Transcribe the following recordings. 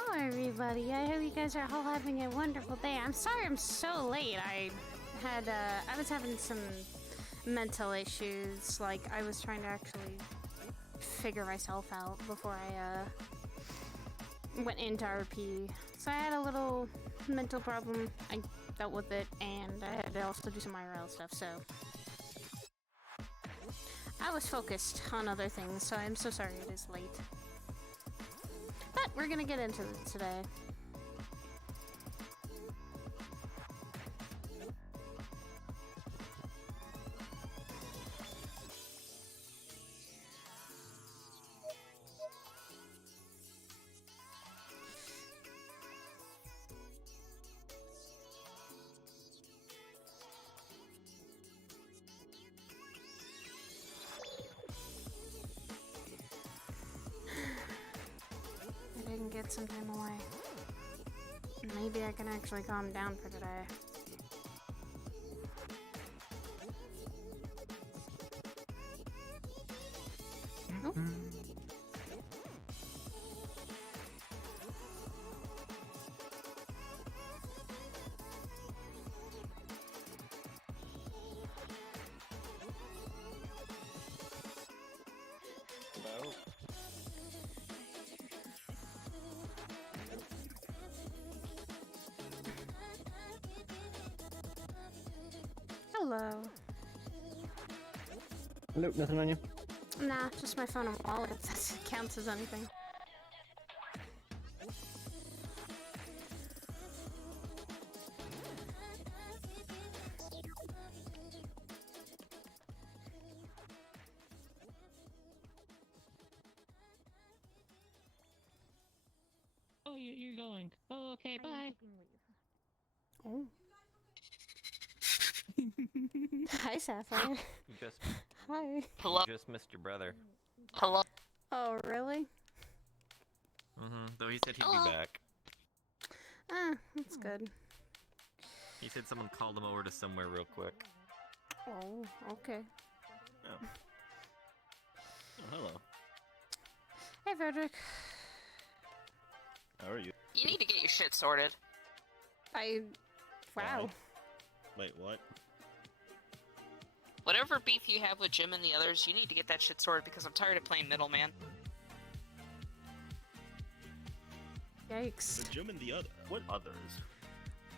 Hello, everybody. I hope you guys are all having a wonderful day. I'm sorry I'm so late. I was having some mental issues. Like, I was trying to actually figure myself out before I, went into RP. So I had a little mental problem. I dealt with it, and I had to also do some IRL stuff, so I was focused on other things, so I'm so sorry it is late. But we're gonna get into it today. I didn't get some time away. Maybe I can actually calm down for today. Oh. Hello. Nope, nothing on you. Nah, just my phone and wallet. If that counts as anything. Oh, you're going. Oh, okay, bye. Oh. Hi, Sapphire. You just Hi. Hello. You just missed your brother. Hello. Oh, really? Though he said he'd Hello. be back. Ah, that's good. He said someone called him over to somewhere real quick. Oh, okay. Oh. Oh, hello. Hey, Frederick. How are you? You need to get your shit sorted. Wow. Wait, what? Whatever beef you have with Jim and the others, you need to get that shit sorted because I'm tired of playing middleman. Yikes. The Jim and the other. What others?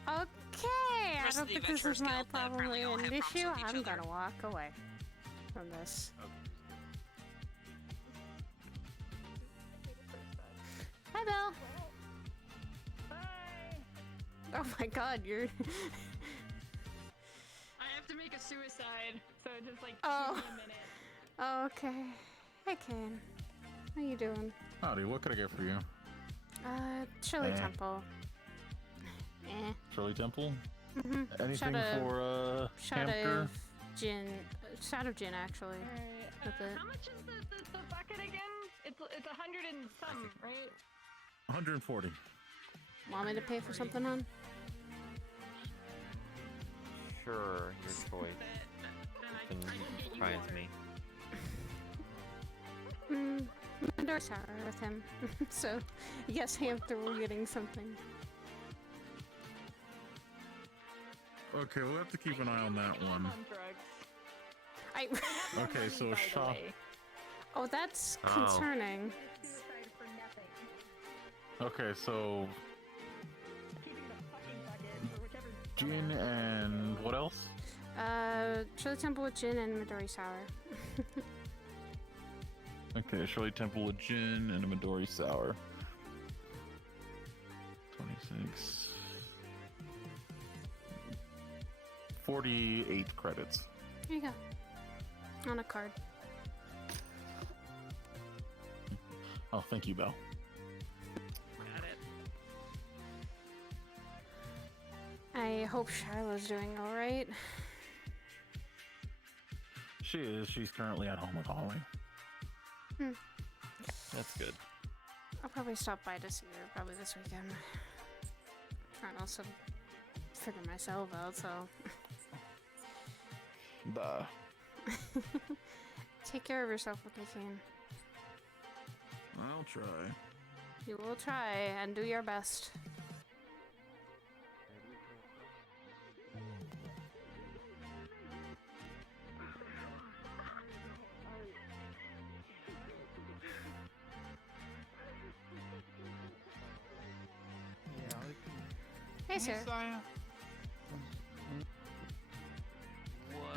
Okay, I Rest don't of the think this is Adventurers my Guild, problem apparently all an have issue. problems with each I'm other. gonna walk away from this. Hi, Bill. Hi. Oh my God, you're. I have to make a suicide, so just like Oh. give me a minute. Oh, okay. Hey, Kane. How you doing? Howdy, what could I get for you? Shirley Temple. Eh. Shirley Temple? Mm-hmm. Anything for, Shot hamster? of gin. Shot of gin, actually. Alright, With it. how much is the bucket again? It's 100 and some, right? 140. Want me to pay for something, hon? Sure, your choice. Then I Can can get you surprise water. me. Door sour with him. So, yes, hamster, we're getting something. Okay, we'll have to keep an eye on that one. On drugs. I. Okay, so By the shop. way. Oh, that's Oh. concerning. Suicide for nothing. Okay, so Keeping the fucking bucket or whichever. gin and what else? Shirley Temple with gin and Midori sour. Okay, Shirley Temple with gin and a Midori sour. 26. 48 credits. Here you go. On a card. Oh, thank you, Belle. Got it. I hope Shiloh's doing alright. She is. She's currently at home with Holly. That's good. I'll probably stop by to see her probably this weekend. Trying to also figure myself out, so. Duh. Take care of yourself if you can. I'll try. You will try and do your best. Hey, sir.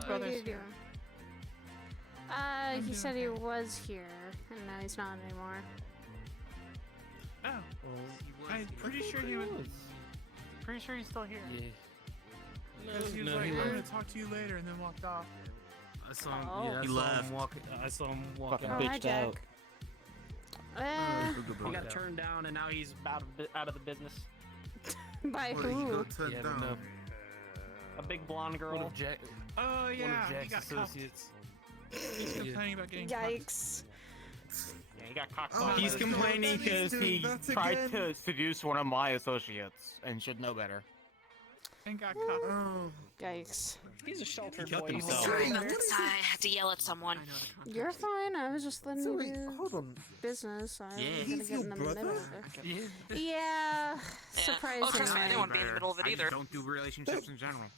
What are you doing? He said he was here, and now he's not anymore. Oh, I'm pretty sure he was. Pretty sure he's still here. Yeah. Because he was like, I'm gonna talk to you later, and then walked off. I saw him. Oh. Yeah, He left. I saw him walk Fucking out. Oh, hi, bitched Jack. out. He got turned down, and now he's out of the business. By What, he who? got turned Yeah, down? no. A big blonde girl. One of Jack. Oh One yeah, of he Jack's got cuffed. associates. He's complaining about getting cuffed. Yikes. Yeah, he got cocked Oh, off. He's He's complaining complaining because because he he tried tried to to seduce one of my associates and should know better. And got cuffed. Oh. Yikes. He's a sheltered killed boy. himself. Sorry, what is I had to yell at someone. You're fine. I was just letting Sorry, you do hold on. business. I Yeah. was He's gonna get your in the brother? middle of it. Yeah. Yeah, Yeah. surprisingly. Oh, trust me, I didn't want to be in the middle of it either. don't do relationships in general.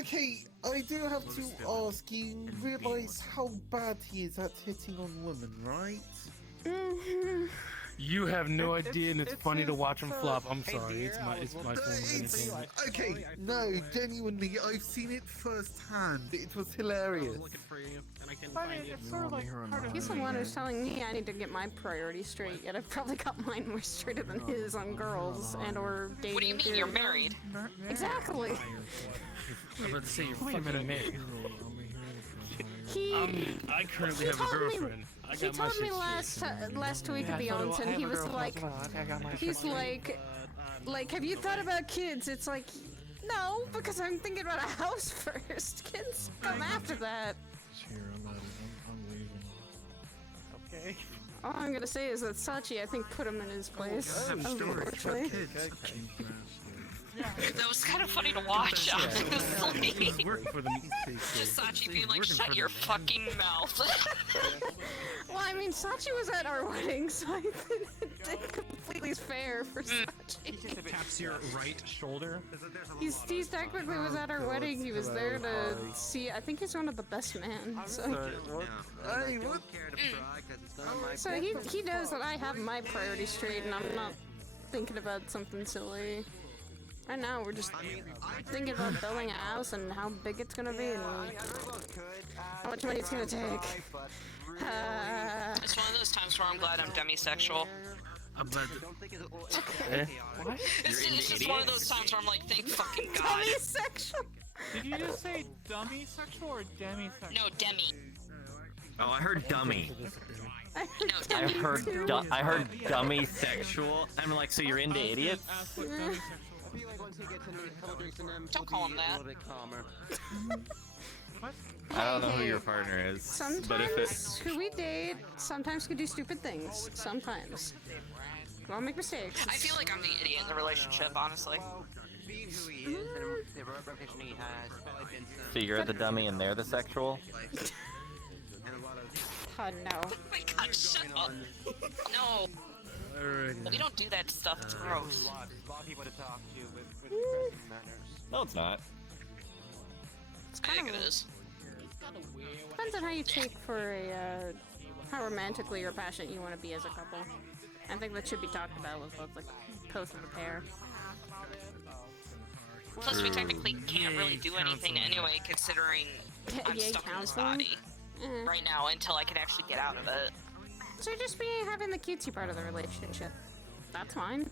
Okay, I do have to ask, you realise how bad he is at hitting on women, right? Mhm. You have no It's- idea, and it's it's funny to his watch him flop. I'm Hey, sorry. dear, It's I my was form of It's, entertainment. okay, no, genuinely, I've seen it firsthand. It was hilarious. for you, and I can But it's sort of like part of He's the one who's telling me I need to get my priorities straight, yet I've probably got mine more straighter than his on girls and or dating. What do you mean? too. You're married? Exactly. I'm about to say you're fucking married. He I currently He have a told me- girlfriend. I he got my told me shit last week at the onsen, he was like, he's like, have you thought about kids? It's like, no, because I'm thinking about a house first. Kids come after that. Here, I'm leaving. Okay. All I'm gonna say is that Sachi, I think, put him in his place. Unfortunately. That was kind of funny to watch, honestly. He's working for them. Just Sachi being like, shut your fucking mouth. Well, I mean, Sachi was at our wedding, so I think it's completely fair for Sachi. Taps your right shoulder. He's technically was at our wedding. He was there to see. I think he's one of the best men. So, Hey, what? so he knows that I have my priorities straight, and I'm not thinking about something silly. Right now, we're just thinking about building a house and how big it's gonna be and how much money it's gonna take. It's one of those times where I'm glad I'm demisexual. It's just one of those times where I'm like, thank fucking God. Demisexual. Did you just say dummy sexual or demisexual? No, demi. Oh, I heard dummy. No, I demi. heard, I heard dummy sexual. I'm like, so you're into idiots? Ask what demisexual. Don't call him that. What? I don't know who your partner is, but if it... Sometimes who we date sometimes can do stupid things. Sometimes. We all make mistakes. I feel like I'm the idiot in the relationship, honestly. So you're the dummy and they're the sexual? Oh no. Oh my God, shut up. No. We don't do that stuff, it's gross. No, it's not. I think it is. Depends on how you take for a, how romantically or passionate you want to be as a couple. I think that should be talked about with both both of the pair. Plus, we technically can't really do anything anyway, considering I'm Yay, stuck in this counseling? body right now until I can actually get out of it. So just be having the cutesy part of the relationship. That's fine.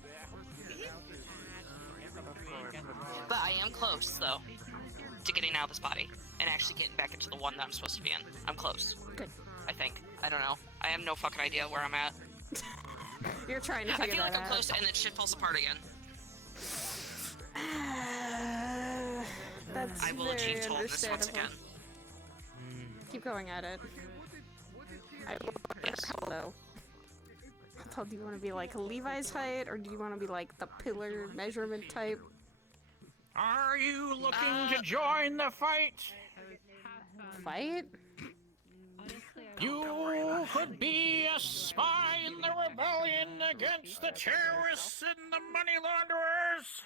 But I am close, though, to getting out of this body and actually getting back into the one that I'm supposed to be in. I'm close. Good. I think. I don't know. I have no fucking idea where I'm at. You're trying to I figure feel like that I'm out. close, and then shit falls apart again. That's I will very achieve wholeness once understandable. again. Keep going at it. I will though. So do you want to be like Levi's height, or do you want to be like the pillar measurement type? Are you looking to join the fight? Fight? You could be a spy in the rebellion against the terrorists and the money launderers.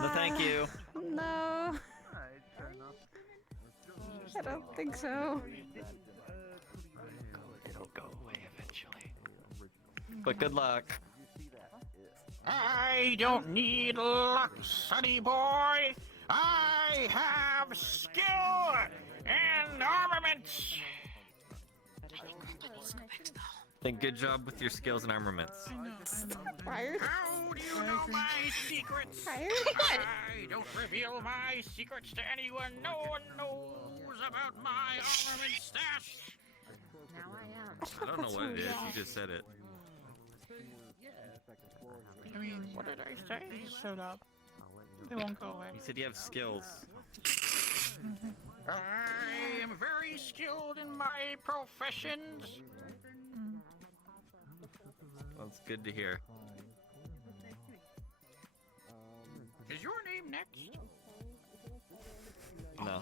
No, thank you. No. I don't think so. It'll go away eventually. But good luck. I don't need luck, sonny boy. I have skill and armaments. Then good job with your skills and armaments. Fired? How do you know my secrets? Fired? I don't reveal my secrets to anyone. No one knows about my armament stash. Now I am. I don't know what it is. You just said it. I mean, what did I say? Shut up. They won't go away. You said you have skills. I am very skilled in my professions. That's good to hear. Is your name next? No.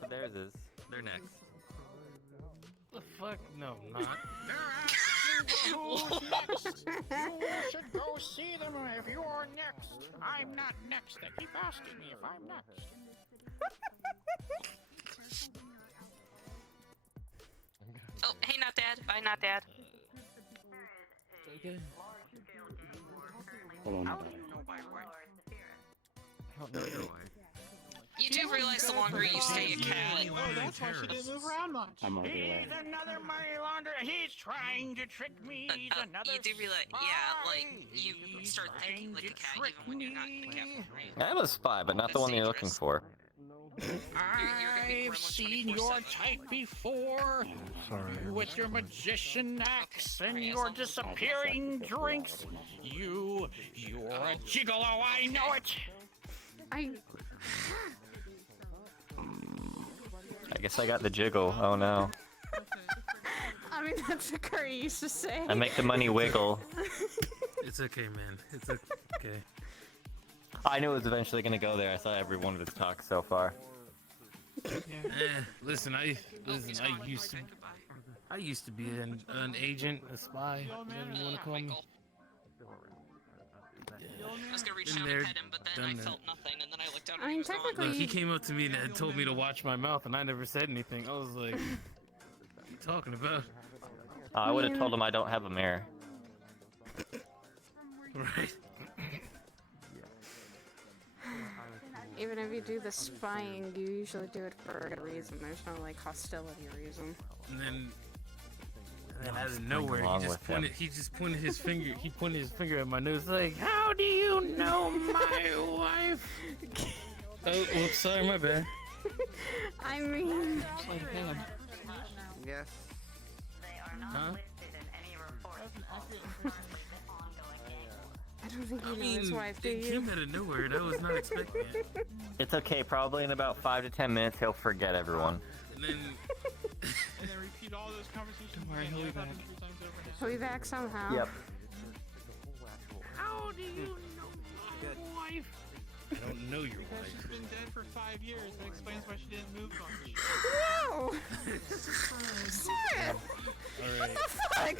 But theirs is. They're next. The fuck? No, not. They're asking who's next. You should go see them if you're next. I'm not next. They keep asking me if I'm next. Oh, hey, not dad. Bye, not dad. Okay. How do you know my wife? I don't know why. You do realize the longer you stay a cat. Oh, that's why she didn't move around much. He's another money launderer. He's trying to trick me. He's another You do realize, yeah, like, you start thinking like a cat even when you're not a cat, right? I'm a spy, but not the one you're looking for. I've seen your type before. With your magician axe and your disappearing drinks. You're a gigolo, I know it. I guess I got the jiggle. Oh no. I mean, that's what Curry used to say. I make the money wiggle. It's okay, man. It's okay. I knew it was eventually gonna go there. I saw every one of his talks so far. Listen, I used to be an agent, a spy, whatever you want to call me. I was gonna reach Been down there, and pet him, but then I done that. felt nothing, and then I looked down and I he mean, was gone. technically, Look, he came up to me and told me to watch my mouth, and I never said anything. I was like, what are you talking about? I would have told him I don't have a mirror. Right. even if you do the spying, you usually do it for a good reason. There's no, like, hostility reason. And then out of nowhere, he just pointed his finger. He pointed his finger at my nose, like, "How do you know my wife?" Oh, whoops, sorry, my bad. I mean, Yes. Huh? I don't think I you know his mean, wife, do it you? came out of nowhere, and I was not expecting it. It's okay. Probably in about 5 to 10 minutes, he'll forget everyone. And then, And then repeat all those conversations. Don't worry, he'll be back. He'll be back somehow. Yep. How do you know my wife? I don't know your Because wife. she's been dead for 5 years. That explains why she didn't move on you. No! Sarah! What Alright, the fuck? alright.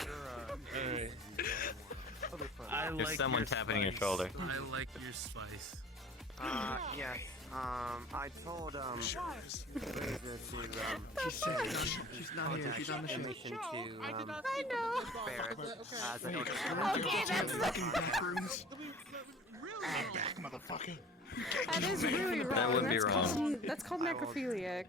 I There's like someone your tapping your spice. shoulder. I like your spice. Yes. I told, Fraser to, She's not here. She's on the show. information to, I know. Barrett, as I Okay, that's Backrooms. I'm back, motherfucker. that is really wrong. That would be wrong. That's called necrophiliac.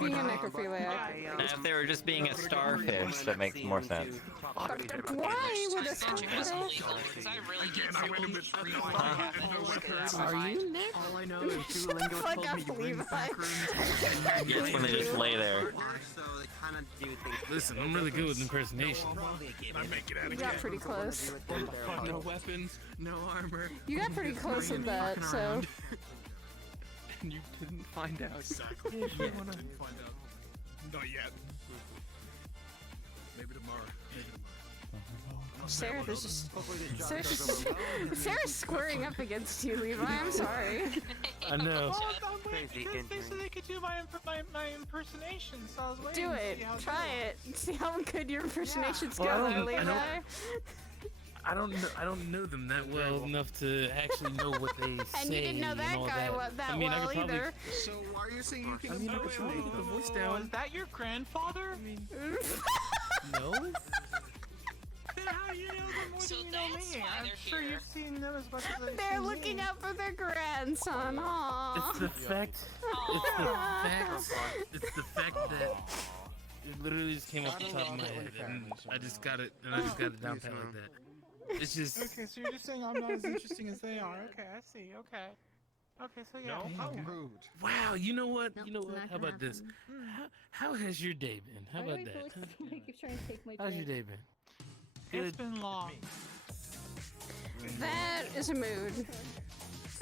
Being a necrophiliac. And if they were just being a starfish, that makes more sense. Why would a Magic was starfish? illegal, because I really did something. Are you Nick? All I know is Shut the fuck up, Levi. Yeah, it's when they just lay there. so they kind of do things. Listen, I'm really good with impersonation. You got pretty close. No weapons, no armor. You got pretty close with that, so. And you didn't find out. Exactly. You didn't find out. Not yet. Maybe tomorrow. Sarah is just. Sarah's squaring up against you, Levi. I'm sorry. I know. crazy They injury. said they could do my impersonation, so I was waiting Do to it. see how Try it. See how good your impersonations Well, go, I don't- Levi. I don't know them that well enough to actually know what they say. And you didn't know that all guy that. that I mean, I well could probably, either. So why are you saying you can? I mean, I could probably put the voice down. Is that your grandfather? I mean, no. Then how do you know them more So than you know that's me? why I'm they're sure here. you've seen them as much as I've They're seen looking me. out for their grandson. Aww. It's the fact. It's the fact that it literally just came off the top of my head, and I just got it, down pat like that. It's just. Okay, so you're just saying I'm not as interesting as they are. Okay, I see. Okay. Okay, so yeah. How okay. rude. Wow, you know what? Nope, You know it's what? not How gonna about this? happen. How has your day been? How about that? keep trying to take my How's your day been? It's been long. That is a mood.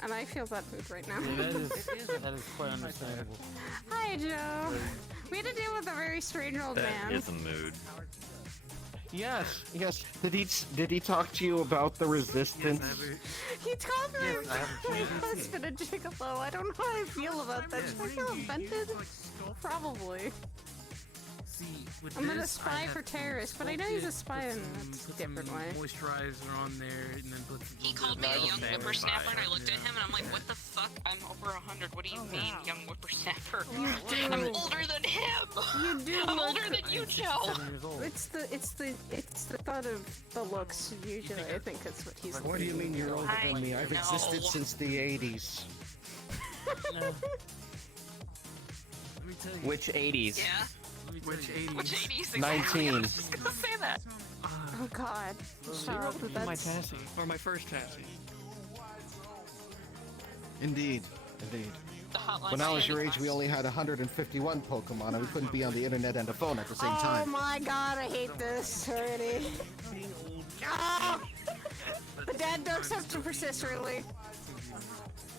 And I feel that mood right now. Yeah, that is quite understandable. Hi, Joe. We had to deal with a very strange old That man. is a mood. Yes, yes. Did he talk to you about the resistance? He called me Yes, I have my a husband a gigolo. I don't know how I feel about that. Should I feel offended? Probably. See, with I'm gonna this, spy I for have to terrorists, but I know he's a put spy in some- a put different some way. Moisturizer on there, and then put some. He called me a young whippersnapper, and I looked at him, and I'm like, what the fuck? I'm over 100. What do you mean, young whippersnapper? I'm older than him! You do I'm look- older than you, Joe! 7 years old. It's the thought of the looks. Usually, I think that's what he's. What do you mean you're older than me? I've know. existed since the 80s. No. Let me tell you. Which 80s? Yeah? Let me tell Which you. 80s? Which 80s? 19. I was just gonna say that. Oh God. Stop. That's- or my first taxi. Indeed, indeed. The hotline. When I was your age, we only had 151 Pokemon, and we couldn't be on the internet and a phone at the same Oh time. my God! I hate this already. Ah! The dad jokes have to persist, really.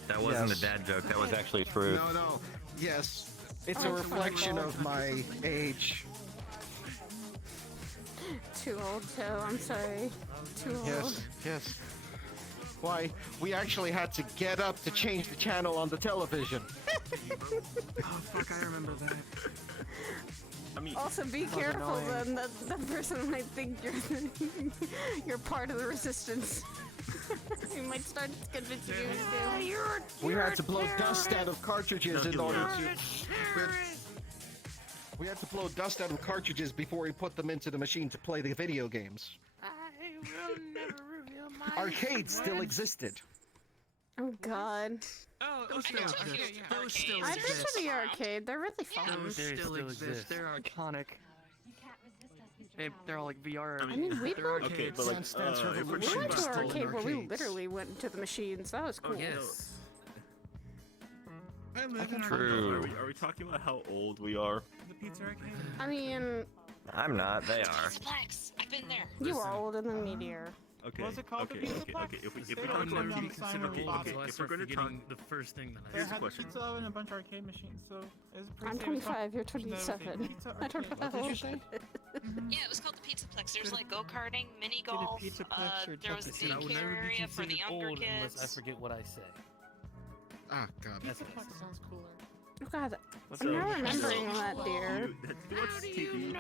That wasn't Yes. a dad joke. That was actually true. No. Yes, it's a reflection of my age. Too old, Joe. I'm sorry. Too old. Yes. Why, we actually had to get up to change the channel on the television. Oh, fuck, I remember that. I mean, Also, be careful then. That person might think you're part of the resistance. He might start convincing you We had to blow dust out of cartridges in order to. We had to blow dust out of cartridges before we put them into the machine to play the video games. I will never reveal my Arcades still existed. Oh God. Oh, I still exist. Those still I've been exist. to the arcade. They're really fun. Those They still still exist. exist. They're iconic. They're all like VR. I mean, we they're went, arcades. but like, Stands for if we're we talking went about to an stolen arcade where we arcades, literally went to the machines. That was cool. Yes. I live in True. Are we talking about how old we are? the pizza arcade. I mean, I'm not. They are. Plex. I've been there. you Listen. are older than Meteor. Okay. Was it called the okay, Pizza okay, Plex? okay. If we They talk were I'll about never on be the sign considered on the old bottom. until I If we're start gonna forgetting the first thing that I They Here's said. a had question. pizza oven and a bunch of arcade machines, so it was pretty I'm safe. 25. You're That was a 27. pizza I don't know arcade. how What old. did you say? Yeah, it was called the Pizza Plex. There's like go-karting, mini Did a golf. Pizza Plex or There was a Pizza I will daycare never be area for the considered younger old unless I kids. forget what I say. Ah, God. That's Pizza it. Plex sounds cooler. Oh God, What's I'm up? not remembering that, dear. You watched TV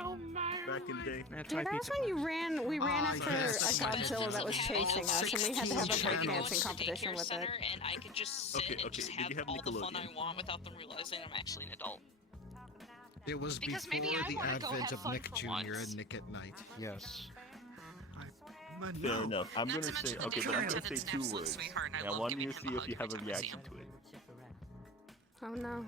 back in the day? Yeah, Dude, try that was pizza. when we ran Ah, after yes. a Godzilla that was chasing us, and we had to have a breakdancing competition with it. And I could just sit Okay, and okay, just did have you have all the fun I Nickelodeon? want without them realizing I'm actually an adult. It was Because before maybe I the wanna go advent have of fun Nick for Jr. once. and Nick at Night. Yes. But Fair no. enough. I'm Not gonna to mention say the okay, digital but I'm gonna say attendant's an two absolute words. sweetheart, and I And I love want giving you to him see a if you hug have a every time I see reaction him. to it. Oh no.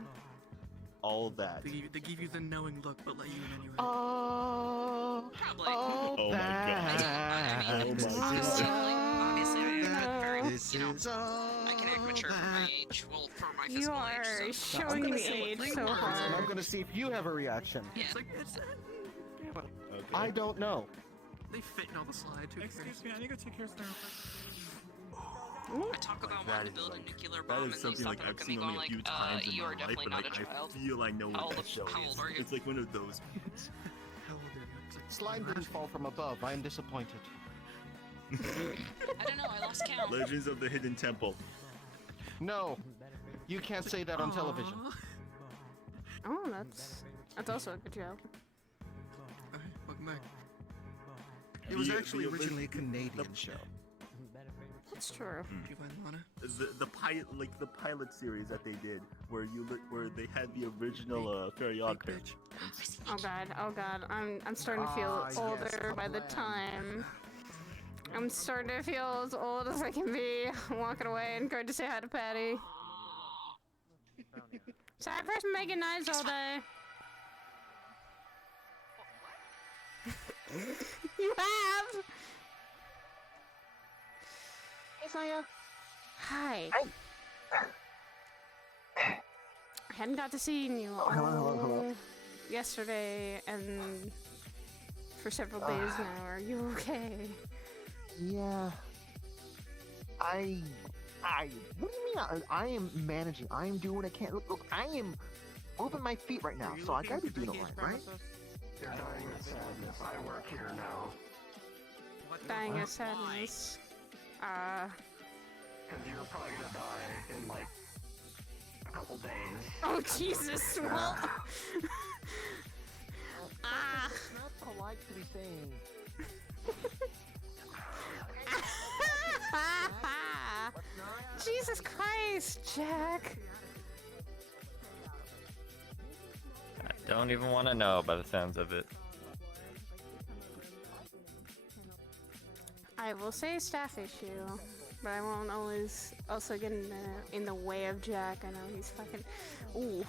All that. They give you the knowing look, but let you in anyway. Probably. Oh my god. I mean, Oh my statistically, god. obviously, I'm not very, This you know, is all I can act mature for my age, well, for my You physical are age, so. showing gonna the say age what so And I'm hard. gonna see if you have a reaction. Yeah. Okay. I don't know. They fit in all the slides. Excuse me, I need to go take care of something I talk about wanting to build a nuclear That bomb, is and they something stop like and I've look at me seen going only a like, few times in you my are life, definitely but not like a child. I feel I know How what that old- show how is. old are you? It's like one of those. Slime didn't fall from above. I am disappointed. I don't know, I lost count. Legends of the Hidden Temple. No. You can't say that on television. Oh, that's also a good joke. Alright, welcome back. It was actually originally a Canadian show. That's true. Do you find Lana? The pilot series that they did, where they had the original Fairy Odd Pair. Oh god, I'm starting to feel older by the time. I'm starting to feel as old as I can be. I'm walking away and going to say hi to Patty. Side person making knives all day. You have! Hey, Saya. Hi. I hadn't got to see you all yesterday and for several days now. Are you okay? Yeah. What do you mean? I am managing. I am doing what I can. Look, I am moving my feet right now, so I gotta be doing it right, right? You're dying of sadness. I work here now. Dying of sadness. And you're probably gonna die in like a couple days. Oh Jesus! Well. It's not polite to be saying. Jesus Christ, Jack! I don't even want to know by the sounds of it. I will say staff issue, but I won't always also get in the way of Jack. I know he's fucking. Ooh.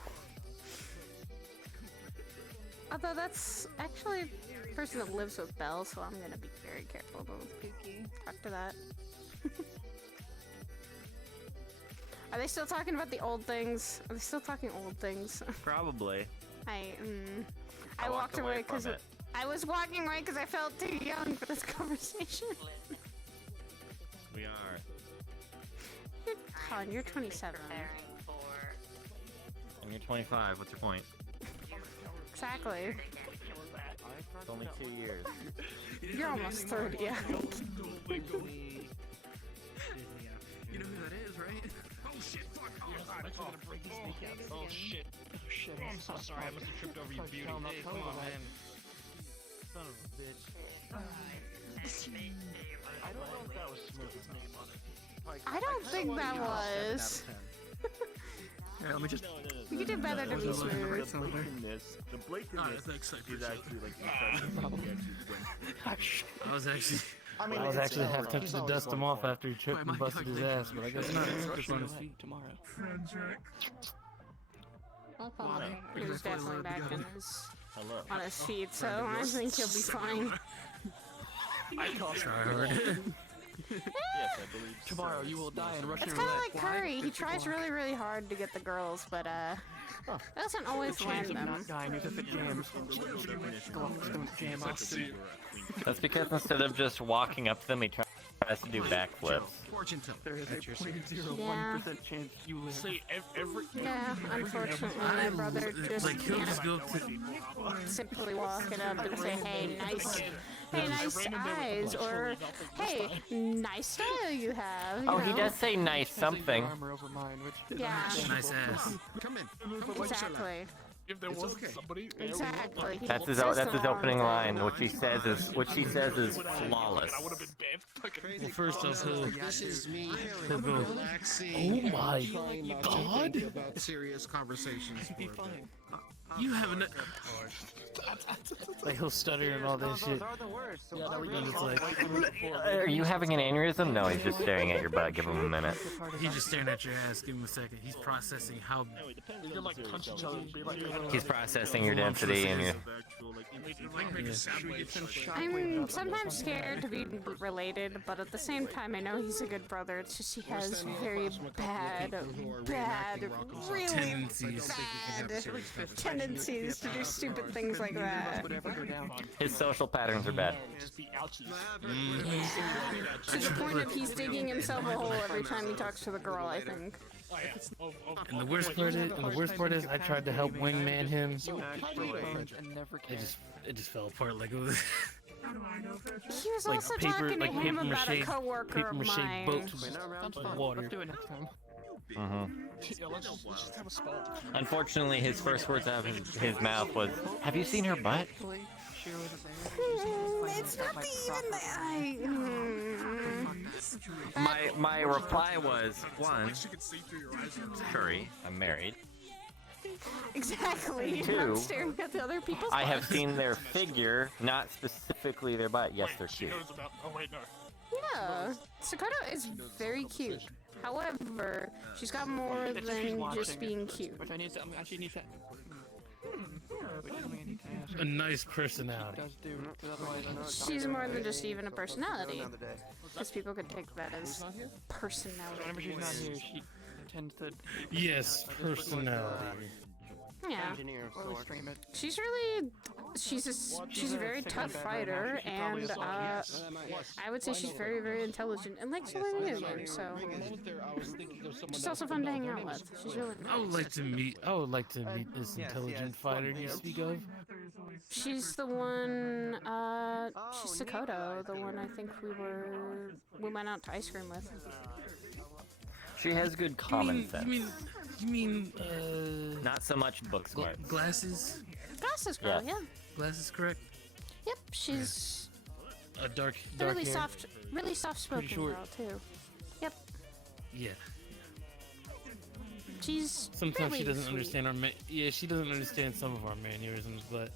Although that's actually a person that lives with Belle, so I'm gonna be very careful. Don't talk to that. Are they still talking about the old things? Are they still talking old things? Probably. I walked away because I was walking away because I felt too young for this conversation. We are. Colin, you're 27. And you're 25. What's your point? Exactly. It's only 2 years. You're almost 30, yeah. You know who that is, right? Oh shit, fuck! Oh god, oh shit. Oh shit, I'm so sorry, I must have tripped over your beauty. Hey, come on, man. Son of a bitch. I don't know if that was Smooth's name on it. Like, I don't think that was. Yeah, let me just. You did better to be smooth. The blatantness is actually like I was actually. I mean, I was it's actually half alright. tempted He's to always dust him going off for it. after he tripped and busted his ass, but I guess not. He's just on his feet. Tomorrow. He was definitely back on his feet, so I think he'll be fine. I call Tryhard. Yes, I believe. Tomorrow you will die in Russian It's kind roulette. of like Curry. He tries really, really hard to get the girls, but doesn't always land them. Not dying if it jams. Go on, just don't jam off. That's because instead of just walking up to them, he tries to do backflips. Fortune tell. There is a 0.01% chance you live. See, every. Yeah, unfortunately, my brother just Like, he'll just go to. simply walk it up and say, hey, nice eyes, or hey, nice style you have. You Oh, know? he does say nice something. Armor over mine, which Yeah. Nice ass. Come in. Exactly. if there was somebody there, Exactly. That's his opening line. What she says is flawless. I would have been banned. Well, first off, This is me he'll go, relaxing. oh my trying not to God. think about serious conversations. Be for a bit. fine. you haven't. Like, he'll stutter and all that shit. And it's like, Are you having an aneurysm? No, he's just staring at your butt. Give him a minute. he's just staring at your ass. Give him a second. He's processing how. You're like punch each other and be like, He's processing your density and your. I'm sometimes scared to be related, but at the same time, I know he's a good brother. It's just he has very bad, really Tendencies. bad tendencies to do stupid things like that. His social patterns are bad. To the point of he's digging himself a hole every time he talks to the girl, I think. And the worst part is, I tried to help wingman him. It just fell apart like it was. He was Like also paper- talking like to him paper about a mache- coworker paper of mache mine. boats with water. Let's do it next time. Yeah, let's just have a spot. Unfortunately, his first words out of his mouth was, "Have you seen her butt?" It's not My reply was, one, Curry, I'm married. Exactly. You're Two, not staring at the other people's I have butts. seen their figure, not specifically their butt. Yes, they're cute. Oh wait, no. Yeah, Sakata is very cute. However, she's got more than just being cute. Which I actually need to. A nice personality. She's more than just even a personality. Because people could take that as personality. Whenever she's not here, she tends to. Yes, personality. Yeah. She's really, she's a very tough fighter, and I would say she's very, very intelligent and likes to learn new things. So she's also fun to hang out with. She's really nice. I would like to meet this intelligent fighter you speak of. She's the one. She's Sakoto, the one I think we went out to ice cream with. She has good common sense. You mean, not so much book smart. Glasses? Glasses girl, yeah. Glasses, correct? Yep, she's a dark really hair. really soft-spoken girl too. Yep. Yeah. She's sometimes really she doesn't sweet. understand she doesn't understand some of our mannerisms, but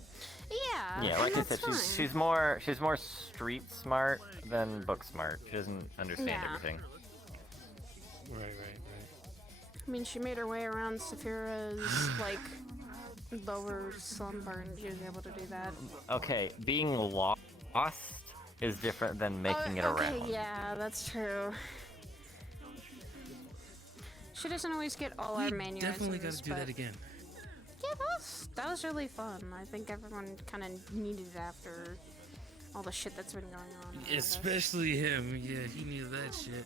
yeah, like I said, she's more street smart than book smart. She doesn't understand everything. Right. I mean, she made her way around Saphira's like lower slumber, and she was able to do that. Okay, being lost is different than making it okay, around. yeah, that's true. She doesn't always get all our mannerisms. Definitely got to do that again. Yeah, that was really fun. I think everyone kind of needed it after all the shit that's been going on. Especially him. Yeah, he needed that shit.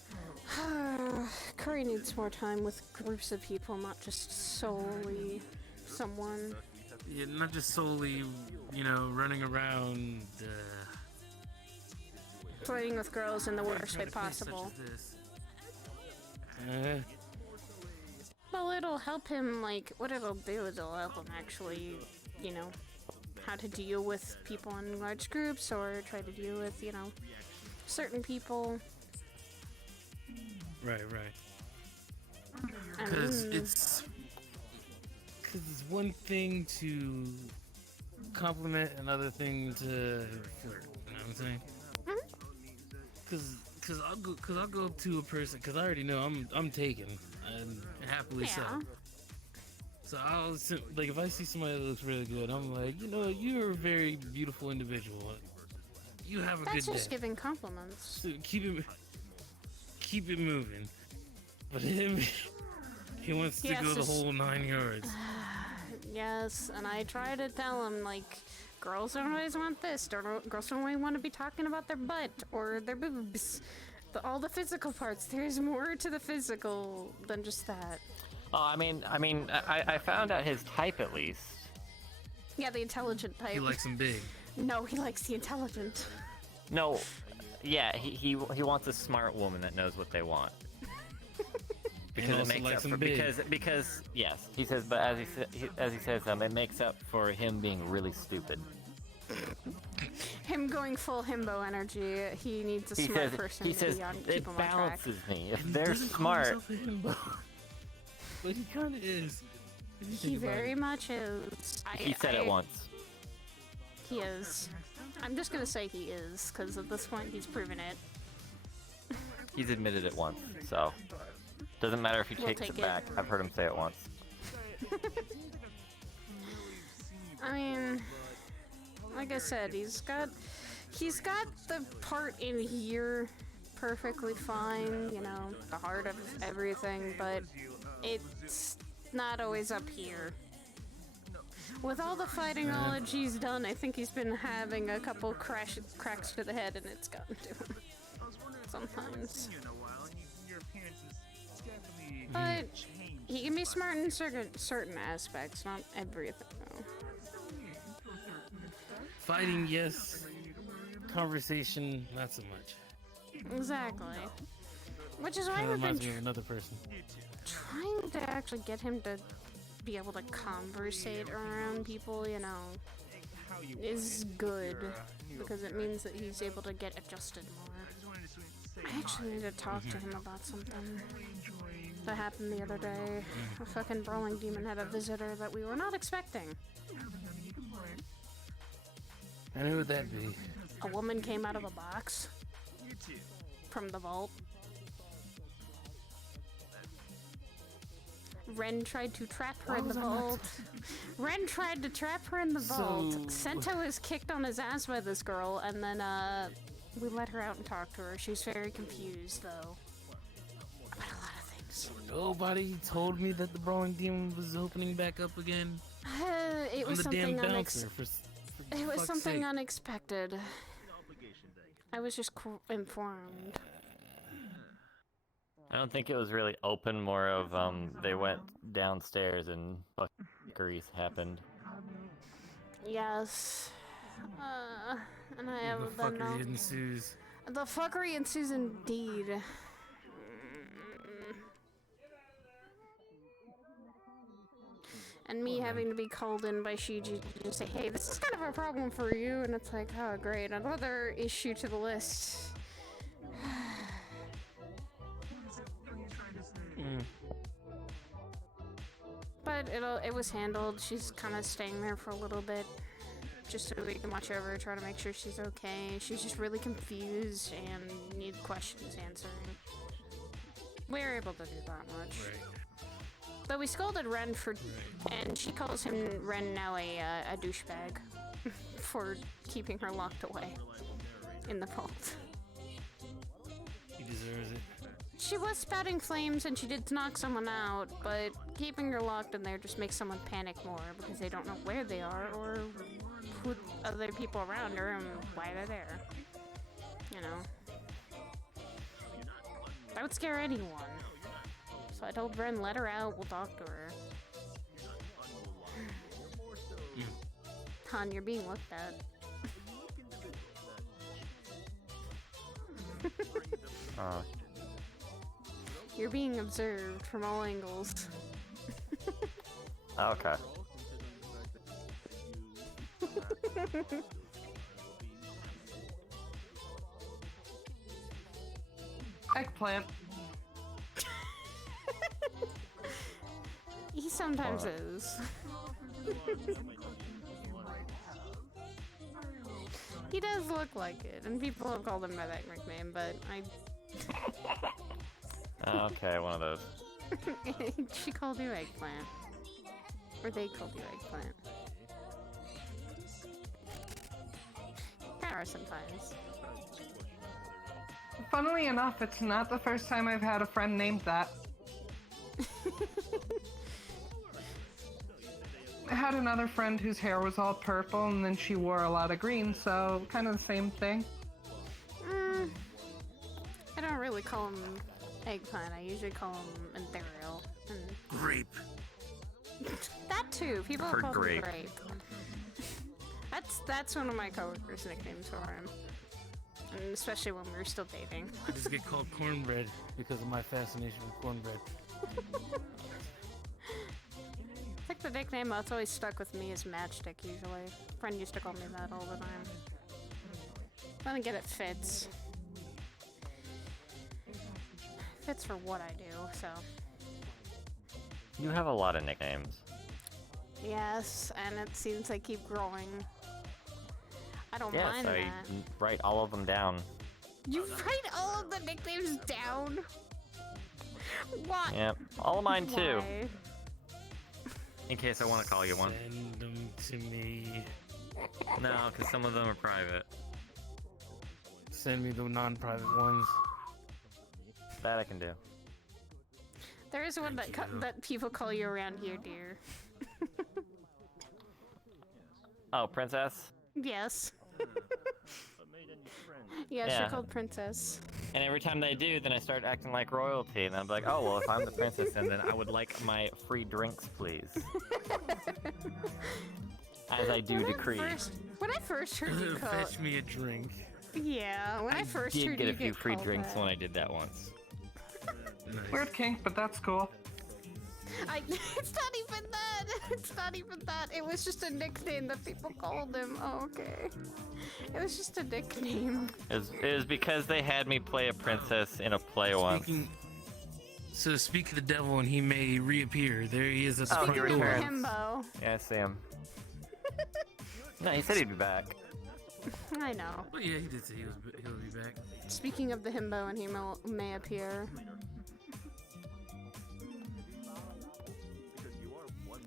Curry needs more time with groups of people, not just solely someone. Yeah, not just solely, running around. Flirting with girls in the worst way possible. Well, it'll help him, what it'll do is it'll help him actually, how to deal with people in large groups or try to deal with, certain people. Right. Because it's one thing to compliment, another thing to flirt. You know what I'm saying? Because I'll go up to a person because I already know I'm taken and happily so. So I'll if I see somebody that looks really good, I'm like, you're a very beautiful individual. You have a good day. That's just giving compliments. So keep it moving. But him, he wants to go the whole 9 yards. Yes, and I try to tell him, girls don't always want this. Girls don't always want to be talking about their butt or their boobs. All the physical parts. There's more to the physical than just that. Oh, I found out his type at least. Yeah, the intelligent type. He likes them big. No, he likes the intelligent. No, yeah, he wants a smart woman that knows what they want. Because it makes up for because yes, he says, but as he says, it makes up for him being really stupid. Him going full himbo energy. He needs a smart person he to says, be on, it keep him on track. balances me. If they're smart, but he kind of is. He very much is. He said it once. He is. I'm just gonna say he is, because at this point he's proven it. He's admitted it once, so doesn't matter if he takes it back. I've heard him say it once. I mean, like I said, he's got the part in here perfectly fine, the heart of everything, but it's not always up here. With all the fighting knowledge he's done, I think he's been having a couple cracks to the head, and it's gotten to him sometimes. But he can be smart in certain aspects, not everything, though. Fighting, yes. Conversation, not so much. Exactly. Which is why That we've been reminds me of another person. trying to actually get him to be able to conversate around people, you know, is good because it means that he's able to get adjusted more. I actually need to talk to him about something that happened the other day. A fucking brawling demon had a visitor that we were not expecting. And who would that be? A woman came out of a box from the vault. Ren tried to trap her in the vault. Ren tried to trap her in the vault. Sento was kicked on his ass by this girl, and then we let her out and talked to her. She's very confused, though, about a lot of things. Nobody told me that the Brawling Demon was opening back up again. It was something unexpected. I was just informed. I don't think it was really open, more of they went downstairs and fuckeries happened. Yes. And I have the fuckery ensues. The fuckery ensues indeed. And me having to be called in by Shiji to say, hey, this is kind of a problem for you, and it's like, oh great, another issue to the list. But it was handled. She's kind of staying there for a little bit, just so we can watch over her, try to make sure she's okay. She's just really confused and needs questions answering. We were able to do that much. Right. Though we scolded Ren for, and she calls him Ren now a douchebag for keeping her locked away in the vault. He deserves it. She was spouting flames and she did knock someone out, but keeping her locked in there just makes someone panic more because they don't know where they are or who other people around her and why they're there. You know. That would scare anyone. So I told Ren, let her out, we'll talk to her. Han, you're being looked at. You're being observed from all angles. Okay. Eggplant. He sometimes is. He does look like it, and people have called him by that nickname, but I... Okay, one of those. She called you Eggplant. Or they called you Eggplant. There are sometimes. Funnily enough, it's not the first time I've had a friend named that. I had another friend whose hair was all purple and then she wore a lot of green, so kind of the same thing. I don't really call him Eggplant, I usually call him Ethereal. Grape. That too, people Heard call grape. him Grape. That's one of my coworkers' nicknames for him. And especially when we were still dating. I just get called cornbread because of my fascination with cornbread. I think the nickname that's always stuck with me is Matchstick, usually. A friend used to call me that all the time. Then again, it fits. Fits for what I do, so. You have a lot of nicknames. Yes, and it seems they keep growing. I don't Yes, mind I that. write all of them down. You write all of the nicknames down? Why? Yep, all of mine too. Why? In case I want to call you one. Send them to me. No, because some of them are private. Send me the non-private ones. That I can do. There is one that people call you around here, dear. Oh, Princess? Yes. Yes, Yeah. you're called Princess. And every time they do, then I start acting like royalty, and I'm like, oh, well, if I'm the princess, then I would like my free drinks, please. As I do decree. When I first heard you call... Fetch me a drink. Yeah, when I first did heard get you a few free called drinks that. when I did that once. Nice. Weird kink, but that's cool. It's not even that. It's not even that. It was just a nickname that people called him. Oh, okay. It was just a nickname. It was because they had me play a princess in a play once. So speak of the devil and he may reappear. There he is at the front door. Himbo. Yeah, I see him. No, he said he'd be back. I know. Oh yeah, he did say he'll be back. Speaking of the himbo and he may appear.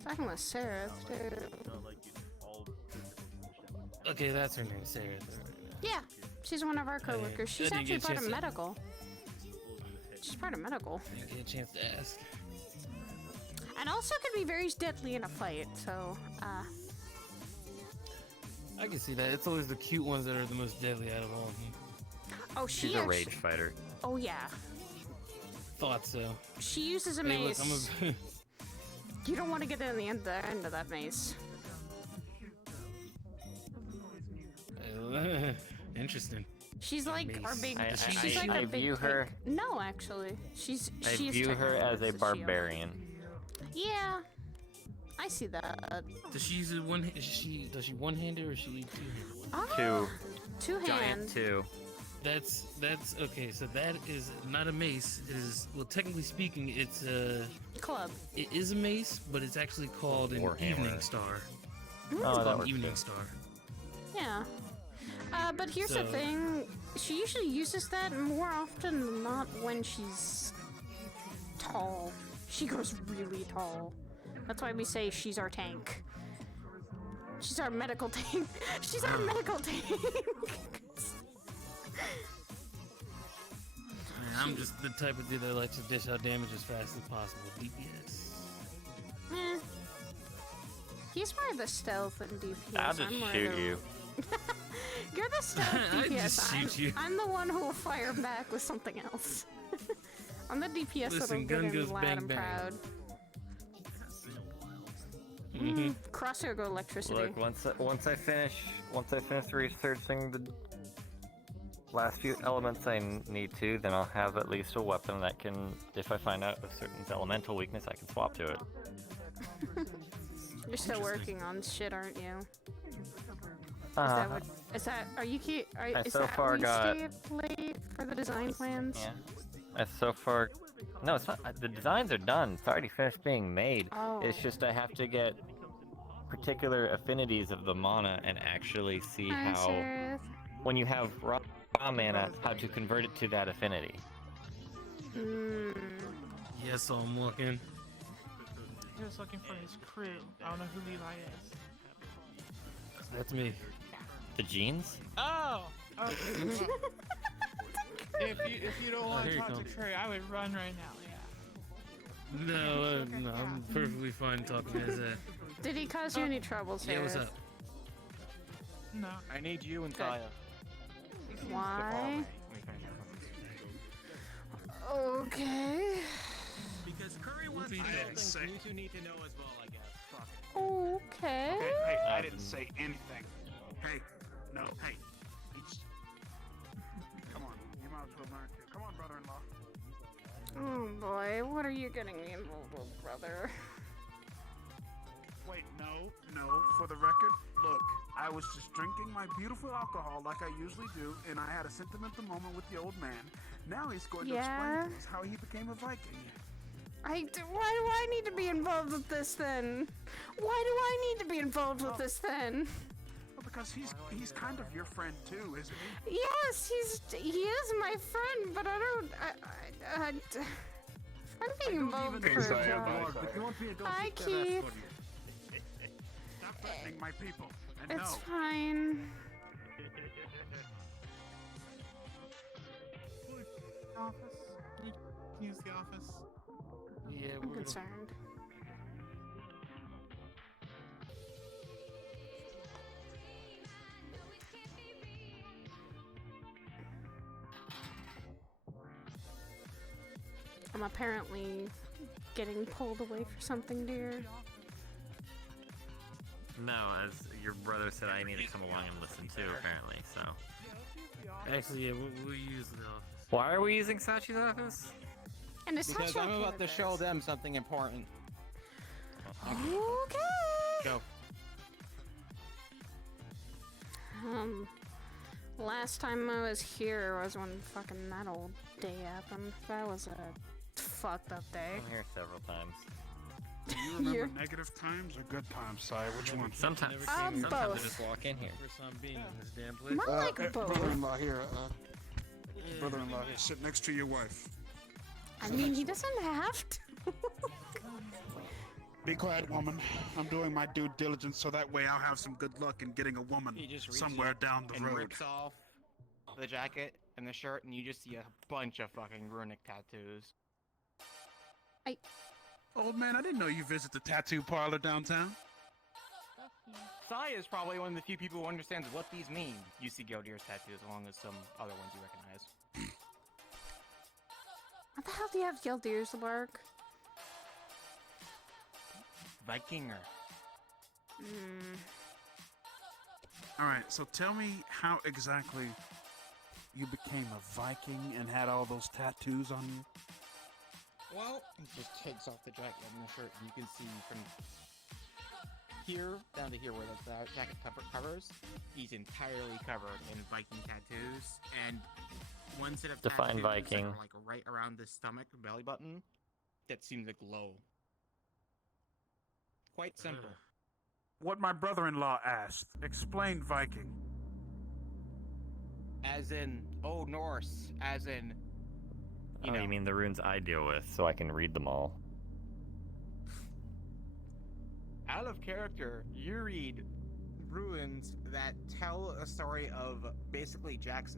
Talking with Sarah too. Okay, that's her name, Sarah. Yeah, she's one of our coworkers. She's actually part of medical. She's part of medical. Didn't get a chance to ask. And also could be very deadly in a fight, so, I can see that. It's always the cute ones that are the most deadly out of all of them. Oh, she's a rage fighter. Oh, yeah. Thought so. She uses a Hey, mace. look, You don't want to get in the end of that mace. Interesting. She's like our big. She's like I a big view her. No, actually, she I is view her as a barbarian. Yeah, I see that. Does she use one? Does she one-handed or she two-handed? Two. Two Giant hand. two. That's okay. So that is not a mace. It is, well, technically speaking, it's a club. It is a mace, but it's actually called an evening star. It's Oh, called an evening star. Yeah. But here's the thing. She usually uses that more often than not when she's tall. She goes really tall. That's why we say she's our tank. She's our medical tank. She's our medical tank. I'm just the type of dude that likes to dish out damage as fast as possible. DPS. Eh. He's more of the stealth and DPS. I'll just shoot you. You're the stealth I'd DPS. just shoot you. I'm the one who will fire back with something else. I'm the DPS Listen, that'll gun get him goes loud bang, and bang. proud. Crosshair go electricity. Look, once I finish researching the last few elements I need to, then I'll have at least a weapon that can, if I find out a certain elemental weakness, I can swap to it. You're still working on shit, aren't you? Uh-huh. Is that, are you cute? Is so that far where you got- stay up late for the design plans? Yeah. So far, no, it's not. The designs are done. It's already finished being made. Oh. It's just I have to get particular affinities of the mana and actually see Hi, how, Sheriff. when you have raw mana, how to convert it to that affinity. Yes, so I'm looking. He was looking for his crew. I don't know who Levi is. That's me. The jeans? Oh! If you don't want here to you talk come. to Trey, I would run right now. Yeah. No, I'm perfectly fine talking to his ass. Did he cause you any trouble, Yeah, Sheriff? what's up? No. I need you and Good. Kaya. Why? Okay. Because Curry wants I to don't think you two need to know as well, I guess. Fuck it. Okay. Okay, hey, I didn't say anything. Hey, no, hey. Come on, you might as well learn to. Come on, brother-in-law. Oh boy, what are you getting me involved with, brother? Wait, no, for the record, look, I was just drinking my beautiful alcohol like I usually do, and I had a sentimental moment with the old man. Now he's going to explain to us how he became a Viking. Why do I need to be involved with this then? Why do I need to be involved with this then? Well, because he's kind of your friend too, isn't he? Yes, he is my friend, but I don't. I'm being involved for a job. Hi, Keith. Stop threatening my people. And It's no. fine. Office? Can you use the office? Yeah, I'm concerned. I'm apparently getting pulled away for something, dear. No, as your brother said, I need to come along and listen too, apparently, so. Actually, yeah, we'll use the office. Why are we using Sachi's office? And it's because not I'm okay about to with show this. them something important. Okay. Go. Last time I was here was when fucking that old day happened. That was a fucked up day. I'm here several times. Do you remember negative times or good times, Si? Which one? Sometimes. Sometimes I both. just walk in here. First time being in this damn place. More like both. Brother-in-law here. Brother-in-law here. Sit next to your wife. I mean, he doesn't have to. Be quiet, woman. I'm doing my due diligence so that way I'll have some good luck in getting a woman He just reaches somewhere up down the and road. rips off the jacket and the shirt, and you just see a bunch of fucking runic tattoos. Old man, I didn't know you visit the tattoo parlor downtown. Sai is probably one of the few people who understands what these mean. You see Gildir's tattoos along with some other ones you recognize. What the hell do you have Gildir's work? Vikinger. Alright, so tell me how exactly you became a Viking and had all those tattoos on you. Well, he just takes off the jacket and the shirt, and you can see from here down to here where the jacket covers, he's entirely covered in Viking tattoos, and one set of Define tattoos Viking. that are like right around the stomach, belly button, that seems to glow. Quite simple. What my brother-in-law asked. Explain Viking. As in Old Norse, as in You mean the runes I deal with, so I can read them all. out of character, you read runes that tell a story of basically Jack's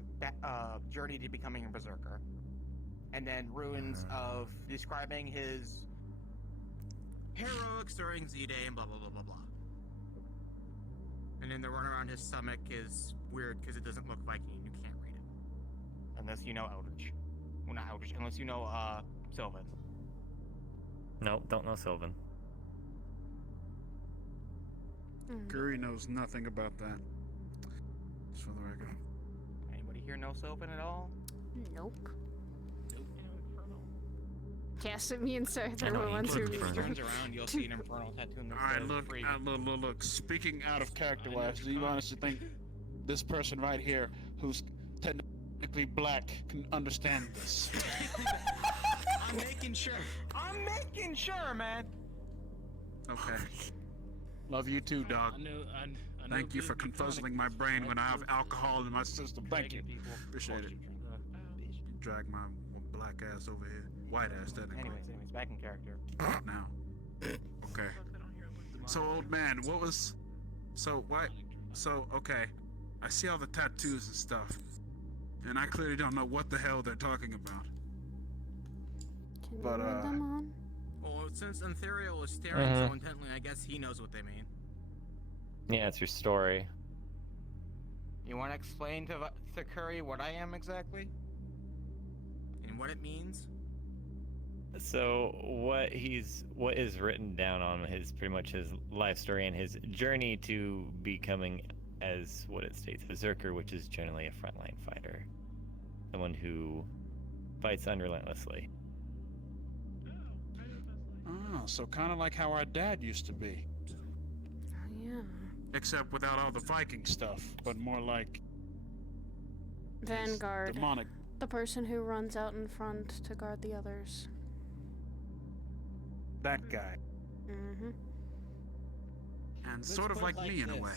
journey to becoming a berserker, and then runes of describing his heroics during Z-Day and blah blah blah blah blah. And then the run around his stomach is weird because it doesn't look Viking. You can't read it unless you know Eldritch. Well, not Eldritch, unless you know Sylvan. Nope, don't know Sylvan. Guri knows nothing about that. Just for the record. Anybody here know Sylvan at all? Nope. Cast at me and Sarah the ones who turns around, you'll see an infernal tattoo in the Alright, look. Speaking out of character wise, do you honestly think this person right here, who's technically black, can understand this? I'm making sure, man. Okay. Love you too, dog. Thank you for confuzzling my brain when I have alcohol in my system. Thank you. Appreciate it. You drag my black ass over here. White ass, technically. Anyways, back in character. Now. Okay. So, old man, what was... So, what... So, okay. I see all the tattoos and stuff. And I clearly don't know what the hell they're talking about. But, Well, since Ethereal was staring so intently, I guess he knows what they mean. Yeah, it's your story. You want to explain to Curry what I am exactly? And what it means? So what is written down on his pretty much his life story and his journey to becoming, as what it states, berserker, which is generally a frontline fighter, someone who fights unrelentlessly. Oh, so kind of like how our dad used to be. Yeah. Except without all the Viking stuff, but more like... Vanguard. Demonic. The person who runs out in front to guard the others. That guy. Mm-hmm. And Let's sort of put it like me in a this. way.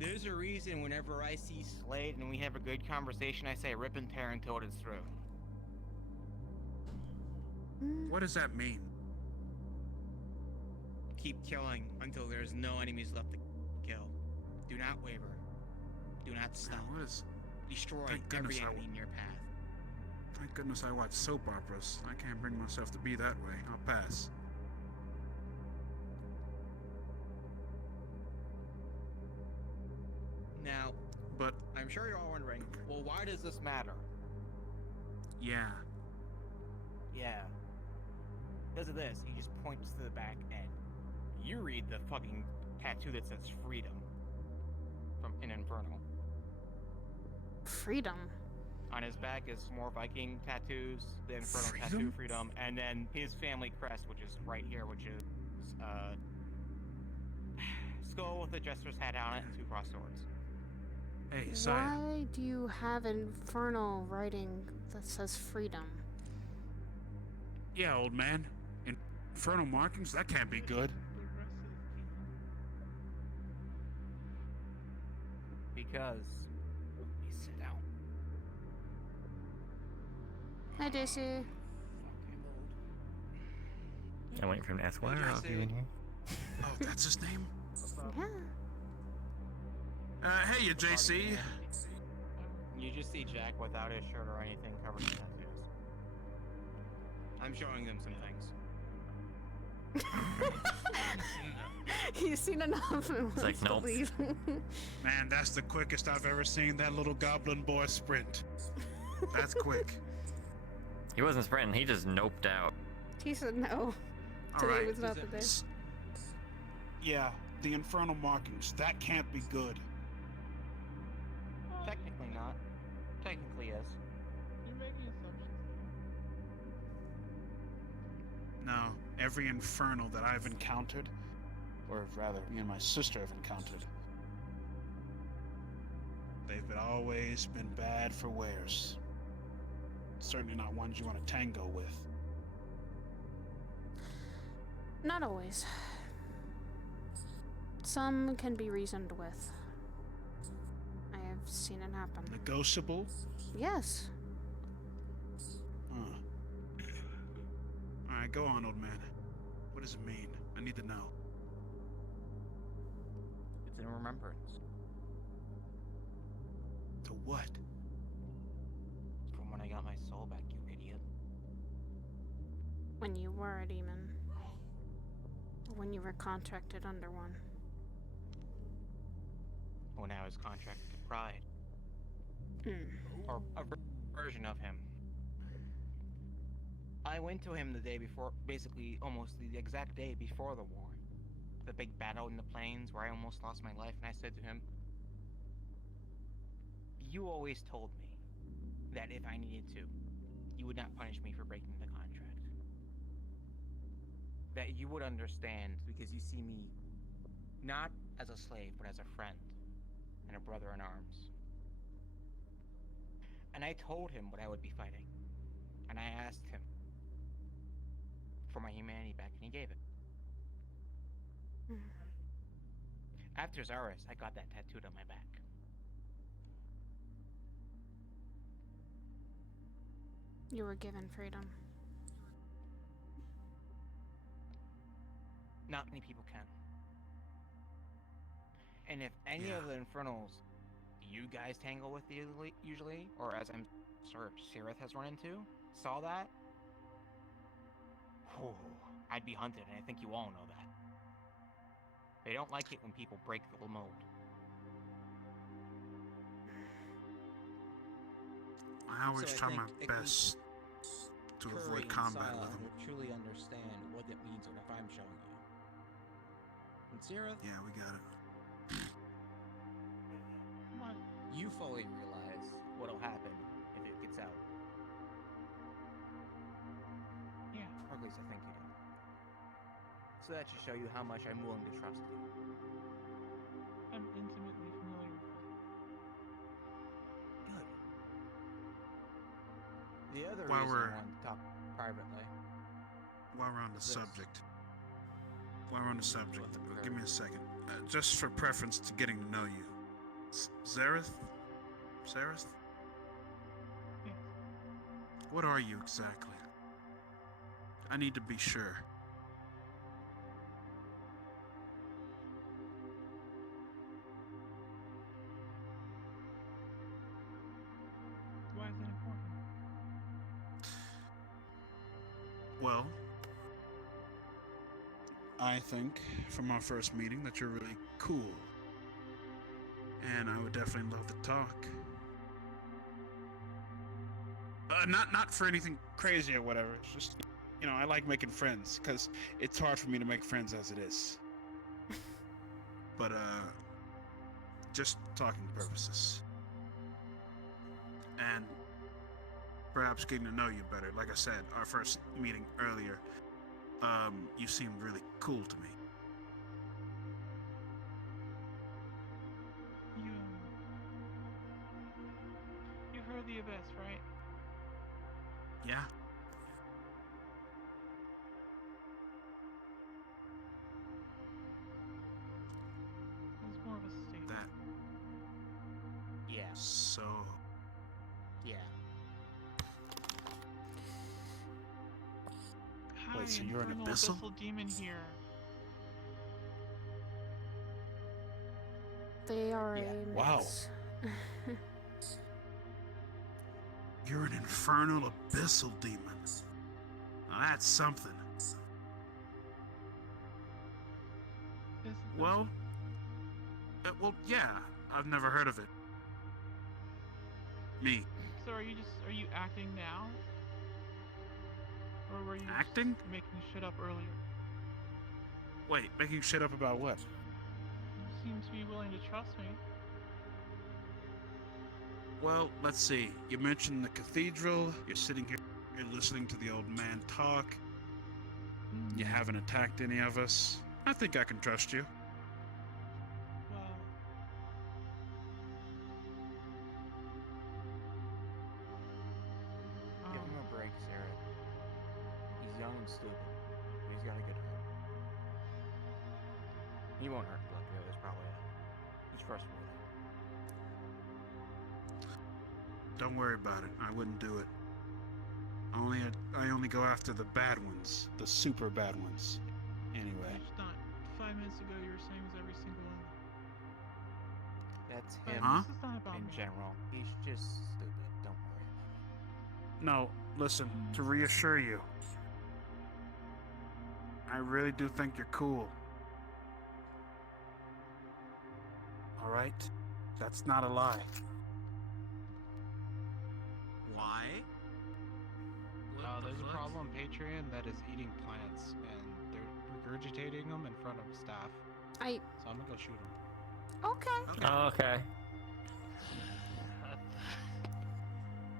There's a reason whenever I see Slade and we have a good conversation, I say rip and tear until it is through. What does that mean? Keep killing until there's no enemies left to kill. Do not waver. Do not stop. Man, what is... Destroy Thank every goodness enemy in your path. Thank goodness I watch soap operas. I can't bring myself to be that way. I'll pass. Now, but I'm sure you're all wondering, well, why does this matter? Yeah. Yeah. Because of this, he just points to the back end. You read the fucking tattoo that says freedom from in Infernal. Freedom. On his back is more Viking tattoos, the Infernal Tattoo Freedom, and then his family crest, which is right here, which is skull with a jester's hat on it and 2 crossed swords. Hey, Saya. Why do you have infernal writing that says freedom? Yeah, old man. Infernal markings? That can't be good. Because... Please sit down. Hi, Daisy. I'm waiting for him to ask, why are you in here? Oh, that's his name? Yeah. Hey, you JC. You just see Jack without his shirt or anything covered in tattoos. I'm showing them some things. He's seen enough and wants like, to nope. leave. Man, that's the quickest I've ever seen that little goblin boy sprint. That's quick. He wasn't sprinting, he just noped out. He said no. Today was not the day. Yeah, the infernal markings. That can't be good. Technically not. Technically is. You're making assumptions. No, every infernal that I've encountered, or rather, me and my sister have encountered, they've always been bad for wears. Certainly not ones you want to tango with. Not always. Some can be reasoned with. I have seen it happen. Negotiable? Yes. Alright, go on, old man. What does it mean? I need to know. It's in remembrance. To what? From when I got my soul back, you idiot. When you were a demon. When you were contracted under one. When I was contracted to Pride. Mm. Or a version of him. I went to him the day before, basically almost the exact day before the war. The big battle in the plains where I almost lost my life, and I said to him, you always told me that if I needed to, you would not punish me for breaking the contract. That you would understand because you see me not as a slave, but as a friend and a brother in arms. And I told him what I would be fighting. And I asked him for my humanity back, and he gave it. After Zaris, I got that tattooed on my back. You were given freedom. Not many people can. And if any of the Infernals you guys tangle with usually, or as I'm sure Sirith has run into, saw that, I'd be hunted, and I think you all know that. They don't like it when people break the mold. I always try my best to avoid combat with them. Will truly understand what it means if I'm showing you. And Sirith, yeah, we got it. You fully realize what'll happen if it gets out. Yeah. Or at least I think you do. So that should show you how much I'm willing to trust you. I'm intimately familiar with it. Good. The other While reason we're- I wanted to talk privately. While we're on the This. subject. While we're on the subject, With the give me a second. Just for preference to getting to know you. Zareth? Zareth? Yes. What are you exactly? I need to be sure. Why is that important? Well, I think from our first meeting that you're really cool. And I would definitely love to talk. Not for anything crazy or whatever. It's just, you know, I like making friends because it's hard for me to make friends as it is. But just talking purposes. And perhaps getting to know you better. Like I said, our first meeting earlier, you seemed really cool to me. You've heard the Abyss, right? Yeah? It's more of a state. That. Yeah. So. Yeah. Hi, Wait, so you're an infernal abyssal? demon here. They are a Wow. mix. You're an infernal abyssal demon. Now that's something. Well, yeah. I've never heard of it. Me. So are you acting now? Or were you Acting? just making shit up earlier? Wait, making shit up about what? You seem to be willing to trust me. Well, let's see. You mentioned the cathedral. You're sitting here, you're listening to the old man talk. You haven't attacked any of us. I think I can trust you. Well, Give him a break, Sarah. He's young and stupid, but he's got a good heart. He won't hurt like the others, probably. Just trust me with that. Don't worry about it. I wouldn't do it. I only go after the bad ones, the super bad ones. Anyway. it's not. 5 minutes ago you were saying it was every single one. That's But him This is not about in me. general. He's just stupid. Don't worry about No, listen, to reassure you. I really do think you're cool. Alright? That's not a lie. Why? There's a problem on Patreon that is eating plants, and they're regurgitating them in front of staff. So I'm gonna go shoot them. Okay. Oh, okay.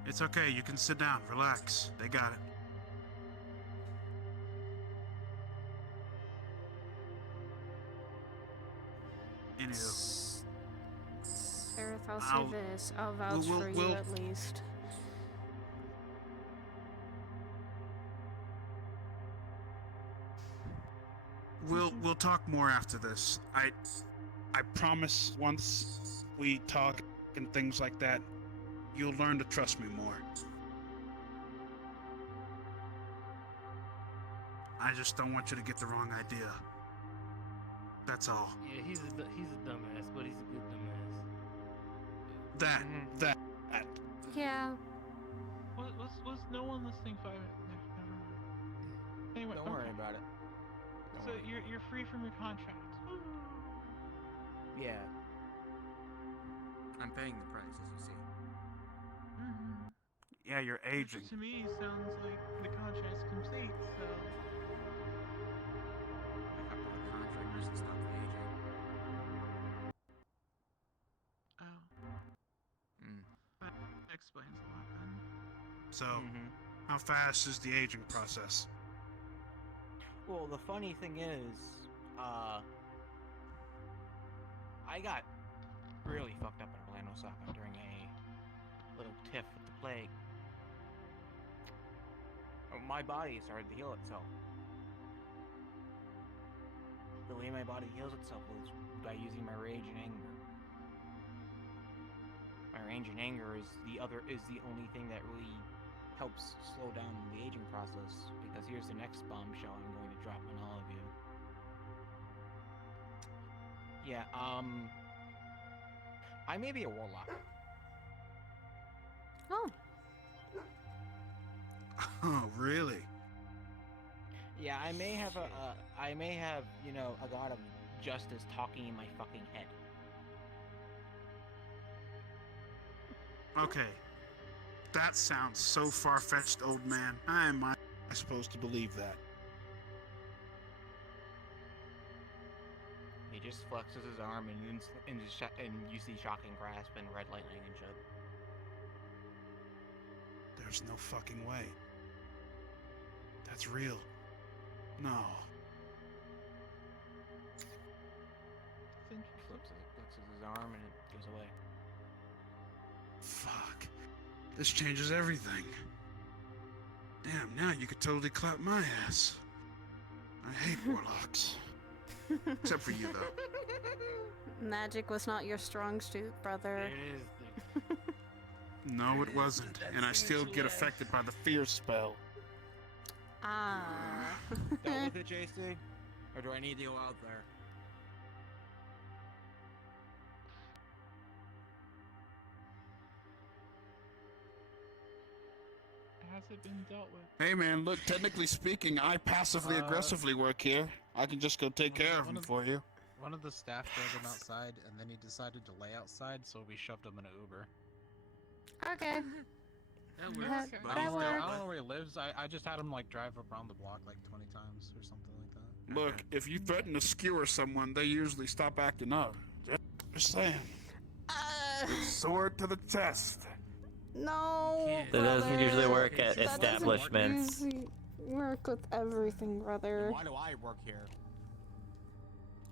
It's okay, you can sit down, relax. They got it. Anywho. Aerith, I'll say this. I'll vouch for you at least. We'll talk more after this. I promise once we talk and things like that, you'll learn to trust me more. I just don't want you to get the wrong idea. That's all. Yeah, he's a dumbass, but he's a good dumbass. That. Yeah. Was no one listening 5 minutes? Never mind. Anyway, Don't worry about it. So you're free from your contract. Yeah. I'm paying the price, as you see. Yeah, you're aging. To me, sounds like the contract's complete. So. I got the contract just to stop the aging. Oh. That explains a lot then. So, how fast is the aging process? Well, the funny thing is, I got really fucked up in Orlando Soccer during a little tiff with the plague. My body started to heal itself. The way my body heals itself is by using my rage and anger. My rage and anger is the only thing that really helps slow down the aging process, because here's the next bombshell I'm going to drop on all of you. Yeah, I may be a warlock. Oh. Oh, really? Yeah, I may have a god of justice talking in my fucking head. Okay. That sounds so far-fetched, old man. How am I supposed to believe that? He just flexes his arm and you see shocking grasp and red lightning and shit. There's no fucking way. That's real. No. Flexes his arm and it goes away. Fuck. This changes everything. Damn, now you could totally clap my ass. I hate warlocks. Except for you, though. Magic was not your strong suit, brother. It is. No, it wasn't. And I still get affected by the fear spell. Ah. Dealt with it, JC? Or do I need to go out there? Has it been dealt with? Hey man, look, technically speaking, I passively aggressively work here. I can just go take care of him for you. One of the staff drove him outside, and then he decided to lay outside, so we shoved him in an Uber. Okay. That works. But I don't know where he lives. I just had him like drive around the block like 20 times or something like that. Look, if you threaten to skewer someone, they usually stop acting up. Just saying. Sword to the chest. No. That doesn't usually work at That doesn't establishments. usually work with everything, brother. Why do I work here?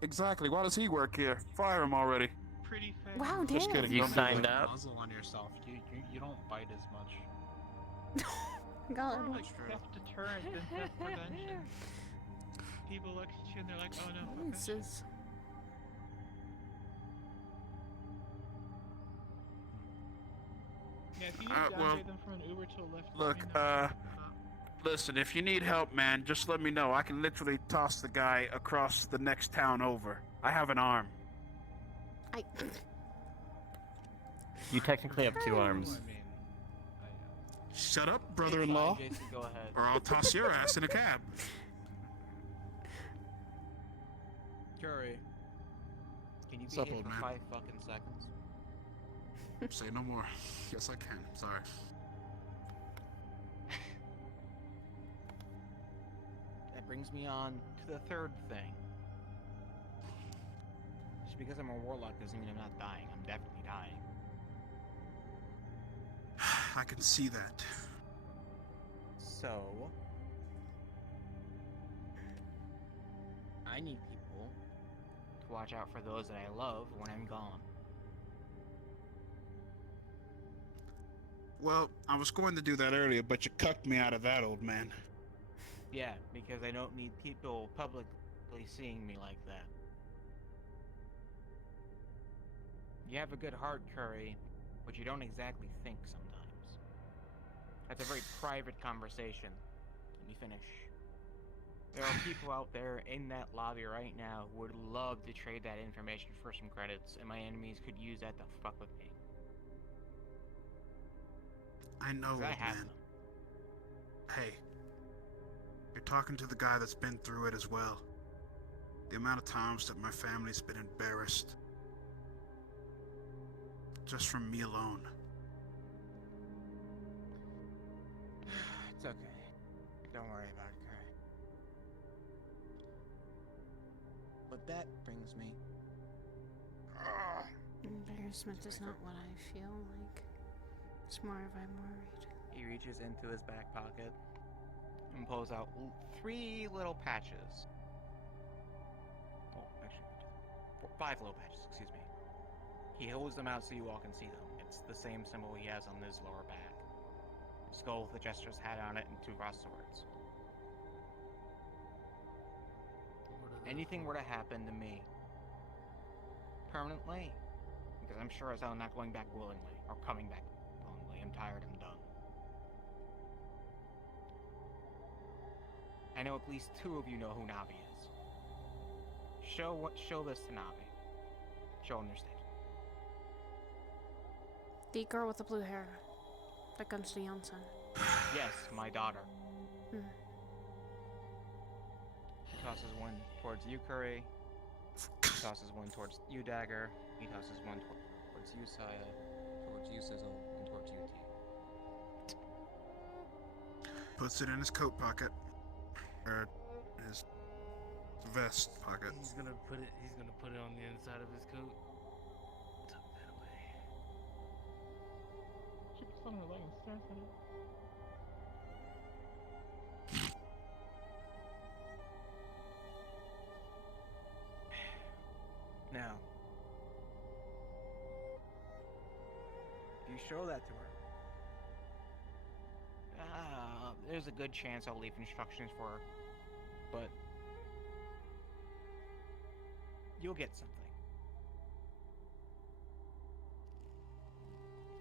Exactly. Why does he work here? Fire him already. Pretty fair. Wow, Just damn. kidding. You don't be signed like- up? Muzzle on yourself. You don't bite as much. God. More like theft deterrent than theft prevention. People look at you and they're like, oh no. Okay. Jesus. Yeah, if you need to well, downgrade them from an Uber to a Lyft, Look, let me know. listen, if you need help, man, just let me know. I can literally toss the guy across the next town over. I have an arm. You technically have two arms. Shut up, brother-in-law, Jason, go ahead. or I'll toss your ass in a cab. Curry, can you be Sup, here old for man? 5 fucking seconds? Say no more. Yes, I can. Sorry. That brings me on to the third thing. Just because I'm a warlock doesn't mean I'm not dying. I'm definitely dying. I can see that. So, I need people to watch out for those that I love when I'm gone. Well, I was going to do that earlier, but you cucked me out of that, old man. Yeah, because I don't need people publicly seeing me like that. You have a good heart, Curry, but you don't exactly think sometimes. That's a very private conversation. Let me finish. There are people out there in that lobby right now who would love to trade that information for some credits, and my enemies could use that to fuck with me. I know, 'Cause old I have man. them. Hey, you're talking to the guy that's been through it as well. The amount of times that my family's been embarrassed. Just from me alone. It's okay. Don't worry about it, Curry. But that brings me... Embarrassment is not what I feel like. It's more if I'm worried. He reaches into his back pocket and pulls out 3 little patches. Oh, actually, 5 little patches, excuse me. He holds them out so you all can see them. It's the same symbol he has on his lower back. A skull with a jester's hat on it and 2 crossed swords. Anything were to happen to me permanently, because I'm sure as hell not going back willingly, or coming back willingly. I'm tired, I'm done. I know at least 2 of you know who Navi is. Show this to Navi. Show him their state. The girl with the blue hair. That comes to Janssen. Yes, my daughter. Hmm. He tosses one towards you, Curry. He tosses one towards you, Dagger. He tosses one towards you, Saya. Towards you, Sizzle. And towards you, T. Puts it in his coat pocket. Or his vest pocket. He's gonna put it on the inside of his coat. Tuck that away. She puts on her leg and stares at it. show that to her. There's a good chance I'll leave instructions for her, but you'll get something.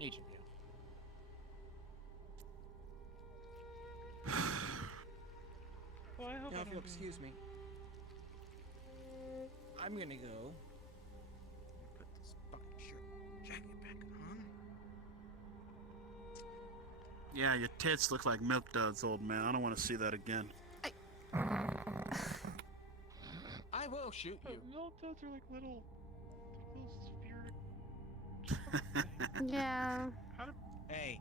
Each of you. Well, I hope Now, I if don't you'll do- excuse me, I'm gonna go put this fucking shirt jacket back on. Yeah, your tits look like milk duds, old man. I don't want to see that again. I will shoot you. Milk duds are like little spherical. Yeah. Hey,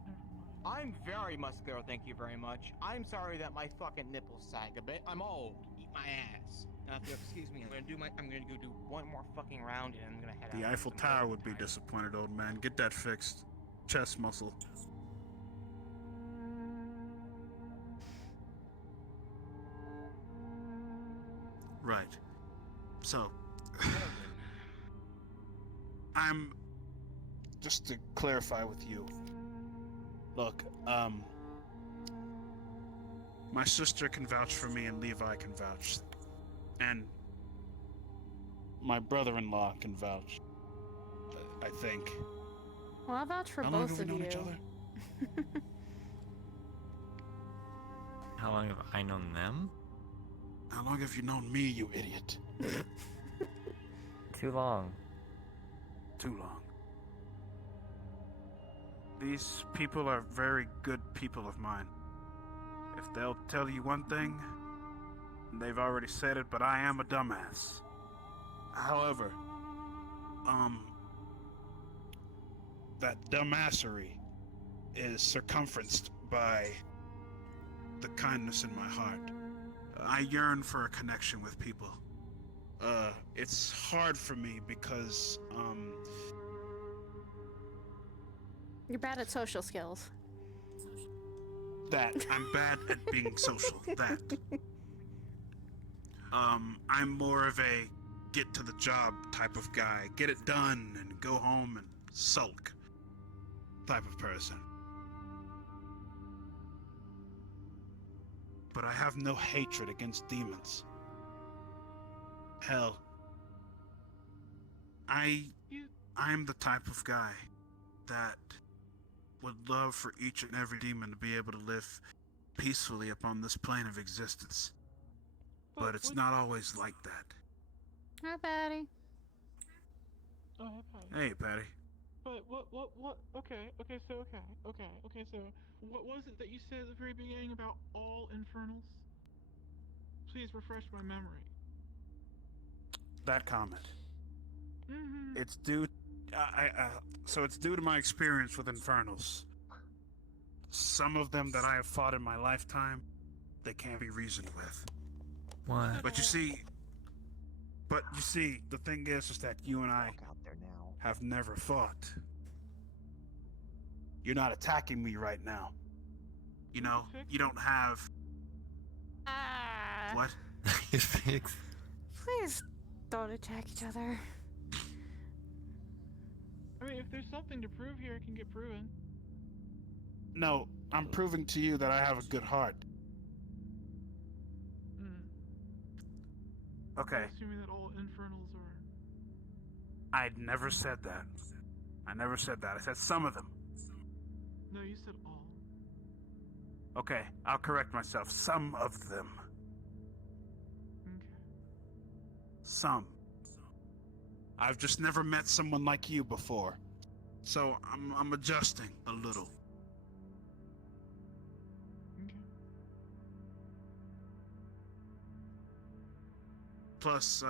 I'm very muscular, thank you very much. I'm sorry that my fucking nipples sag a bit. I'm old. Eat my ass. Now, if you'll excuse me, I'm gonna go do one more fucking round, and I'm gonna head out. The Eiffel Tower would be disappointed, old man. Get that fixed. Chest muscle. Right. So, I'm just to clarify with you. Look, my sister can vouch for me and Levi can vouch. And my brother-in-law can vouch. I think. Well, I'll vouch for How long both have we of known you. each other? How long have I known them? How long have you known me, you idiot? Too long. Too long. These people are very good people of mine. If they'll tell you one thing, they've already said it, but I am a dumbass. However, that dumbassery is circumferenced by the kindness in my heart. I yearn for a connection with people. It's hard for me because, You're bad at social skills. that I'm bad at being social. That. I'm more of a get to the job type of guy. Get it done and go home and sulk type of person. But I have no hatred against demons. Hell, I'm the type of guy that would love for each and every demon to be able to live peacefully upon this plane of existence. But it's not always like that. Hi, Patty. Oh, hi, Patty. Hey, Patty. But what, okay, so what was it that you said at the very beginning about all infernals? Please refresh my memory. That comment. Mm-hmm. It's due. So it's due to my experience with infernals. Some of them that I have fought in my lifetime, they can't be reasoned with. What? But you see, the thing is that you and I have never fought. You're not attacking me right now. You know, you don't have. What? His pigs. Please don't attack each other. I mean, if there's something to prove here, it can get proven. No, I'm proving to you that I have a good heart. Okay. Assuming that all infernals are. I'd never said that. I never said that. I said some of them. No, you said all. Okay, I'll correct myself. Some of them. Okay. Some. I've just never met someone like you before. So I'm adjusting a little. Okay. Plus,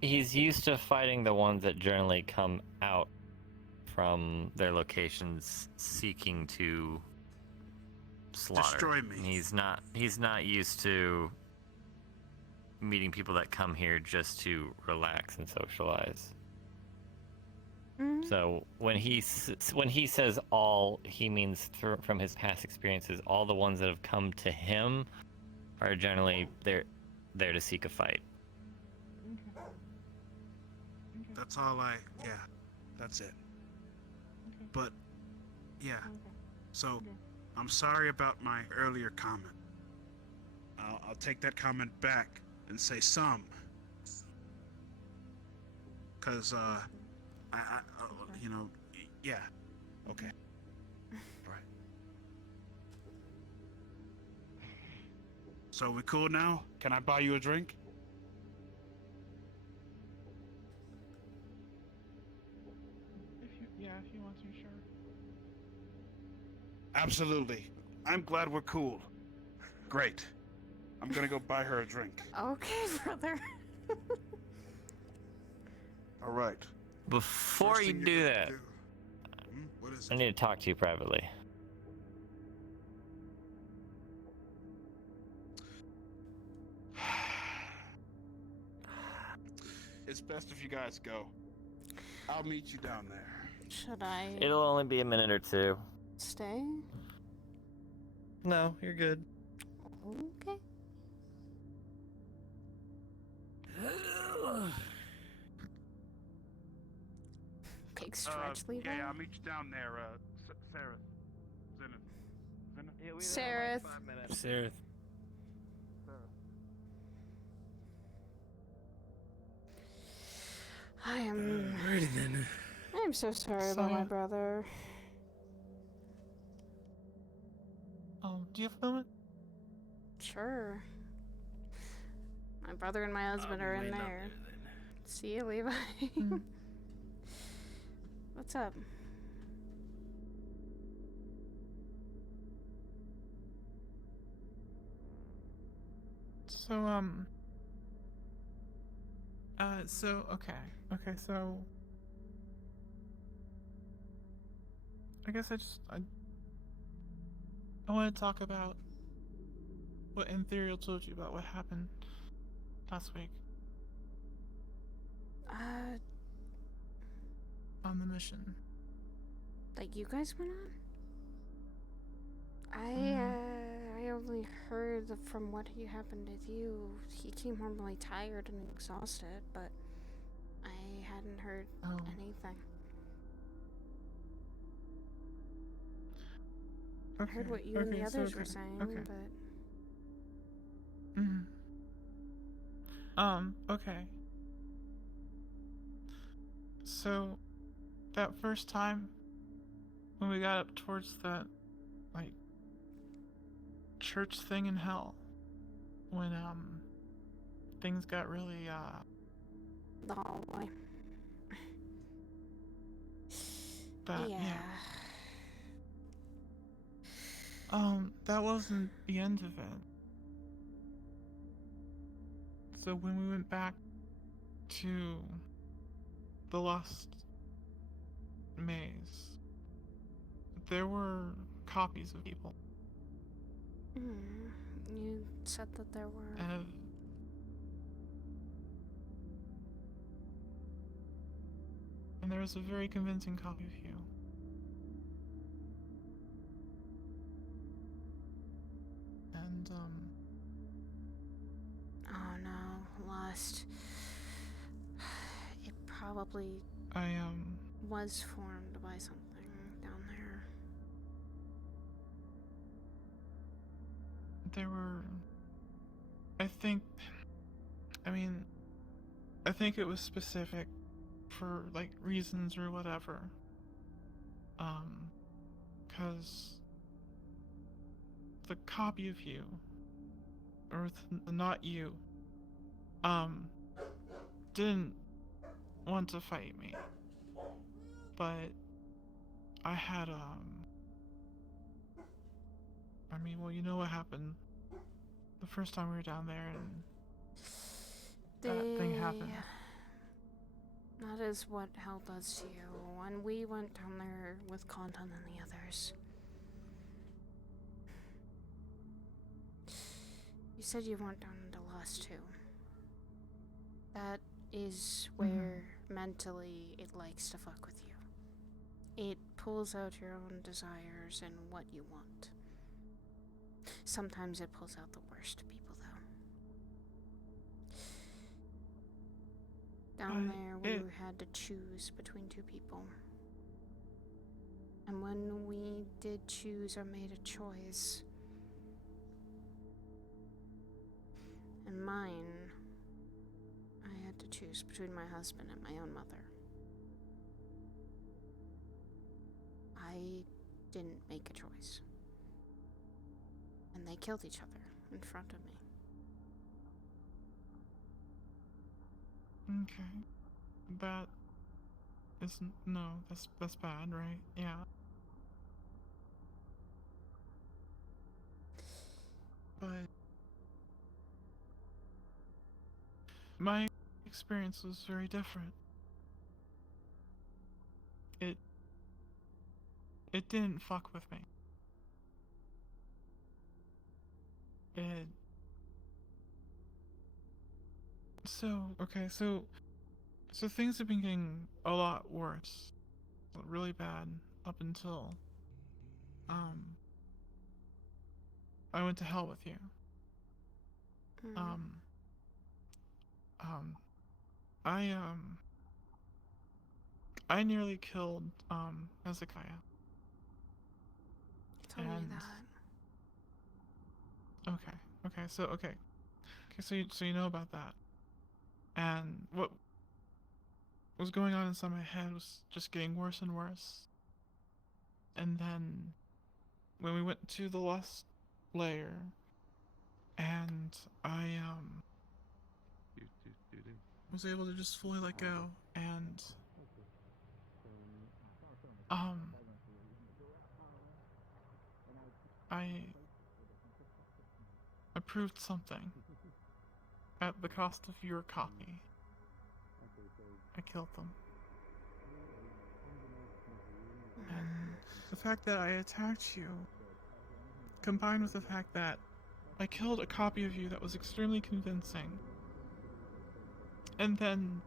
He's used to fighting the ones that generally come out from their locations seeking to slaughter. Destroy me. He's not used to meeting people that come here just to relax and socialize. So when he says all, he means from his past experiences, all the ones that have come to him are generally there to seek a fight. Okay. That's all yeah, that's it. Okay. But Yeah. Okay. So, Okay. I'm sorry about my earlier comment. I'll take that comment back and say some. Cause you know, yeah. Okay. Right. So we cool now? Can I buy you a drink? If you want to, sure. Absolutely. I'm glad we're cool. Great. I'm gonna go buy her a drink. Okay, brother. All right. Before you do that, What is I need to talk to you privately. It's best if you guys go. I'll meet you down there. Should I It'll only be a minute or two. stay? No, you're good. Okay. Big stretch, Levi. Yeah, I'll meet you down there, Sarah. Zenith. Sarah. Sarah. I am. Alrighty then. I'm so sorry about my brother. Do you have a moment? Sure. My brother and my husband are in there. See you, Levi. What's up? So, okay, so I guess I want to talk about what Ethereal told you about what happened last week. On the mission. Like you guys went on? I only heard from what happened with you. He came home really tired and exhausted, but I hadn't heard anything. I heard what you and the others were saying, but... Okay. So, that first time, when we got up towards that, like, church thing in hell, when, things got really, The hallway. yeah. That wasn't the end of it. So when we went back to the Lost Maze, there were copies of people. You said that there were... And there was a very convincing copy of you. And, Oh no, Lost. It probably... was formed by something down there. There were... I think it was specific for, like, reasons or whatever. 'Cause the copy of you, or not you, didn't want to fight me. But I had, well, you know what happened the first time we were down there, and that thing happened. That is what hell does to you. When we went down there with Content and the others, you said you went down into Lost too. That is where mentally it likes to fuck with you. It pulls out your own desires and what you want. Sometimes it pulls out the worst people, though. Down there, we had to choose between two people. And when we did choose or made a choice, and mine, I had to choose between my husband and my own mother. I didn't make a choice. And they killed each other in front of me. Okay. That isn't. No, that's bad, right? Yeah. But my experience was very different. It didn't fuck with me. So things have been getting a lot worse. Really bad up until I went to hell with you. I nearly killed Hezekiah. You told me that. Okay, so you know about that. And what was going on inside my head was just getting worse and worse. And then when we went to the last layer, and I was able to just fully let go, and I proved something at the cost of your copy. I killed them. And the fact that I attacked you, combined with the fact that I killed a copy of you that was extremely convincing, and then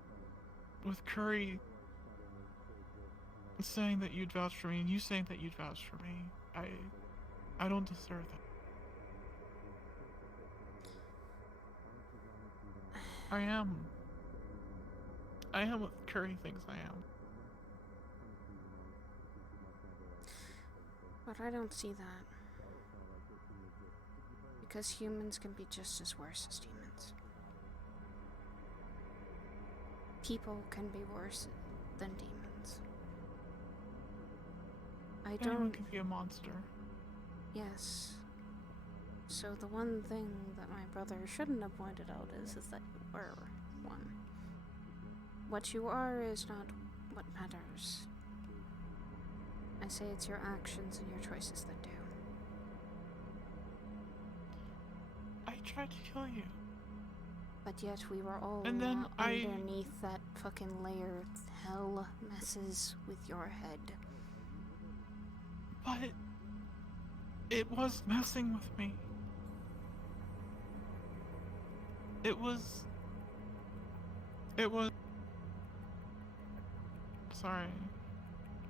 with Curry saying that you'd vouch for me, and you saying that you'd vouch for me, I don't deserve that. I am what Curry thinks I am. But I don't see that. Because humans can be just as worse as demons. People can be worse than demons. Anyone can be a monster. Yes. So the one thing that my brother shouldn't have pointed out is that you were one. What you are is not what matters. I say it's your actions and your choices that do. I tried to kill you. But yet we were all and then underneath that fucking layer. Hell messes with your head. But it was messing with me. It was... Sorry.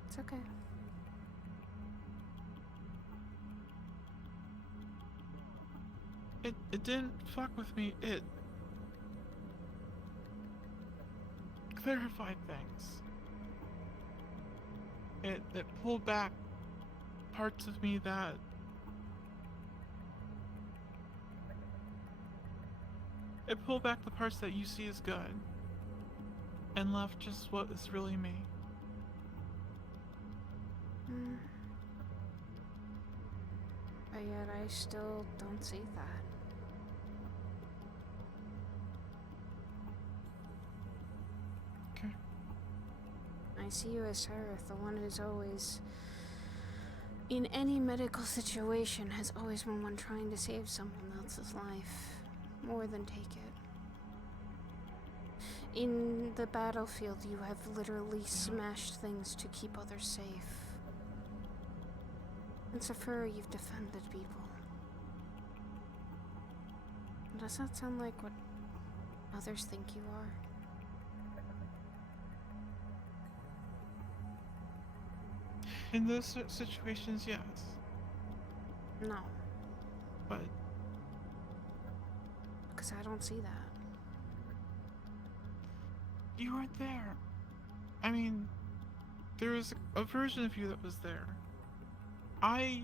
It's okay. It didn't fuck with me, it clarified things. It pulled back parts of me that it pulled back the parts that you see as good and left just what is really me. But yet I still don't see that. Okay. I see you as Sarah, the one who's always, in any medical situation, has always been one trying to save someone else's life, more than take it. In the battlefield, you have literally smashed things to keep others safe. In Safura, you've defended people. Does that sound like what others think you are? In those situations, yes. No. But... Because I don't see that. You weren't there. I mean, there was a version of you that was there. I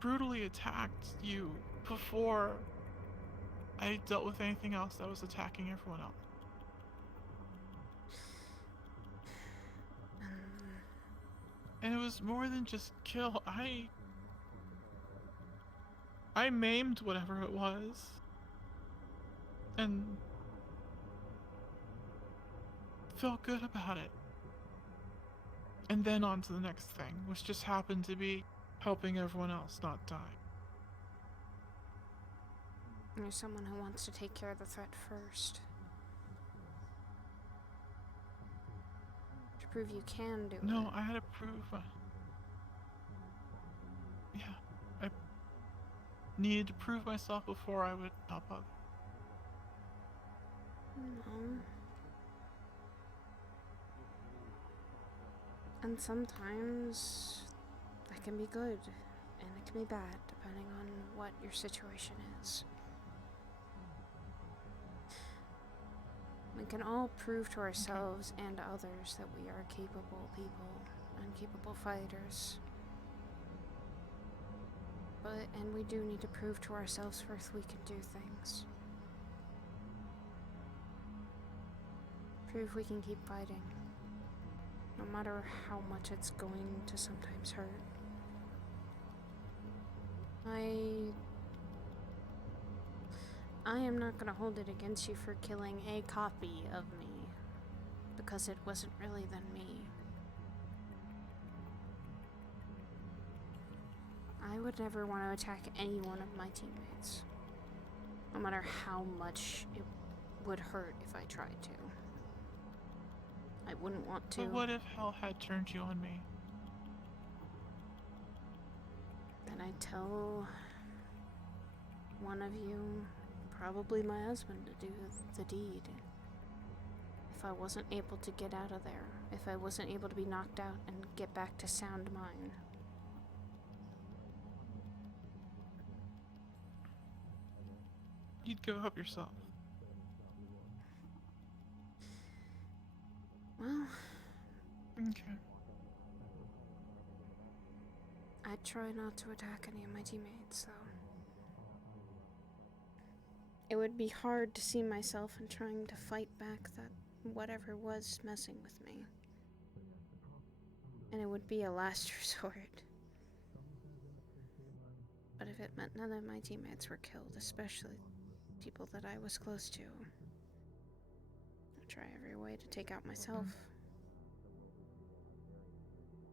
brutally attacked you before I dealt with anything else that was attacking everyone else. And it was more than just kill. I maimed whatever it was. And felt good about it. And then on to the next thing, which just happened to be helping everyone else not die. There's someone who wants to take care of the threat first. To prove you can do it. No, I had to prove yeah, I needed to prove myself before I would help others. No. And sometimes that can be good, and it can be bad, depending on what your situation is. We can all prove to ourselves and others that we are capable people and capable fighters. And we do need to prove to ourselves first we can do things. Prove we can keep fighting, no matter how much it's going to sometimes hurt. I am not gonna hold it against you for killing a copy of me, because it wasn't really then me. I would never want to attack any one of my teammates, no matter how much it would hurt if I tried to. I wouldn't want to. But what if hell had turned you on me? Then I'd tell one of you, probably my husband, to do the deed. If I wasn't able to get out of there, if I wasn't able to be knocked out and get back to sound mind. You'd go help yourself. Well, okay. I'd try not to attack any of my teammates, though. It would be hard to see myself in trying to fight back that whatever was messing with me. And it would be a last resort. But if it meant none of my teammates were killed, especially people that I was close to, I'd try every way to take out myself.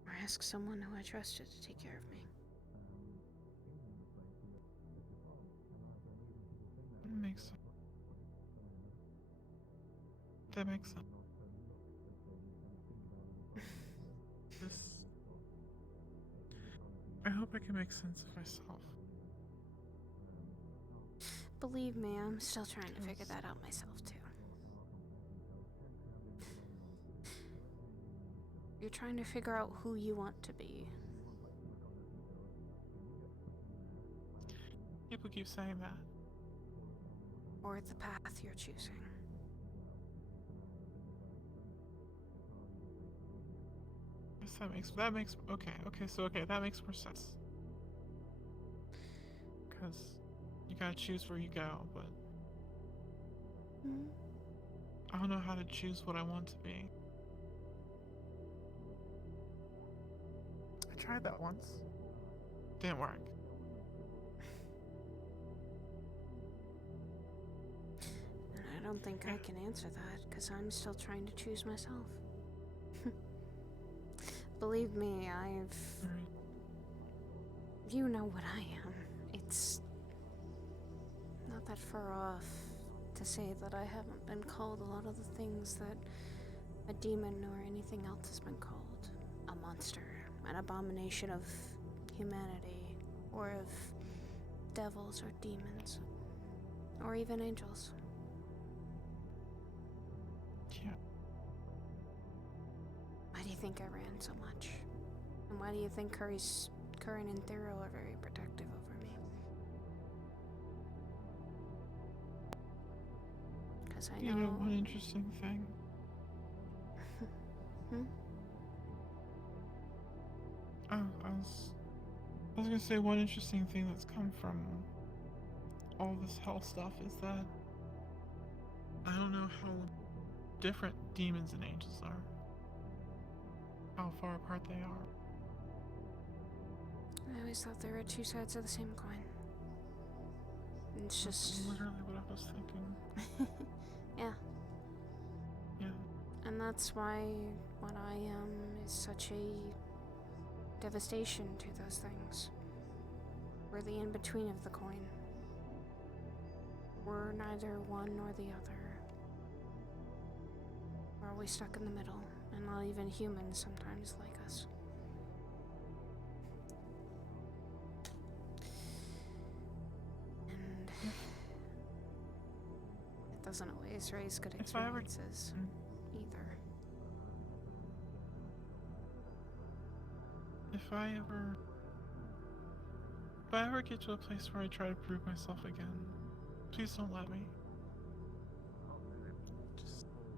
Or ask someone who I trusted to take care of me. Makes sense. That makes sense. I hope I can make sense of myself. Believe me, I'm still trying to figure that out myself too. You're trying to figure out who you want to be. People keep saying that. Or the path you're choosing. Yes, that makes okay, that makes more sense. Because you gotta choose where you go, but I don't know how to choose what I want to be. I tried that once. Didn't work. And I don't think I can answer that, because I'm still trying to choose myself. Believe me, you know what I am. It's not that far off to say that I haven't been called a lot of the things that a demon or anything else has been called. A monster, an abomination of humanity, or of devils or demons, or even angels. Yeah. Why do you think I ran so much? And why do you think Curran and Thero are very protective over me? Because I know... You know one interesting thing? Hmm? Oh, I was gonna say one interesting thing that's come from all this hell stuff is that I don't know how different demons and angels are. How far apart they are. I always thought there were two sides of the same coin. It's That's just... literally what I was thinking. Yeah. Yeah. And that's why what I am is such a devastation to those things. We're the in-between of the coin. We're neither one nor the other. We're always stuck in the middle, and not even humans sometimes like us. And it doesn't always raise good experiences either. If I ever get to a place where I try to prove myself again, please don't let me.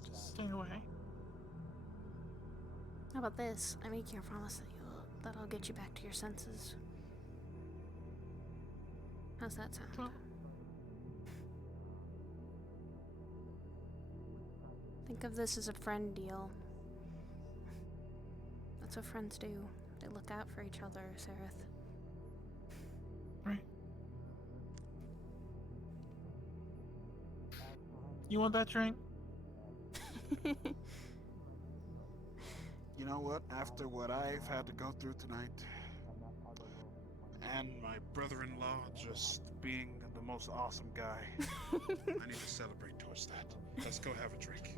Just stay away. How about this? I make you a promise that I'll get you back to your senses. How's that sound? Well, think of this as a friend deal. That's what friends do. They look out for each other, Sereth. right. You want that drink? You know what? After what I've had to go through tonight, and my brother-in-law just being the most awesome guy, I need to celebrate towards that. Let's go have a drink.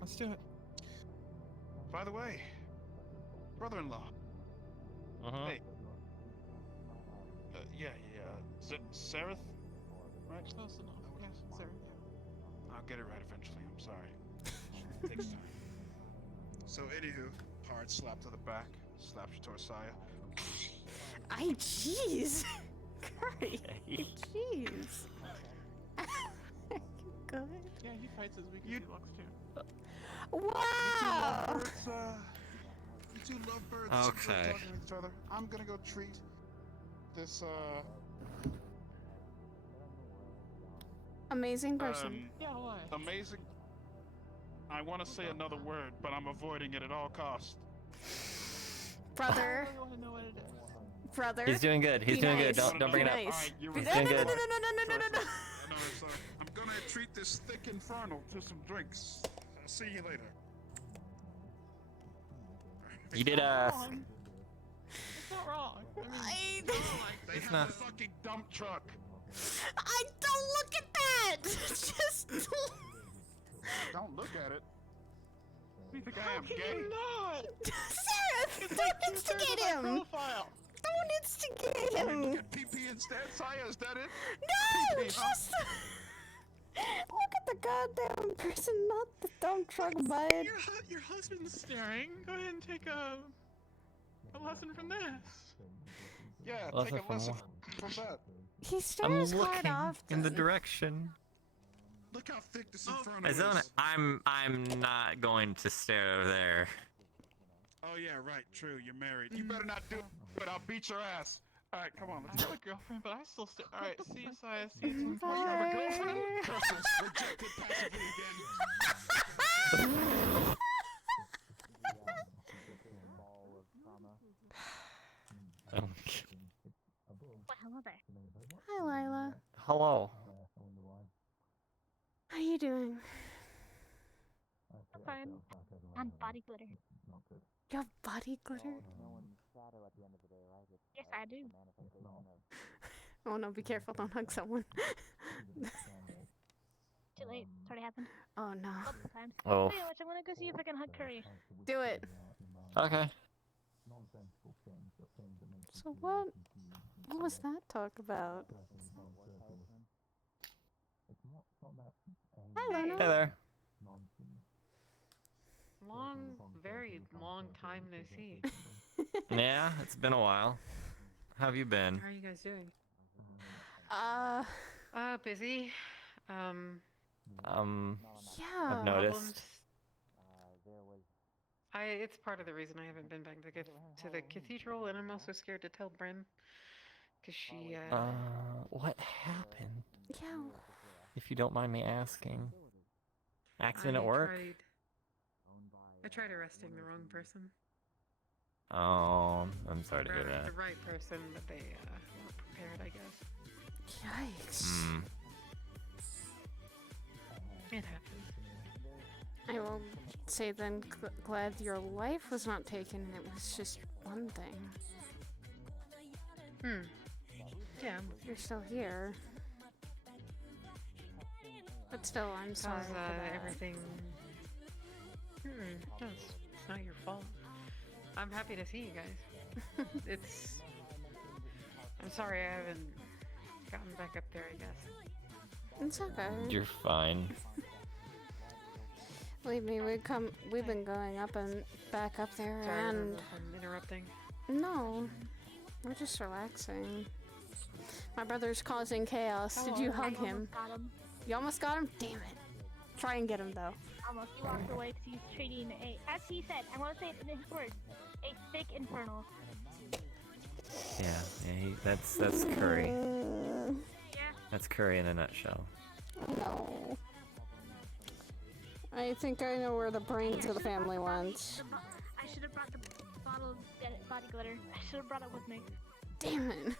Let's do it. By the way, brother-in-law. Hey. Yeah. Sareth? Right? Close enough. Yes, sir. I'll get it right eventually. I'm sorry. It takes time. So, anywho, hard slap to the back, slaps you towards Saya. Jeez! Curry! Jeez! Go ahead. Yeah, he fights as weak as he looks too. Wow! You two lovebirds. Okay. Talking to each other. I'm gonna go treat this, Amazing person. Yeah, why? amazing. I want to say another word, but I'm avoiding it at all costs. Brother. Brother. He's doing good. He's doing good. Don't bring it up. Nice. He's doing good. No, I'm gonna treat this thick infernal to some drinks. I'll see you later. You did It's not wrong. I mean, They It's have not. a fucking dump truck. I don't look at that! Just... Don't look at it. You think I how am can gay? you not? Sarah! Don't instigate him! Profile. Don't instigate You him! get PP instead, Saya, is that it? No! PP, huh? Just... Look at the goddamn person, not the dump truck, bud. Your husband's staring. Go ahead and take a lesson from this. Yeah, Lesson take a lesson from from that. He I'm stares hard looking off. in the direction. Look how thick this inferno Azona, is. I'm not going to stare over there. Oh yeah, right, true, you're married. You better not do it, but I'll beat your ass. Alright, come on, I let's have go. a girlfriend, but I still stare. All right, see you, Saya. See you. Oh, you have a girlfriend? Curses, rejected passively again. Hello there. Hi, Lila. Hello. How you doing? I'm fine. I'm body glitter. You have body glitter? Yes, I do. Oh no, be careful, don't hug someone. Too late. It's already happened. Oh no. Multiple times. Oh. Wait, I'm gonna go see if I can hug Curry. Do it. Okay. So what was that talk about? Hi, Luna. Hey there. Very long time no see. Yeah, it's been a while. How have you been? How are you guys doing? Uh, busy. Yeah. I've noticed. It's part of the reason I haven't been back to the cathedral, and I'm also scared to tell Bryn, cause she. What happened? Yeah. If you don't mind me asking. Accident at work? I tried arresting the wrong person. Oh, I'm sorry to hear that. The right person, but they weren't prepared, I guess. Yikes. It happens. I will say then, glad your life was not taken and it was just one thing. Yeah. You're still here. But still, I'm sorry for that. Everything... No, it's not your fault. I'm happy to see you guys. I'm sorry I haven't gotten back up there, I guess. It's okay. You're fine. Believe me, we've been going up and back up there, Sorry and if I'm interrupting. no, we're just relaxing. My brother's causing chaos. Did you hug him? Got him. You almost got him? Damn it. Try and get him though. Almost. He walked away because he's trading as he said, I want to say it in his words, a thick infernal. Yeah, that's curry. Yeah. That's curry in a nutshell. No. I think I know where the brains of the family went. I should have brought the bottle of body glitter. I should have brought it with me. Damn it.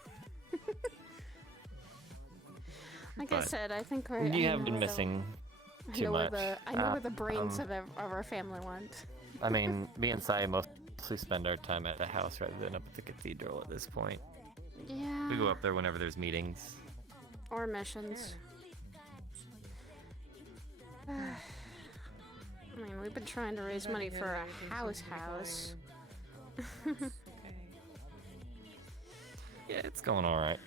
Like I said, I think we're. You have been missing too much. I know where the brains of our family went. I mean, me and Sai mostly spend our time at the house rather than up at the cathedral at this point. Yeah. We go up there whenever there's meetings. Or missions. I mean, we've been trying to raise money for a house. Yeah, it's going all right.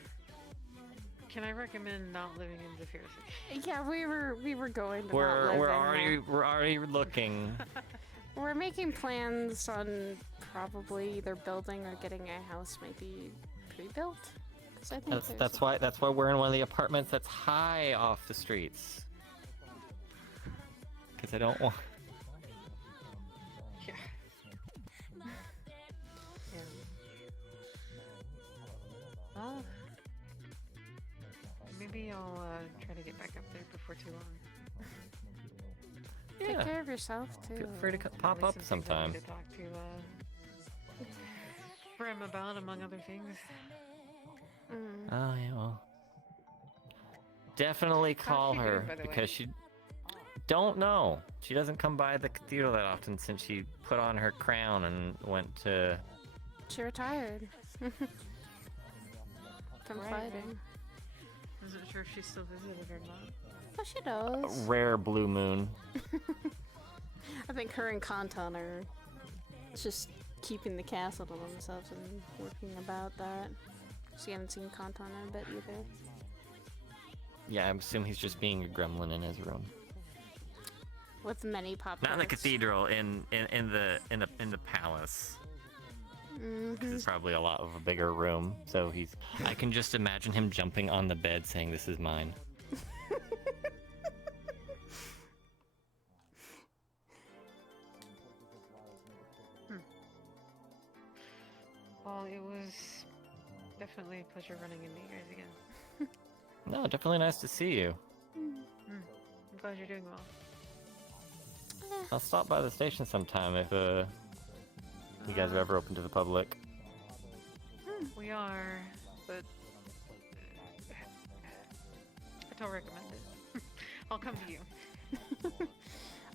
Can I recommend not living in Zephyr City? Yeah, we were going to. We're already looking. We're making plans on probably either building or getting a house, maybe pre-built. I think that's why we're in one of the apartments that's high off the streets. Because I don't want. Yeah. Well, maybe I'll try to get back up there before too long. Take care of yourself too. Feel free to pop up sometime. To talk to Brim about, among other things. Oh yeah, well. Definitely call her because she. Don't know. She doesn't come by the cathedral that often since she put on her crown and went to. She retired. From fighting. Wasn't sure if she still visited or not. Oh, she does. A rare blue moon. I think her and Kanton are just keeping the castle to themselves and working about that. She haven't seen Kanton in a bit either. Yeah, I assume he's just being a gremlin in his room. With many pop. Not in the cathedral, in the palace. It's probably a lot of a bigger room, so he's. I can just imagine him jumping on the bed, saying, "This is mine." Well, it was definitely a pleasure running into you guys again. No, definitely nice to see you. I'm glad you're doing well. I'll stop by the station sometime if you guys are ever open to the public. We are, but I don't recommend it. I'll come to you.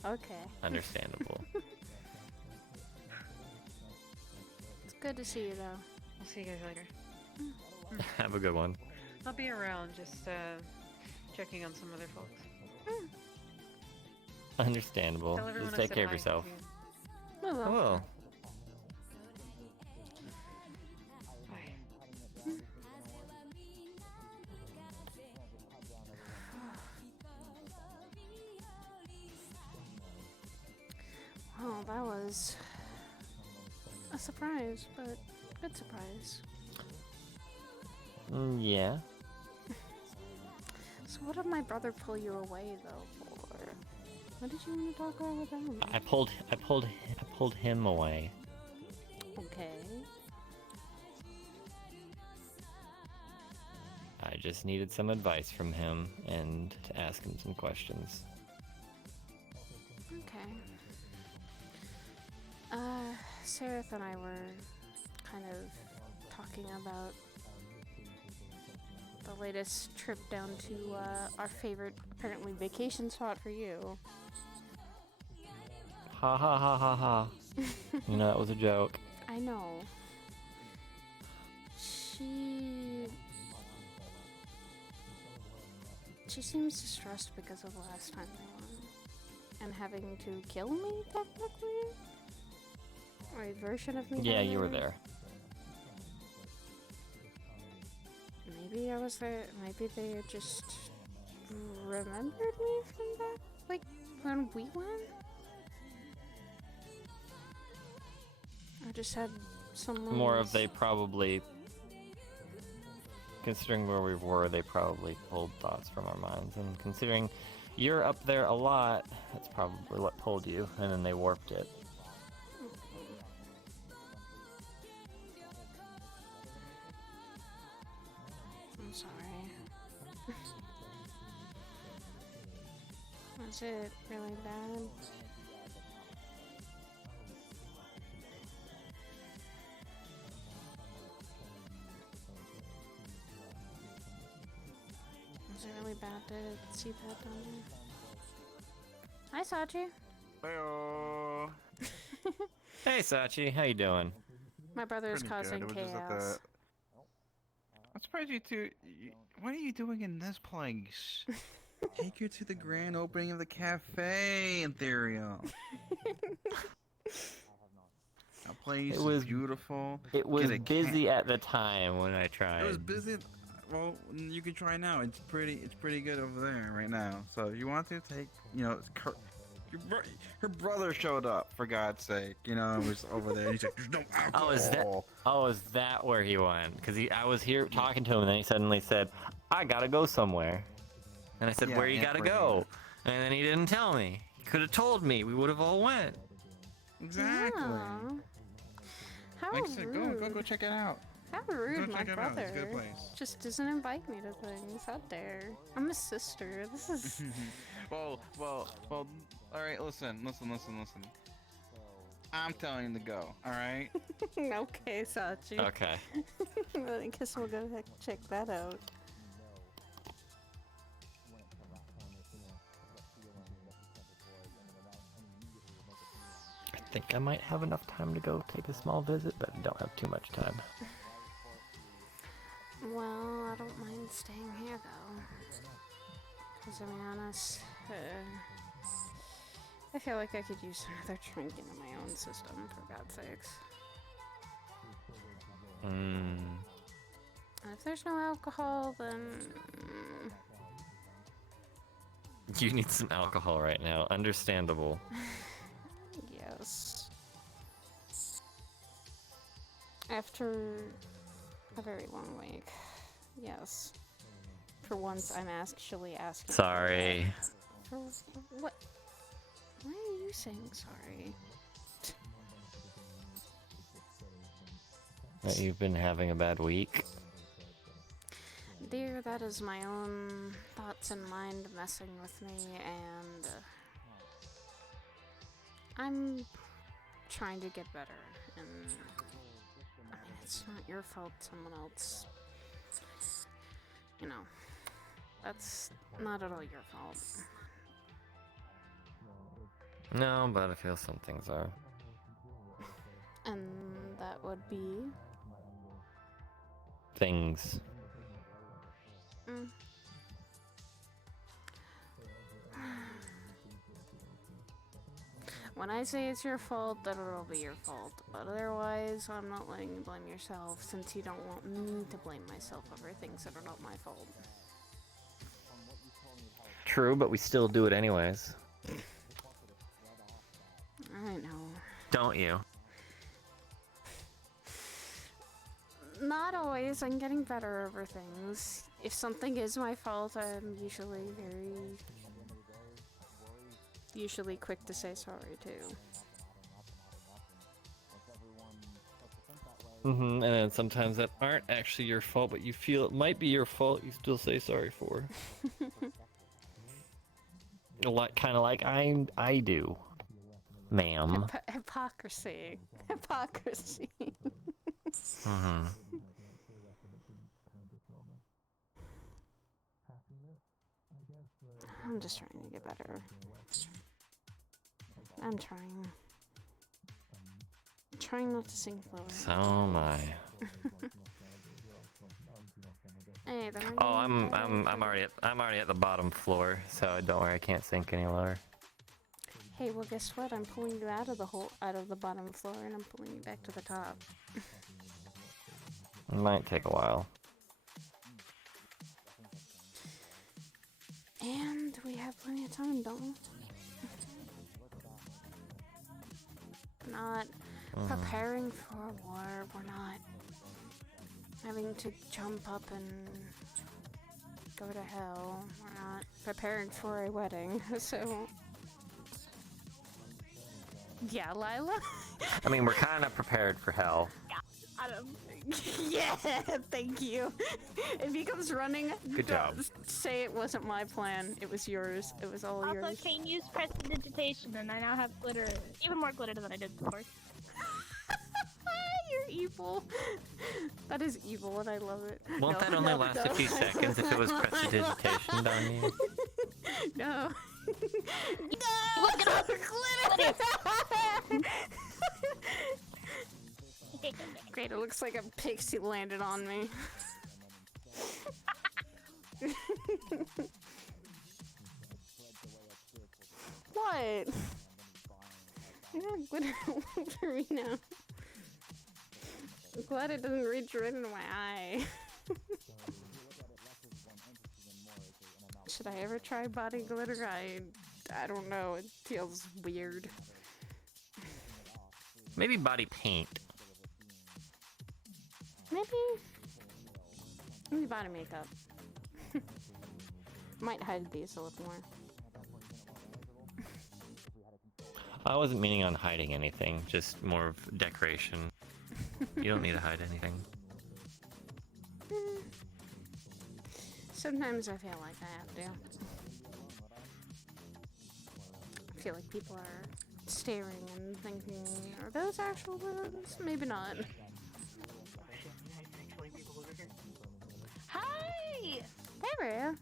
Okay. Understandable. It's good to see you though. I'll see you guys later. Have a good one. I'll be around, just checking on some other folks. Understandable. Tell everyone Just I take said care of hi yourself. to you. Oh, I will. Oh, that was a surprise, but good surprise. Yeah. So what did my brother pull you away though for? What did you want to talk about with them? I pulled him away. Okay. I just needed some advice from him and to ask him some questions. Okay. Seraph and I were kind of talking about the latest trip down to our favorite, apparently, vacation spot for you. Ha ha ha ha ha. You know, that was a joke. I know. She seems distressed because of the last time they won. And having to kill me, technically? Or a version of me. Yeah, you were there. Maybe I was there. Maybe they just remembered me from that, like, when we won? I just had someone. More of they probably, considering where we were, they probably pulled thoughts from our minds. And considering you're up there a lot, that's probably what pulled you, and then they warped it. I'm sorry. Was it really bad? Was it really bad to see that down there? Hi, Sachi. Heyo. Hey, Sachi, how you doing? My brother is Pretty causing good. It was just at chaos. I'm surprised you two. What are you doing in this place? Take her to the grand opening of the cafe, Ethereal. That place is beautiful. It was busy at the time when I tried. It was busy. Well, you can try now. It's pretty good over there right now. So you want to take, her brother showed up, for God's sake. And was over there. And he's like, "There's no alcohol." Is that where he went? Because I was here talking to him, and then he suddenly said, "I gotta go somewhere," and I said, Yeah, "Where you gotta go?" And then he didn't tell me. He could have told me. We would have all went. Exactly. Yeah. How Like I said, rude. go check it out. How rude, Go my check it out. brother. It's a good place. Just doesn't invite me to things. How dare. I'm his sister. This is... Well. All right. Listen. I'm telling him to go. All right. Okay, Sachi. Okay. Well, I guess we'll go check that out. I think I might have enough time to go take a small visit, but I don't have too much time. Well, I don't mind staying here, though. Because, to be honest, I feel like I could use another drink into my own system, for God's sakes. And if there's no alcohol, then... You need some alcohol right now. Understandable. Yes. After a very long week. Yes. For once, I'm actually asking. Sorry. For what? Why are you saying sorry? That you've been having a bad week? Dear, that is my own thoughts and mind messing with me, and I'm trying to get better, and I mean, it's not your fault someone else, that's not at all your fault. No, but I feel some things are. And that would be? Things. When I say it's your fault, then it'll be your fault. But otherwise, I'm not letting you blame yourself, since you don't want me to blame myself over things that are not my fault. True, but we still do it anyways. I know. Don't you? Not always. I'm getting better over things. If something is my fault, I'm usually very usually quick to say sorry too. And then sometimes that aren't actually your fault, but you feel it might be your fault, you still say sorry for. A lot, kind of like I do, ma'am. Hypocrisy. Hypocrisy. I'm just trying to get better. I'm trying. Trying not to sing lower. So am I. Hey, oh, I'm already at the bottom floor, so don't worry, I can't sink any lower. Hey, well, guess what? I'm pulling you out of the bottom floor, and I'm pulling you back to the top. It might take a while. And we have plenty of time, don't we? Not preparing for a war. We're not having to jump up and go to hell. We're not preparing for a wedding, so... Yeah, Lila? I mean, we're kind of prepared for hell. Adam. Yeah, thank you. If he comes running, Good job. Say it wasn't my plan. It was yours. It was all yours. Also, Kane used prestidigitation, and I now have glitter. Even more glitter than I did before. You're evil. That is evil, and I love it. Won't that only last a few seconds if it was prestidigitation on you? No. No! Look at glitter! Great, it looks like a pixie landed on me. What? Yeah, glitter for me now. I'm glad it doesn't reach right into my eye. Should I ever try body glitter? I don't know. It feels weird. Maybe body paint. Maybe body makeup. Might hide these a little more. I wasn't meaning on hiding anything, just more of decoration. You don't need to hide anything. Sometimes I feel like I have to. I feel like people are staring and thinking, are those actual limbs? Maybe not. Hi! Hey, Rhea.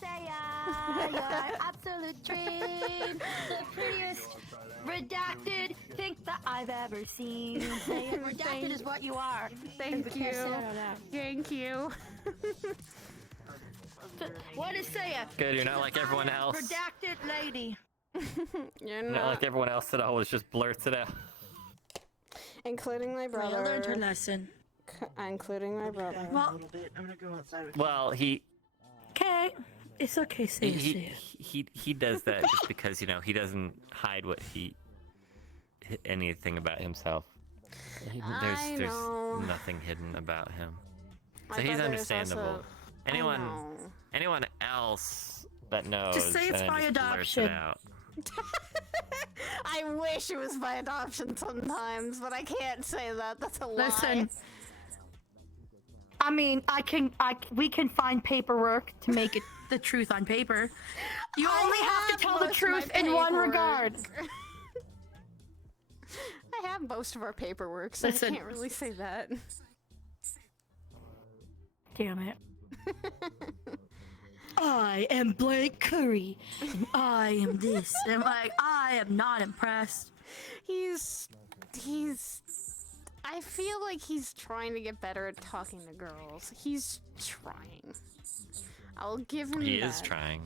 Saya, your absolute dream, the prettiest redacted thing that I've ever seen. Saya, redacted is what you are. Thank you. Thank you. What is Saya? Good, you're not like everyone else. Redacted lady. You're Not like everyone else that always just blurts it out. Including my brother. I learned her lesson. Including my brother. Well, I'm gonna go outside. Well, he okay. It's okay, Saya. he does that just because, you know, he doesn't hide what anything about himself. There's nothing hidden about him. So he's understandable. Anyone else that knows, just say it's by adoption. It out. I wish it was by adoption sometimes, but I can't say that. That's a lie. Listen. I mean, we can find paperwork to make it the truth on paper. You only have to tell the truth in one regard. I have most of our paperwork, so I can't really say that. Damn it. I am Blake Curry, and I am this. And I am not impressed. I feel like he's trying to get better at talking to girls. He's trying. I'll give him that. He is trying.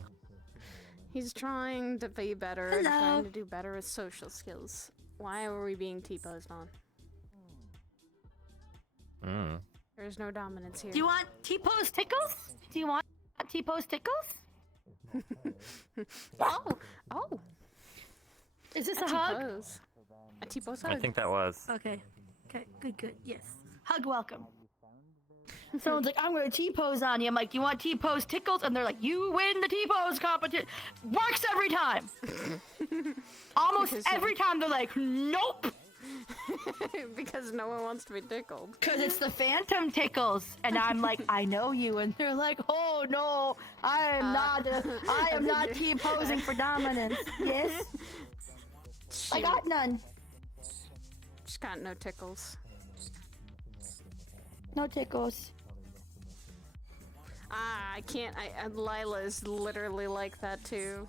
He's trying to be better. Hello. Trying to do better with social skills. Why are we being T-posed on? There's no dominance here. Do you want T-pose tickles? Do you want T-pose tickles? Oh. Is this a hug? T-pose. A T-pose hug. I think that was. Okay. Okay, good, yes. Hug welcome. Someone's like, I'm gonna T-pose on you. I'm like, you want T-pose tickles? And they're like, you win the T-pose competition. Works every time. Almost every time they're like, nope. Because no one wants to be tickled. Because it's the phantom tickles. And I'm like, I know you. And they're like, oh no, I am not T-posing for dominance. Yes? I got none. Just got no tickles. No tickles. I can't. Lila is literally like that too.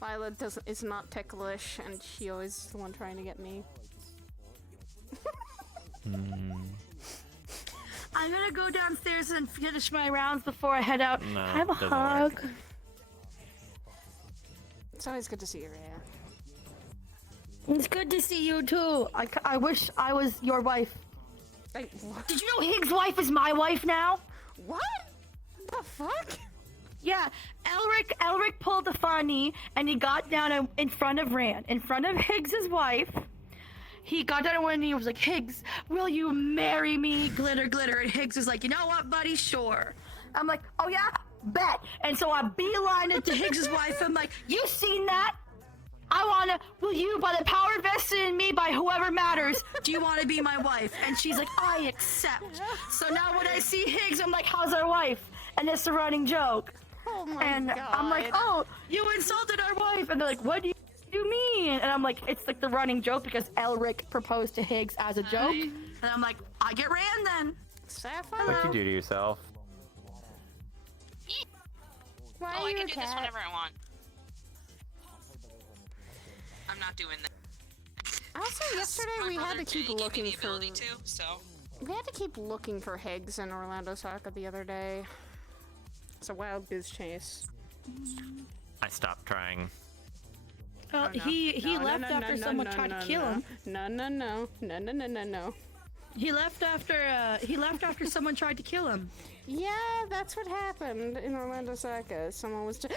Lila is not ticklish, and she always is the one trying to get me. I'm gonna go downstairs and finish my rounds before I head out. No, Have a doesn't hug. work. It's always good to see you, Rhea. It's good to see you too. I wish I was your wife. Wait, what? Did you know Higgs' wife is my wife now? What? The fuck? Yeah, Elric pulled the funny and he got down in front of Rand, in front of Higgs' wife. He got down on one knee and was like, Higgs, will you marry me? Glitter, glitter. And Higgs was like, you know what, buddy? Sure. I'm like, oh yeah? Bet. And so I beelined it to Higgs' wife. I'm like, you seen that? Will you, by the power vested in me by whoever matters, do you want to be my wife? And she's like, I accept. So now when I see Higgs, I'm like, how's our wife? And it's a running joke. Oh my God. I'm like, oh, you insulted our wife. And they're like, what do you mean? And I'm like, it's like the running joke because Elric proposed to Higgs as a joke. And I'm like, I get Rand then. What'd you do to yourself? Why I are you can a do this cat? whenever I want. I'm not doing that. Also, yesterday My we had brother to keep Jay gave me looking the for. ability to, so. We had to keep looking for Higgs in Orlando Soccer the other day. It's a wild goose chase. I stopped trying. Oh, no. he No, left no, after no, someone no, tried no, to kill no. him. No. He left after someone tried to kill him. Yeah, that's what happened in Orlando Soccer. Someone was just.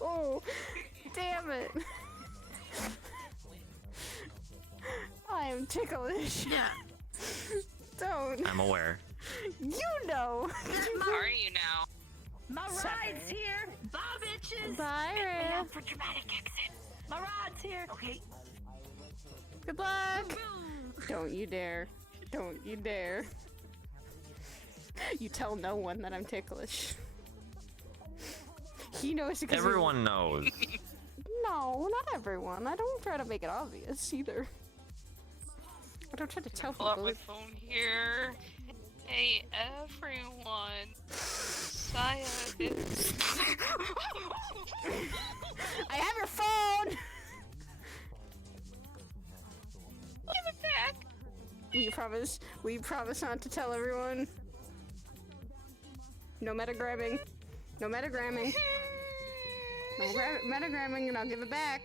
Oh, damn it. I am ticklish. Yeah. Don't. I'm aware. You know. How are you now? My ride's here. Bye, bitches. Bye, And Rhea. now for dramatic exit. My ride's here. Okay. Good luck. Don't you dare. Don't you dare. You tell no one that I'm ticklish. He knows because Everyone knows. No, not everyone. I don't try to make it obvious either. I don't try to tell Pull up people. my phone here. Hey everyone. Saya is. I have your phone! Give it back. Will you promise not to tell everyone? No metagramming. No metagramming. No metagramming and I'll give it back.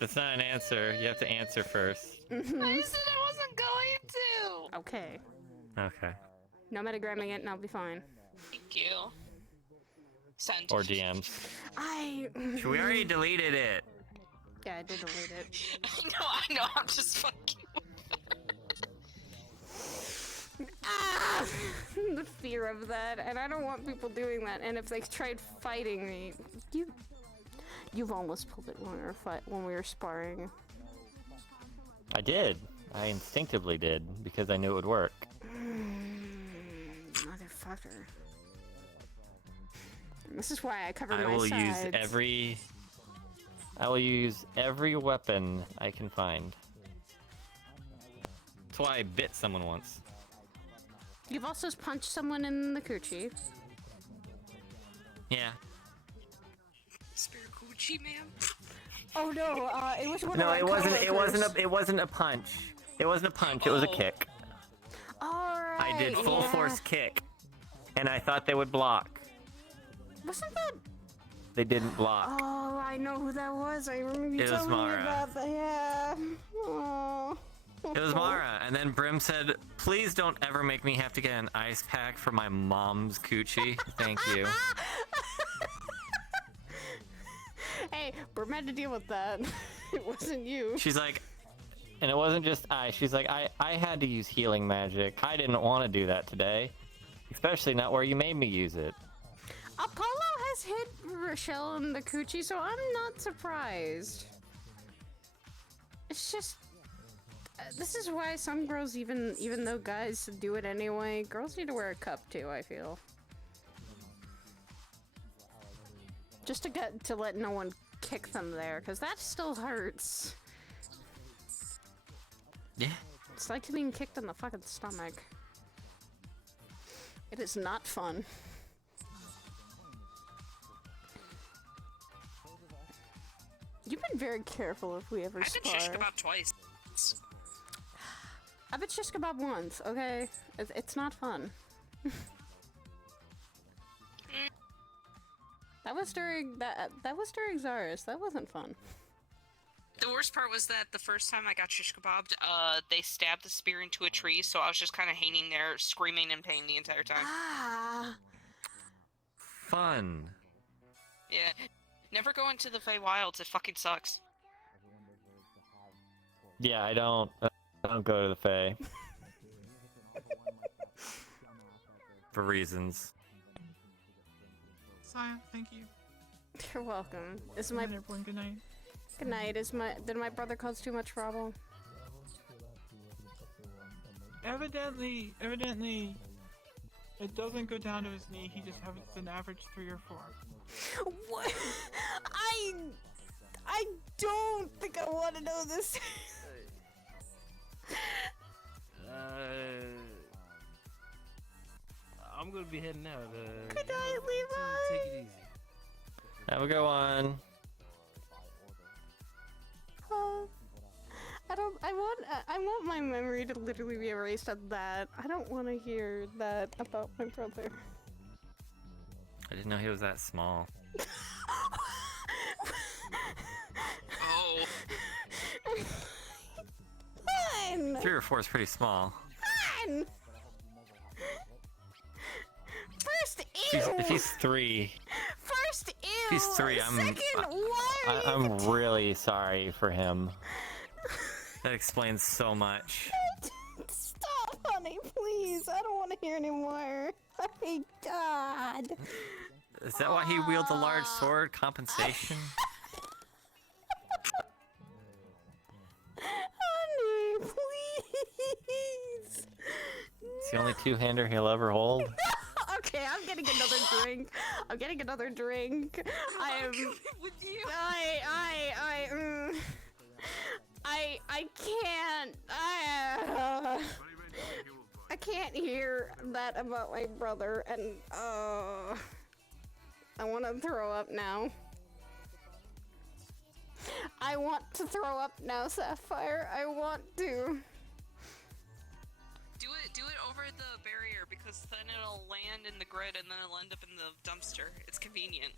That's not an answer. You have to answer first. I said I wasn't going to. Okay. Okay. No metagramming it and I'll be fine. Thank you. Send. Or DMs. We already deleted it. Yeah, I did delete it. I know, I'm just fucking. The fear of that, and I don't want people doing that. And if they tried fighting me, you've almost pulled it when we were sparring. I did. I instinctively did because I knew it would work. Motherfucker. And this is why I cover my I will sides. use every weapon I can find. That's why I bit someone once. You've also punched someone in the coochie. Yeah. Spare coochie, ma'am. Oh no, it was one of No, my it wasn't. It coworkers. wasn't a punch. It wasn't a punch. It was a kick. Alright. I did full force kick, and I thought they would block. Wasn't that? They didn't block. Oh, I know who that was. I remember you It was telling me Mara. about that. Yeah. Oh. It was Mara, and then Brim said, "Please don't ever make me have to get an ice pack for my mom's coochie. Thank you." Hey, we're meant to deal with that. It wasn't you. She's like, And it wasn't just she's like, I had to use healing magic. I didn't want to do that today. Especially not where you made me use it. Apollo has hit Rochelle in the coochie, so I'm not surprised. It's just... this is why some girls, even though guys do it anyway, girls need to wear a cup too, I feel. Just to let no one kick them there, because that still hurts. Yeah. It's like being kicked in the fucking stomach. It is not fun. You've been very careful if we ever I've spar. been shish kebab twice. I've been shish kebab once, okay? It's not fun. That was during Zaris. That wasn't fun. The worst part was that the first time I got shish kebabbed, they stabbed the spear into a tree, so I was just kind of hanging there, screaming in pain the entire time. Ah. Fun. Yeah. Never go into the Feywilds, it fucking sucks. Yeah, I don't go to the Fae. For reasons. Sion, thank you. You're welcome. Is my everyone, good night. Good night. Did my brother cause too much trouble? Evidently, it doesn't go down to his knee. He just has an average 3 or 4. What? I don't think I want to know this. I'm gonna be heading out. Good night, Levi. Take it easy. Have a good one. I want my memory to literally be erased on that. I don't want to hear that about my brother. I didn't know he was that small. Oh. Fine. 3 or 4 is pretty small. Fine. First, ew. If he's 3. First, ew. If he's 3, I'm really sorry for him. That explains so much. Stop, honey, please. I don't want to hear anymore. Oh my god. Is that why he wields a large sword? Compensation? Honey, please. It's the only two-hander he'll ever hold. Okay, I'm getting another drink. I'm getting another drink. I am. With you. I can't. I can't hear that about my brother, and I want to throw up now. I want to throw up now, Sapphire. I want to. Do it over the barrier, because then it'll land in the grid and then it'll end up in the dumpster. It's convenient.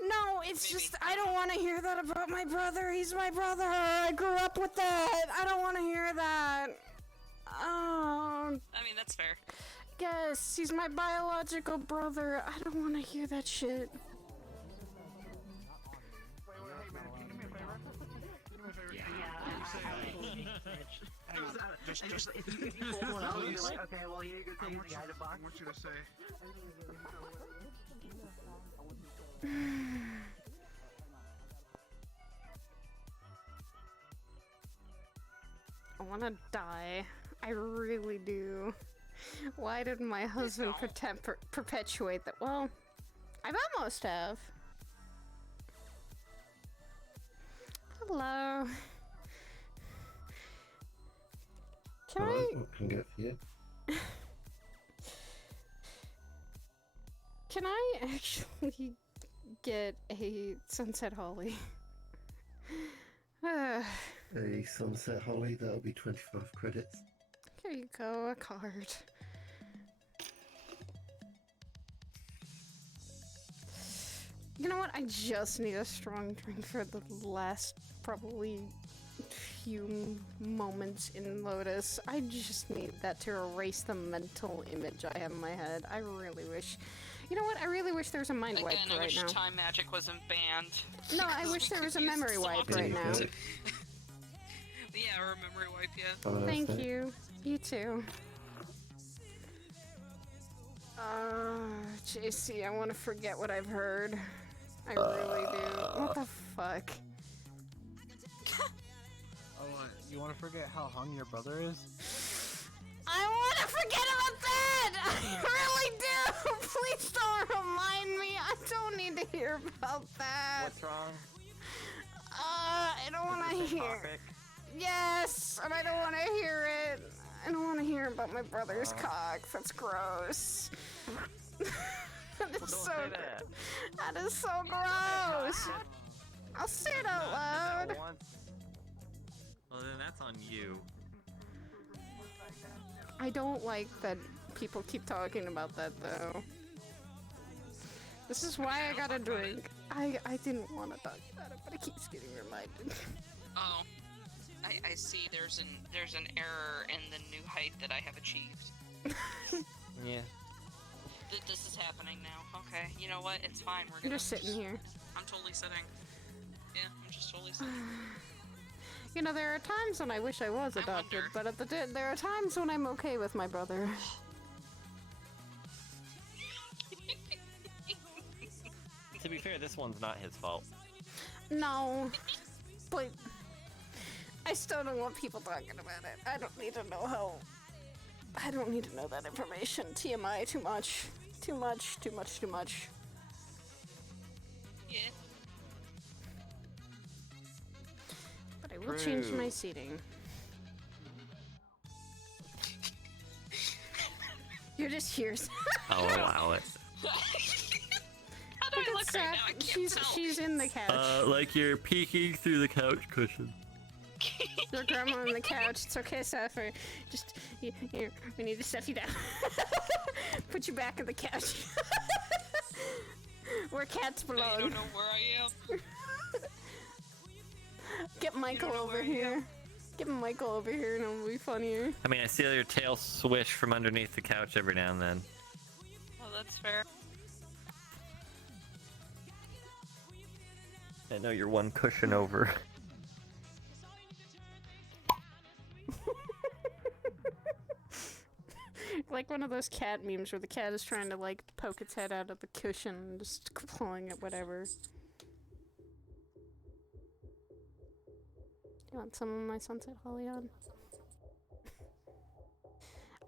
No, it's just, I don't want to hear that about my brother. He's my brother. I grew up with that. I don't want to hear that. I mean, that's fair. Yes, he's my biological brother. I don't want to hear that shit. Just if you pull one out, you're like, okay, well, you go take the item box. I want you to say. I want to die. I really do. Why did my husband perpetuate that? Well, I almost have. Hello. Can What can I get for you? Can I actually get a sunset holly? A sunset holly, that'll be 25 credits. Here you go, a card. You know what? I just need a strong drink for the last probably few moments in Lotus. I just need that to erase the mental image I have in my head. I really wish You know what? I really wish there was a mind wipe Again, I right wish now. time magic wasn't banned. No, I wish there was a memory wipe right now. Yeah, or a memory wipe, yeah. Thank you. You too. JC, I want to forget what I've heard. I really do. What the fuck? You want to forget how hung your brother is? I want to forget about that! I really do! Please don't remind me. I don't need to hear about that. What's wrong? I don't want to hear. Yes, and I don't want to hear it. I don't want to hear about my brother's cock. That's gross. That is so. That is so gross. I'll say it out loud. Well, then that's on you. I don't like that people keep talking about that though. This is why I got a drink. I didn't want to talk about it, but it keeps getting reminded. Oh, I see. There's an error in the new height that I have achieved. Yeah. This is happening now. Okay, you know what? It's fine. We're You're just sitting here. I'm totally sitting. Yeah, I'm just totally sitting. You know, there are times when I wish I was adopted, but there are times when I'm okay with my brother. To be fair, this one's not his fault. No, but I still don't want people talking about it. I don't need to know how. I don't need to know that information. TMI, too much. Too much, too much, too much. Yeah. But I will change my seating. You're just here. I'll allow it. How do I look right now? I can't tell. She's in the couch. Like you're peeking through the couch cushion. Your grandma on the couch. It's okay, Sapphire. Just, here, we need to stuff you down. Put you back on the couch. Where cats belong. I don't know where I am. Get Michael over here. Get Michael over here and it'll be funnier. I mean, I see your tail swish from underneath the couch every now and then. Well, that's fair. I know you're one cushion over. Like one of those cat memes where the cat is trying to like poke its head out of the cushion and just clawing at whatever. You want some of my sunset holly on?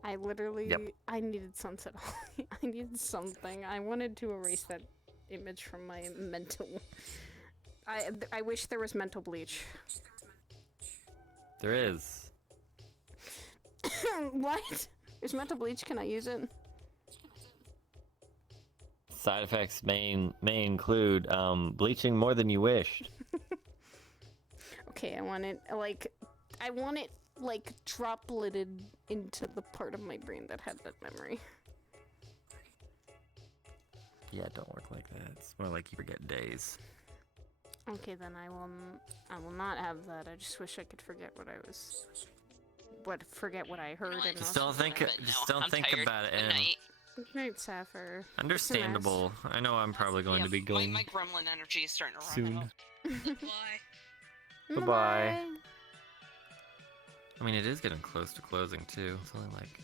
I literally, I needed sunset holly. I needed something. I wanted to erase that image from my mental. I wish there was mental bleach. There is. What? There's mental bleach. Can I use it? Side effects may include bleaching more than you wished. Okay, I want it like dropleted into the part of my brain that had that memory. Yeah, don't work like that. It's more like you forget days. Okay, then I will not have that. I just wish I could forget what I was. Forget what I heard. And Just don't think about it. And Great, Sapphire. understandable. I know I'm probably going to be going My gremlin energy is starting to run soon. out. Goodbye. I mean, it is getting close to closing too. It's only like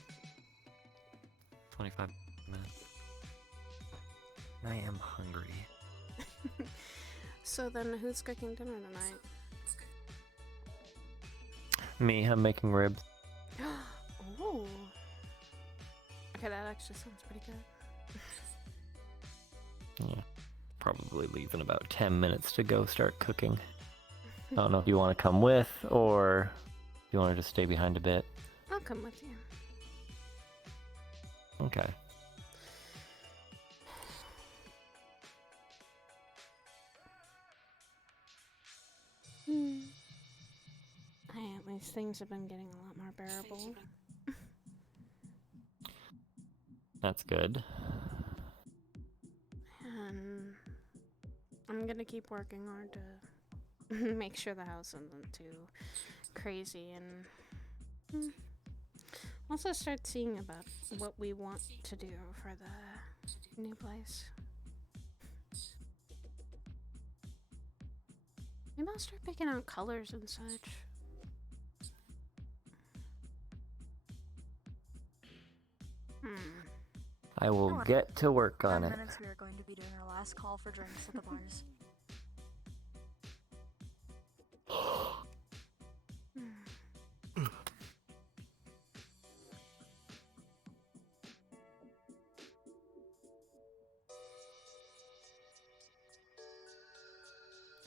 25 minutes. I am hungry. So then, who's cooking dinner tonight? Me, I'm making ribs. Oh. Okay, that actually sounds pretty good. Yeah. Probably leave in about 10 minutes to go start cooking. I don't know if you want to come with, or if you want to just stay behind a bit. I'll come with you. Okay. At least things have been getting a lot more bearable. That's good. And I'm gonna keep working hard to make sure the house isn't too crazy, and also start seeing about what we want to do for the New place. Maybe I'll start picking out colors and such. I will get to work on it. 10 minutes, we are going to be doing our last call for drinks at the bars.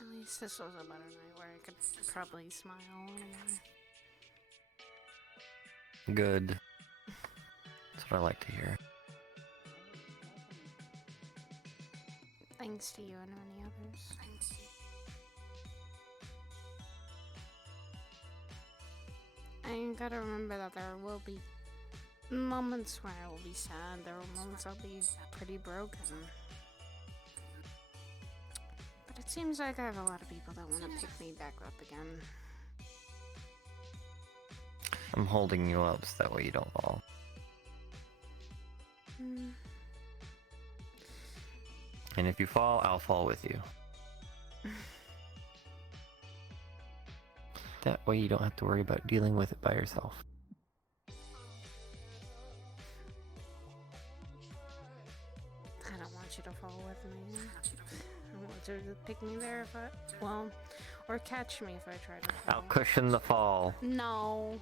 At least this was a better night where I could probably smile anymore. Good. That's what I like to hear. Thanks to you and many others. I gotta remember that there will be moments where I will be sad, there will moments I'll be pretty broken. But it seems like I have a lot of people that want to pick me back up again. I'm holding you up so that way you don't fall. And if you fall, I'll fall with you. That way you don't have to worry about dealing with it by yourself. I don't want you to fall with me. I want you to pick me there if I... Well, or catch me if I try to fall. I'll cushion the fall. No.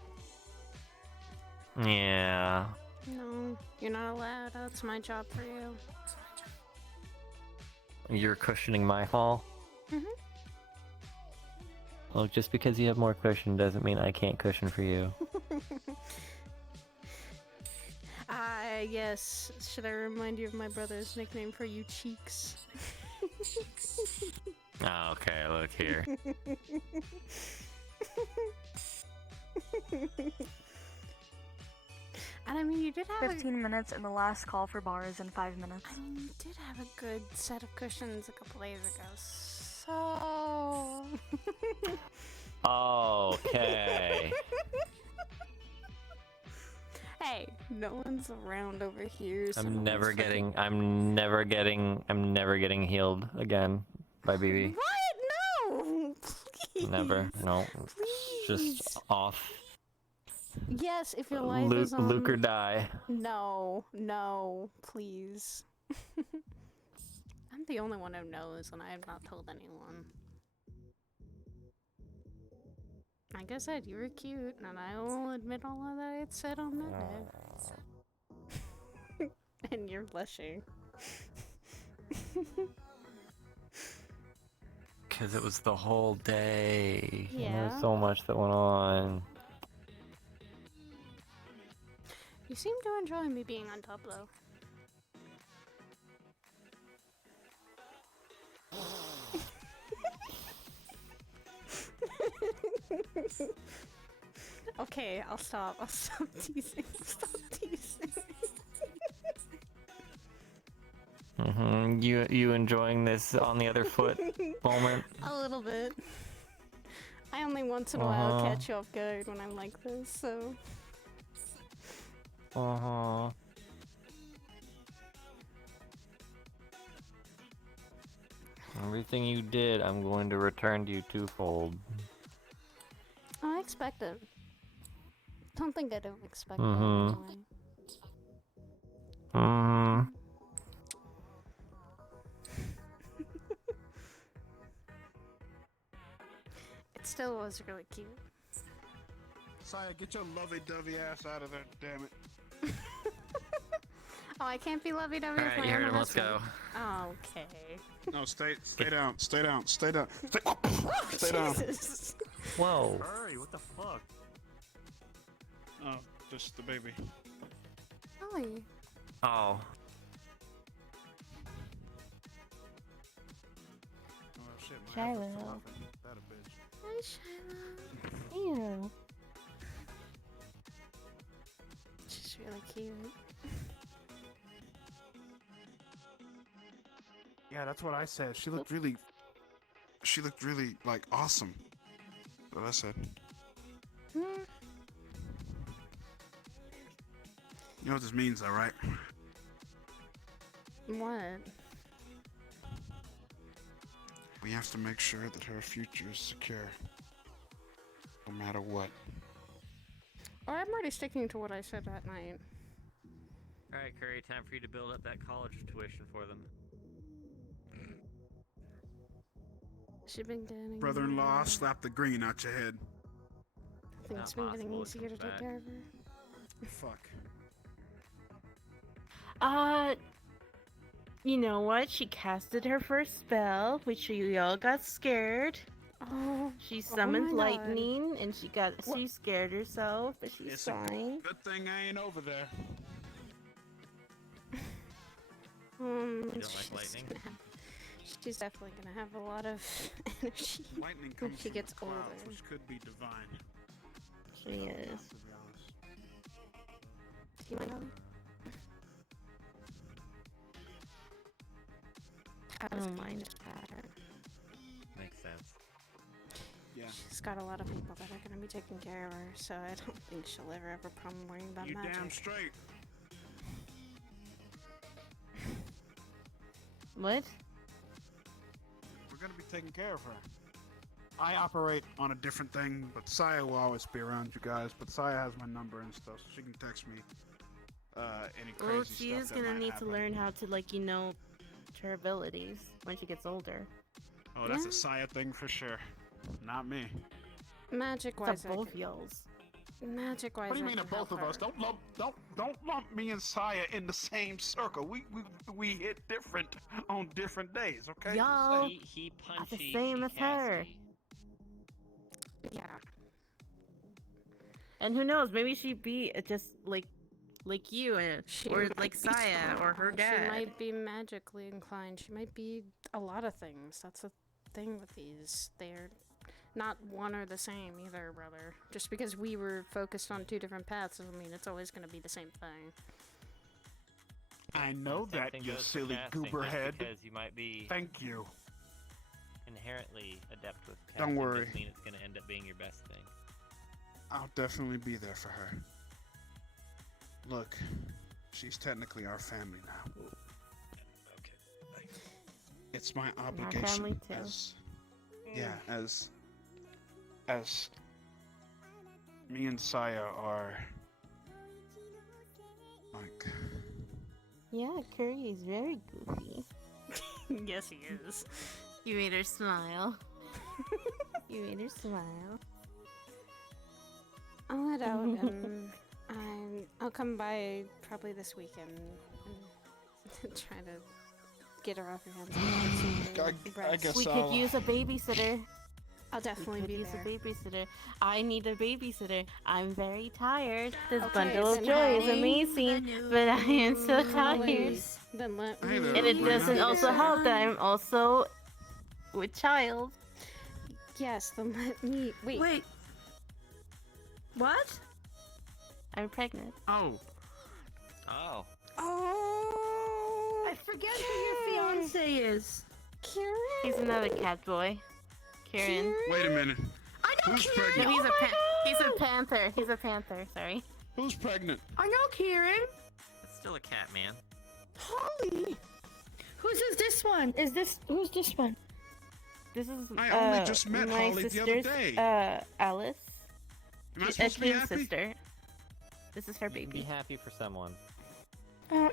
Yeah. No, you're not allowed. That's my job for you. You're cushioning my fall? Well, just because you have more cushion doesn't mean I can't cushion for you. Yes. Should I remind you of my brother's nickname for you, Cheeks? Oh, okay, look here. And I mean, you did have 15 minutes and the last call for bars in 5 minutes. I mean, you did have a good set of cushions a couple days ago, so... Okay. Hey, no one's around over here. So I'm never getting healed again by BB. What? No! Please. Never. No. Please. Just off. Yes, if your life is on... Luke or die. No, please. I'm the only one who knows, and I have not told anyone. Like I said, you were cute, and I will admit all of that I had said on that day. And you're blushing. Because it was the whole day. Yeah. And there's so much that went on. You seem to enjoy me being on top, though. Okay, I'll stop teasing. You enjoying this on the other foot moment? A little bit. I only once in a while catch you off guard when I'm like this, so... Everything you did, I'm going to return to you twofold. I expect it. Don't think I don't expect it anyway. It still was really cute. Saya, get your lovey-dovey ass out of there, damn it. Oh, I can't be lovey-dovey with Alright, my you heard own him, let's husband. go. Okay. No, stay down, stay down. Stay down. Jesus. Whoa. Hurry, what the fuck? Oh, just the baby. Ellie. Oh. Oh shit, my Shiloh. headphones fell off and that a bitch. Hi, Shiloh. Ew. She's really cute. Yeah, that's what I said. She looked really, like, awesome. That's what I said. You know what this means, though, right? What? We have to make sure that her future is secure. No matter what. Oh, I'm already sticking to what I said that night. Alright, Curry, time for you to build up that college tuition for them. She been getting. Brother-in-law, slap the green out your head. I think it's been getting easier to take care of her. Fuck. You know what? She casted her first spell, which we all got scared. Oh. She summoned my God. lightning, and she scared herself, but she's It's fine. a good thing I ain't over there. You don't like lightning? She's definitely gonna have a lot of energy Lightning when comes she from gets the clouds, older. which could be divine. She is. Do you know? I don't mind her. Makes sense. Yeah. She's got a lot of people that are gonna be taking care of her, so I don't think she'll ever have a problem worrying about You magic. damn straight. What? We're gonna be taking care of her. I operate on a different thing, but Saya will always be around you guys. But Saya has my number and stuff, so she can text me any crazy Well, stuff. she is gonna need to learn how to, like, her abilities when she gets older. Oh, that's a Saya thing for sure. Not me. Magic-wise, It's both y'all's. Magic-wise, What do you I mean can of both help of us? her. Don't lump me and Saya in the same circle. We hit different on different days, okay? Y'all he are the punchy, same he as her. Yeah. And who knows? Maybe she'd be just like you, or might like be Saya, or her dad. She might be magically inclined. She might be a lot of things. That's the thing with these. They're not one or the same either, brother. Just because we were focused on two different paths doesn't mean it's always going to be the same thing. I know Same that, thing you goes for silly casting, just gooberhead. Because you might be Thank you. inherently adept with casting. Don't worry. Doesn't mean it's gonna end up being your best thing. I'll definitely be there for her. Look, she's technically our family now. Okay. It's my Our obligation family too. as me and Saya are like Yeah, Curry is very goofy. Yes, he is. You made her smile. You made her smile. I'll head out and I'll come by probably this weekend and try to get her off your hands. I guess we could use a babysitter. I'll definitely we could be use there. a babysitter. I need a babysitter. I'm very tired. This Okay, bundle of then joy is Holly, amazing, but I am so tired. Then let Hey there, And it Lena. doesn't also help that I'm also with child. Yes, then let me wait. Wait. What? I'm pregnant. Oh. Oh. Oh, I forget who your fiance is. Kieran. He's another cat boy. Kieran. Wait a minute. I know Who's Kieran. pregnant? No, he's a panther. He's a panther. Sorry. Who's pregnant? I know Kieran. It's still a cat, man. Holly. Whose is this one? Who's this one? This is I only just met my Holly the other sister's, day. Alice. Am I supposed to be Kane's happy? sister. This is her Be baby. happy for someone.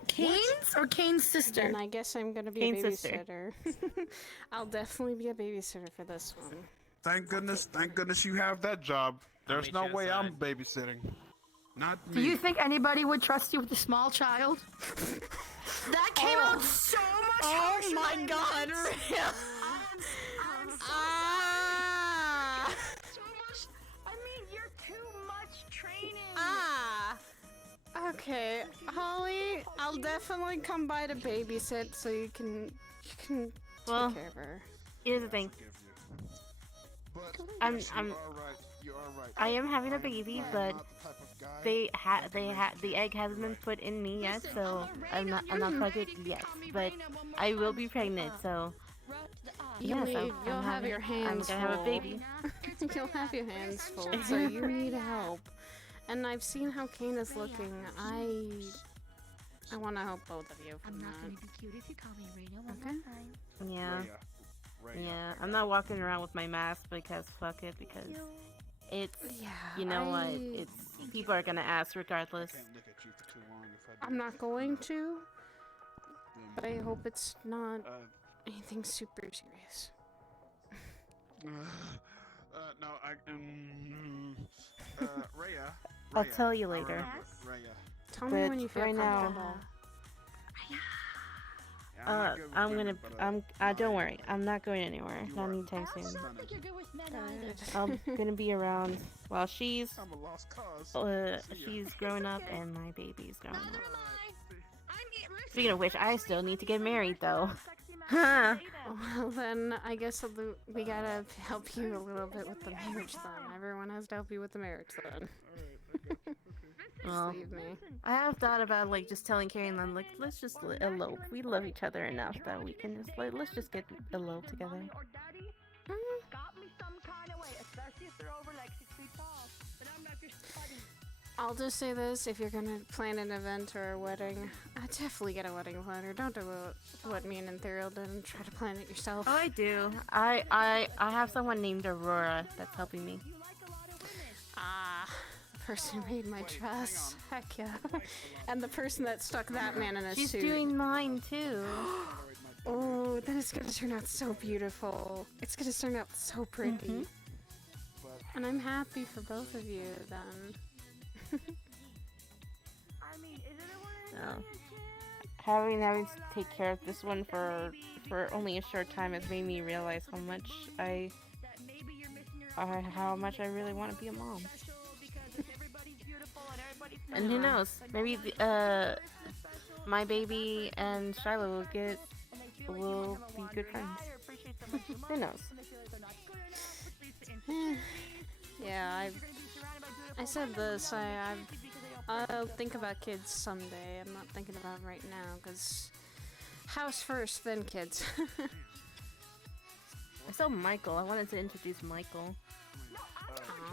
Kane's or Kane's sister? Then I guess I'm gonna be Kane's a sister. babysitter. I'll definitely be a babysitter for this one. Thank goodness you have that job. There's meet no you way outside. I'm babysitting. Not Do me. you think anybody would trust you with a small child? That came out so much Oh my god, so much. I mean, you're too much training. Okay, Holly, I'll definitely come by to babysit so you can take Well, care of her. Here's the thing. But I'm- yes, I'm- you are right. You are right. I am having a baby, but Not the type of guy the egg hasn't been put in me yet, so I'm not pregnant yet. But I will be pregnant, so yes, You'll have your hands I'm gonna have a full. baby. You'll have your hands full, so you need help. And I've seen how Kane is looking. I I want to help both of you from I'm not that. gonna be cute if you call me radio one Okay. more time. Yeah. Raya. Yeah, I'm not walking around with my mask because fuck it, because it's, Yeah, you know what, I- it's, people are gonna ask regardless. Can't look at you for too long if I do. I'm not going to, but I hope it's not Uh, anything super serious. No, Raya. I'll tell you later. Raya. Tell me when you feel right now, comfortable. don't worry, I'm not going anywhere, not anytime soon. I'm gonna be around while she's growing up and my baby's growing up. Speaking of which, I still need to get married though. Huh. Well, then I guess we gotta help you a little bit with the marriage then. Everyone has to help you with the marriage then. Well, Just leave me. I have thought about like just telling Carrie and them like, let's just elope. We love each other enough that we can just let's just get elope together. I'll just say this, if you're gonna plan an event or a wedding, definitely get a wedding planner. Don't do what me and Ethereal did and try to plan it yourself. Oh, I do. I have someone named Aurora that's helping me. Ah, the person who made my dress. Heck yeah. And the person that stuck that man in a She's suit. doing mine too. Oh, then it's gonna turn out so beautiful. It's gonna turn out so pretty. And I'm happy for both of you then. Oh. Having to take care of this one for only a short time has made me realize how much I really want to be a mom. And who knows? Maybe my baby and Shiloh will be good friends. Who knows? Yeah, I said this. I'll think about kids someday. I'm not thinking about it right now because house first, then kids. I saw Michael. I wanted to introduce Michael.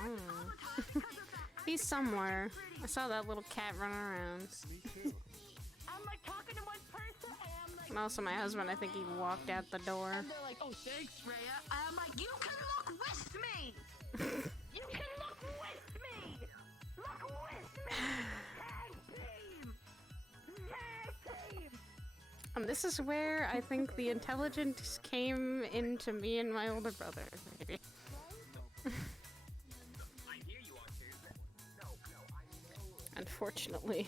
Oh. He's somewhere. I saw that little cat running around. And also my husband, I think he walked out the door. And they're like, oh, thanks, Raya. I'm like, you can look with me! You can look with me! Look with me! Tag team! Tag team! This is where I think the intelligence came into me and my older brother, maybe. Unfortunately.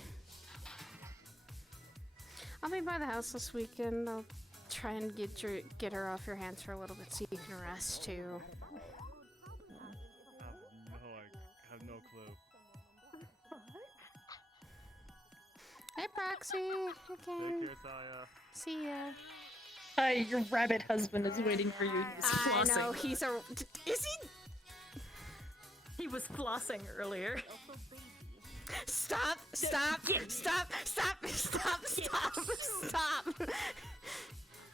I'll be by the house this weekend. I'll try and get her off your hands for a little bit so you can rest too. I have no clue. Hey Proxy! Again. Take care, Saya. See ya. Hi, your rabbit husband is waiting for you. He's flossing. I know, he's a... Is he? He was flossing earlier. Stop! Stop! Stop! Stop! Stop! Stop! Stop!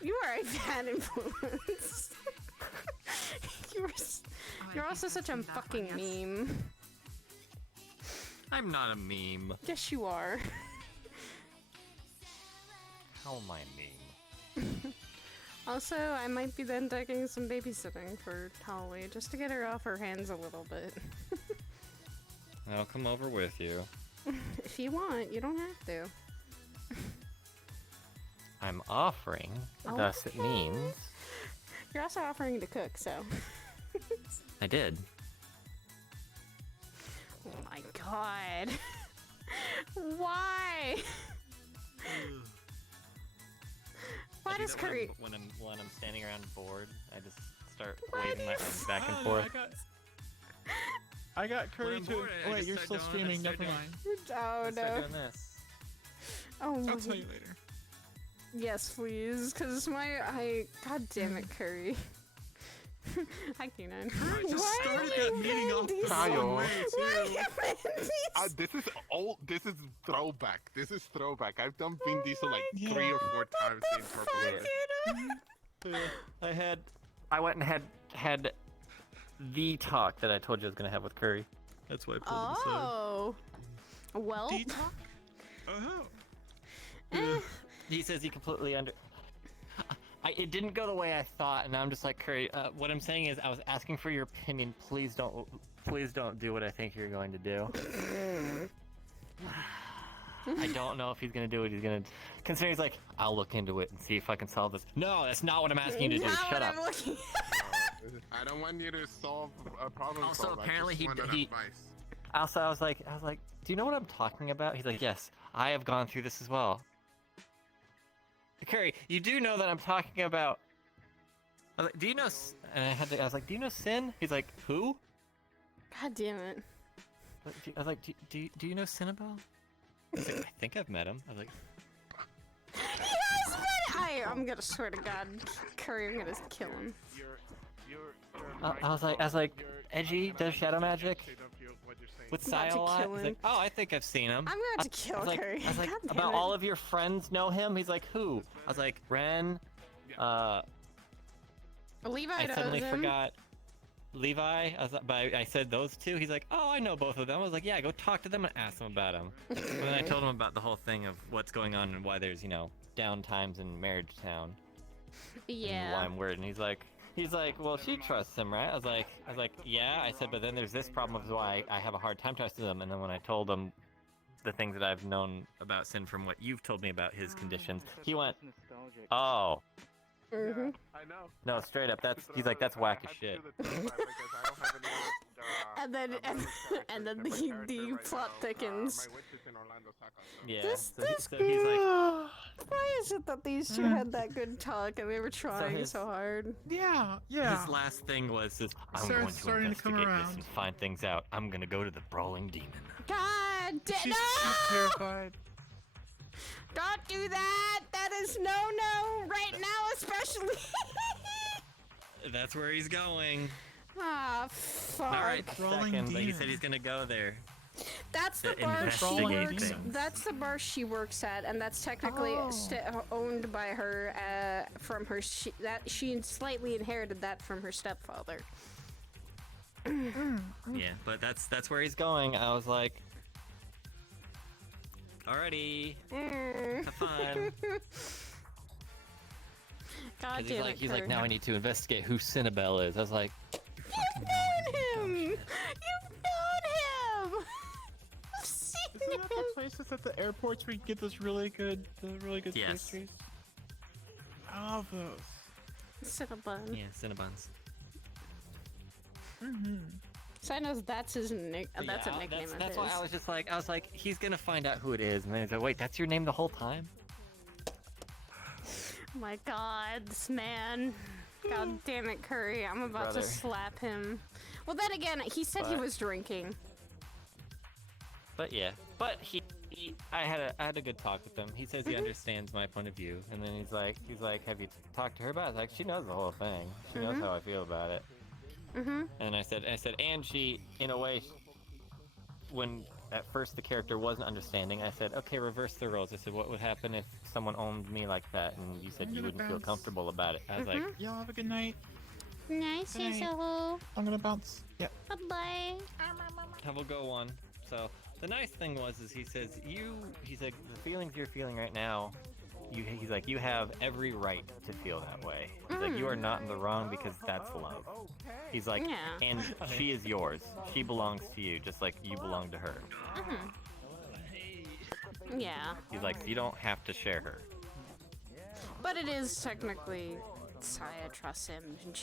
You are a bad influence. You're also such a fucking meme. I'm not a meme. Yes, you are. How am I a meme? Also, I might be then taking some babysitting for Holly, just to get her off her hands a little bit. I'll come over with you. If you want, you don't have to. I'm offering, thus it means... You're also offering to cook, so... I did. Oh my god. Why? Why does Curry... When I'm standing around bored, I just start waving my arms back and forth. I got Curry too. Oh, wait, you're still streaming. Never mind. Oh no. Doing this. Oh my. I'll tell you later. Yes, please, because God damn it, Curry. Hi, Keenan. I just Why started are you that meeting off Vin the Diesel? wrong way, Why are you Vin Diesel? This is old. This is throwback. This is throwback. I've done Vin Diesel like 3 or 4 times in Purple Hair. I went and had the talk that I told you I was gonna have with Curry. That's why I pulled Oh. Well. D-talk? Oh. He says he completely it didn't go the way I thought, and I'm just like, Curry, what I'm saying is I was asking for your opinion. Please don't do what I think you're going to do. I don't know if he's going to do what he's going to... Considering he's like, I'll look into it and see if I can solve this. No, that's not what I'm asking you to do. Shut up. I don't want you to solve a problem. Also, apparently Also, I was like, do you know what I'm talking about? He's like, yes, I have gone through this as well. Curry, you do know that I'm talking about... I was like, do you know... And I was like, do you know Sin? He's like, who? God damn it. I was like, do you know Cinnabelle? He's like, I think I've met him. I was like... Yes, man! I'm gonna swear to God, Curry, I'm gonna kill him. I was like, Edgy does shadow magic with Sai a lot. He's like, oh, I think I've seen him. I'm going to kill Curry. I was like, about all of your friends know him? He's like, who? I was like, Ren, Levi I knows suddenly him. forgot Levi. But I said those two. He's like, oh, I know both of them. I was like, yeah, go talk to them and ask them about him. And then I told him about the whole thing of what's going on and why there's, down times in Marriage Town. Yeah. And why I'm worried. And he's like, well, she trusts him, right? I was like, yeah. I said, but then there's this problem of why I have a hard time trusting them. And then when I told him the things that I've known about Sin from what you've told me about his conditions, he went, oh. Mm-hmm. I know. No, straight up, he's like, that's whack as shit. And then the plot thickens. Yeah. This so he's like, why is it that these two had that good talk and they were trying so hard? Yeah. His last thing was, I'm going to investigate this and find things out. I'm gonna go to the Brawling Demon. God damn! She's No! terrified. Don't do that! That is no right now, especially. That's where he's going. Ah, fuck. Not right second, but he said he's gonna go there. That's the bar she works. That's the bar she works at, and that's technically owned by her from her. She slightly inherited that from her stepfather. Yeah, but that's where he's going. I was like, alrighty, have fun. God damn it, he's like, now I need to investigate who Cinnabelle is. I was like, you've known him. You've known him. I've seen Isn't him. that the places at the airports where you get those really good pastries? I love those. Cinnabon. Yeah, Cinnabuns. So I know that's his nick. That's a nickname of his. That's why I was like, he's gonna find out who it is, and then he's like, wait, that's your name the whole time? Oh my God, this man. God damn it, Curry. I'm about to slap him. Well, then again, he said he was drinking. But yeah, I had a good talk with him. He says he understands my point of view, and then he's like, have you talked to her about it? I was like, she knows the whole thing. She knows how I feel about it. And I said, and she, in a way, when at first the character wasn't understanding, I said, okay, reverse the roles. I said, what would happen if someone owned me like that, and you said you wouldn't feel comfortable about it? I was like, y'all have a good night. Nice, I'm gonna bounce. Yep. Bye-bye. have a go one. So the nice thing was, he said, the feelings you're feeling right now, he's like, you have every right to feel that way. He's like, you are not in the wrong because that's love. He's like, and she is yours. She belongs to you, just like you belong to her. Yeah. He's like, so you don't have to share her. But it is technically, Saya trusts him, and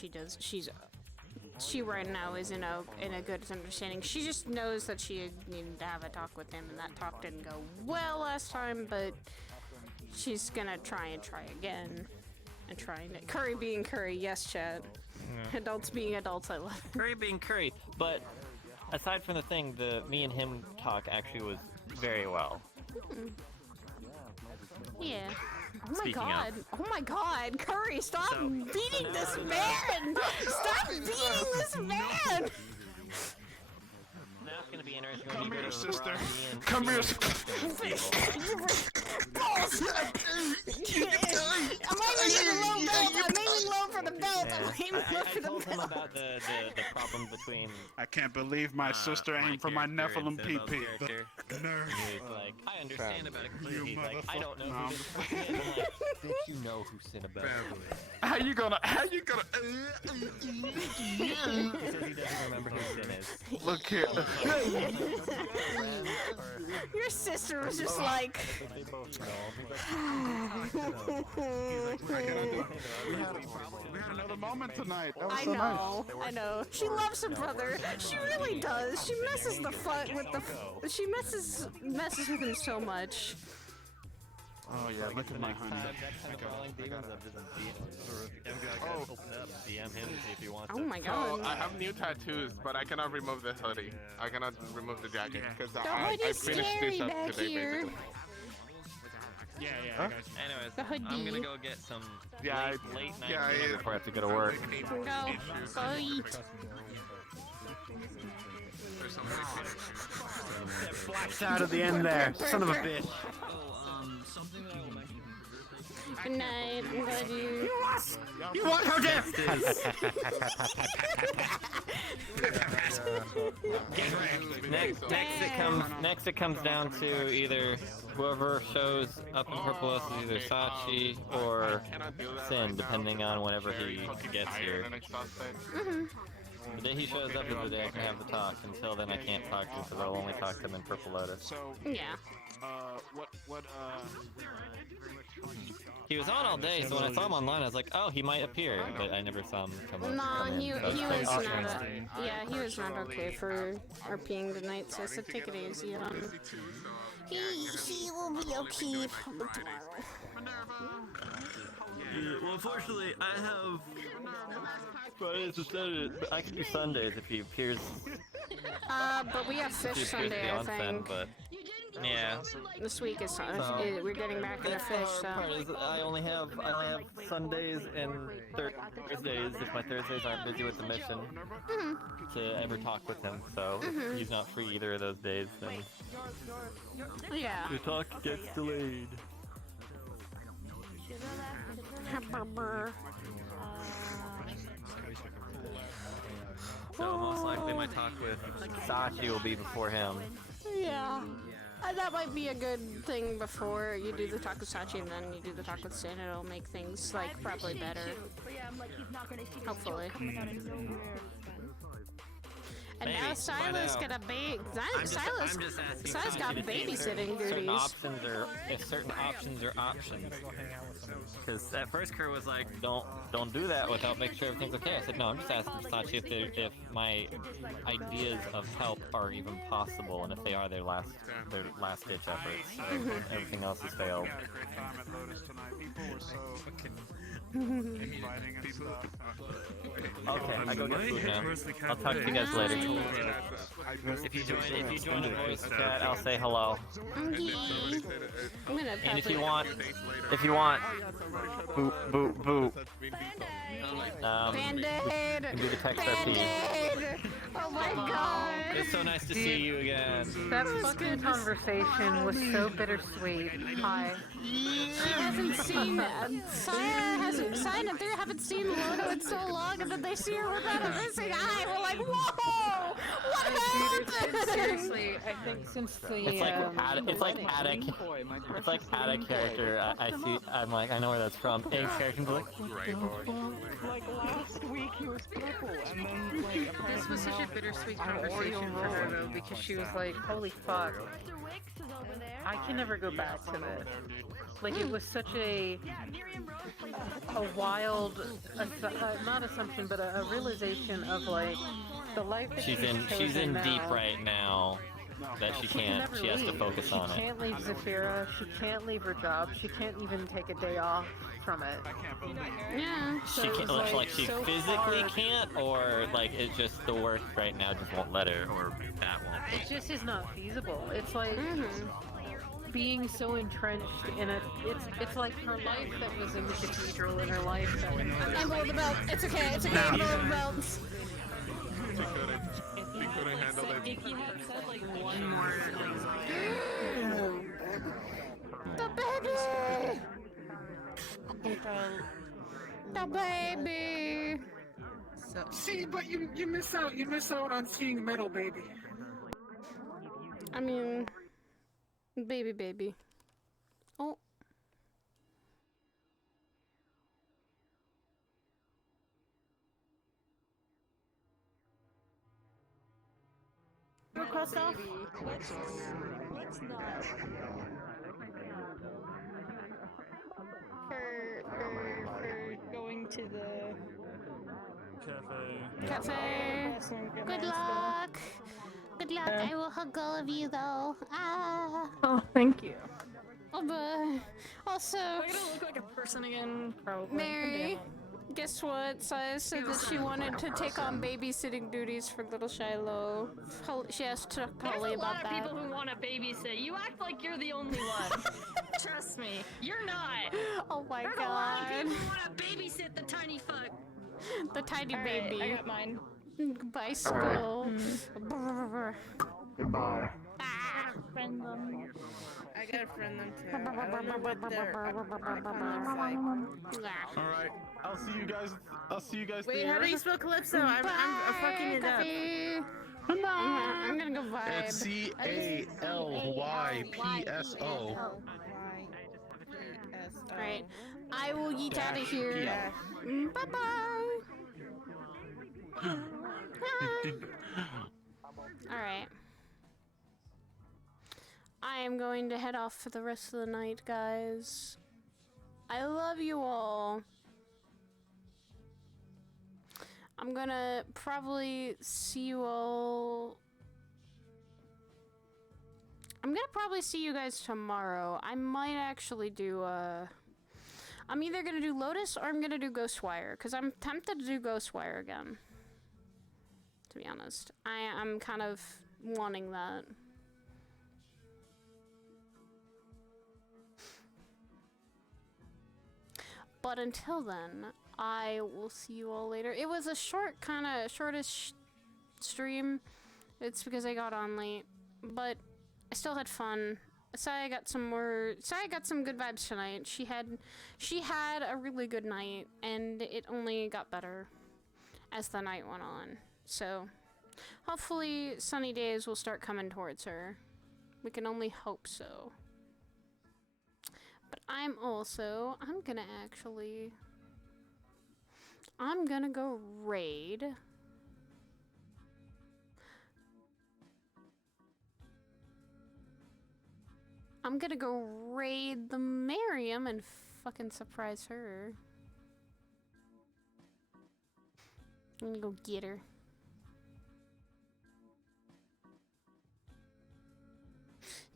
she right now is in a good understanding. She just knows that she needed to have a talk with him, and that talk didn't go well last time, but she's gonna try again. And trying to... Curry being Curry, yes, chat. Yeah. Adults being adults, I love it. Curry being Curry, but aside from the thing, the me and him talk actually was very well. Yeah. Oh my god, Curry, stop beating this man! Stop beating this man! Now it's gonna be interesting. Come here, sister. Come here. I'm aiming for the low belt. I'm aiming low for the belt. Yeah. I'm aiming low for I the told him belt. about the problem between. I can't believe my sister aimed for my Nephilim PP. Nerd. He's like, I understand about it completely. He's like, I don't know motherfucker. who this person is. I'm like, bitch, you know who Cinnabelle is. How you gonna? He says he doesn't remember who Sin is. Look here. Your sister was just like. We had another moment tonight. That was I so know, nice. I know. She loves her brother. She really does. She messes the fun with the. She messes with him so much. Oh yeah, look at my honey. DM him to see if he wants Oh my So, god. I have new tattoos, but I cannot remove the hoodie. I cannot remove the jacket because The I hoodie's finished scary this up back today, here. basically. Yeah, Huh? I got you. Anyways, The hoodie. I'm gonna go get some Yeah, late night yeah, dinner yeah. before I have to go to work. Go. Bye. Blacks out at the end there. Son of a bitch. Something that I'll mention. Good night. I'm glad you. You want her dead? Next it comes down to either whoever shows up in Purple is either Sachi or Sin, depending on whenever he gets here. The day he shows up is the day I can have the talk. Until then, I can't talk to him because I'll only talk to him in Purple Lotus. So, Yeah. He was on all day, so when I saw him online, I was like, oh, he might appear, but I never saw him come No, in. he So was it's not. interesting. Yeah, he was not okay for RPing tonight. So I said, take it easy on him. He will be okay for tomorrow. Yeah, well, unfortunately, I have Fridays and Saturdays, but I can do Sundays if he appears. But we have if he Fish appears Sunday, I beyond Sen, think. but yeah. This week is So, we're getting back into Fish, so. part is I only have Sundays and Thursdays if my Thursdays aren't busy with the mission to ever talk with him. So if he's not free either of those days, then Yeah. the talk gets delayed. So most likely my talk with Sachi will be before him. Yeah. That might be a good thing before you do the talk with Sachi and then you do the talk with Sin. It'll make things like probably better. Hopefully. And Maybe. now Silas Find got out. Silas I'm just asking Silas Sachi got to see if babysitting certain duties. options are certain options are options. Because at first Kurt was like, don't do that without making sure everything's okay. I said no, I'm just asking Sachi if my ideas of help are even possible, and if they are their last ditch efforts. Everything else has failed. Okay, I go get food now. I'll talk to you guys later. If you join a voice chat, I'll say hello. Okay. I'm gonna And if you want, boop, boop, boop. Band-Aid! You can do the text RP. Band-Aid! Oh my god! It's so nice to see you again. That fucking conversation was so bittersweet. Hi. She hasn't seen Saya and Thea haven't seen Lono in so long, and then they see her without a missing eye. We're like, whoa! What happened? Seriously, I think since the It's like add a character. I see. I'm like, I know where that's from. A character be like, Like last week he was purple, and then like This was such a bittersweet conversation for her though, because she was like, holy fuck, I can never go back to this. Like it was such a wild, not assumption, but a realization of like the life that she's in deep right now. That she can't. She has to focus on She it. can't leave Zafira. She can't leave her job. She can't even take a day off from it. Yeah. She can't. Like she so physically hard. can't, or like it's just the work right now just won't let her, or that won't. It just is not feasible. It's like being so entrenched in it. It's like her life that was in the cathedral, and her life that. I'm below the belt. It's okay. It's okay. I'm below the belt. He couldn't handle it. If he had said like one more, The baby! The baby. So. See, but you miss out on seeing metal, baby. I mean, baby. Oh. Request off. Let's not. For going to the cafe. Good luck. Good luck. I will hug all of you though. Ah. Oh, thank you. Oh, but also, am I gonna look like a person again? Probably. Mary, guess what? Saya said that she wanted to take on babysitting duties for little Shiloh. She asked to Holly about that. There's a lot of people who want to babysit. You act like you're the only one. Trust me, you're not. Oh my god. There's a lot of people who want to babysit the tiny fuck. The tiny All baby. Right, I got mine. Goodbye, school. Goodbye. Friend them. I gotta friend them too. I don't know what their icon looks like. Alright, I'll see you guys Wait, there. how do you spell Calypso? I'm fucking it up. I'm gonna go vibe. It's CALYPSO. Alright, I will yeet out of here. Bye bye. Alright. I am going to head off for the rest of the night, guys. I love you all. I'm gonna probably see you all. I'm gonna probably see you guys tomorrow. I might actually do, I'm either gonna do Lotus or I'm gonna do Ghostwire, because I'm tempted to do Ghostwire again. To be honest. I'm kind of wanting that. But until then, I will see you all later. It was a shortish stream. It's because I got on late, but I still had fun. Saya got some good vibes tonight. She had a really good night, and it only got better as the night went on. So, hopefully sunny days will start coming towards her. We can only hope so. But I'm gonna go raid. I'm gonna go raid the Miriam and fucking surprise her. I'm gonna go get her.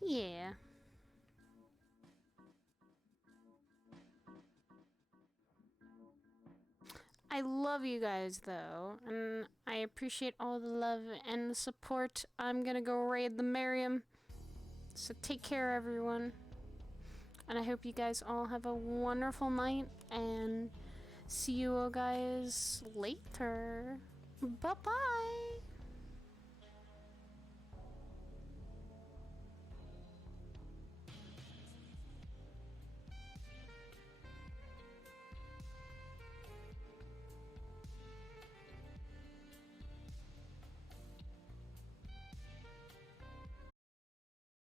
Yeah. I love you guys though, and I appreciate all the love and the support. I'm gonna go raid the Miriam. So take care, everyone. And I hope you guys all have a wonderful night, and see you all guys later. Bye-bye.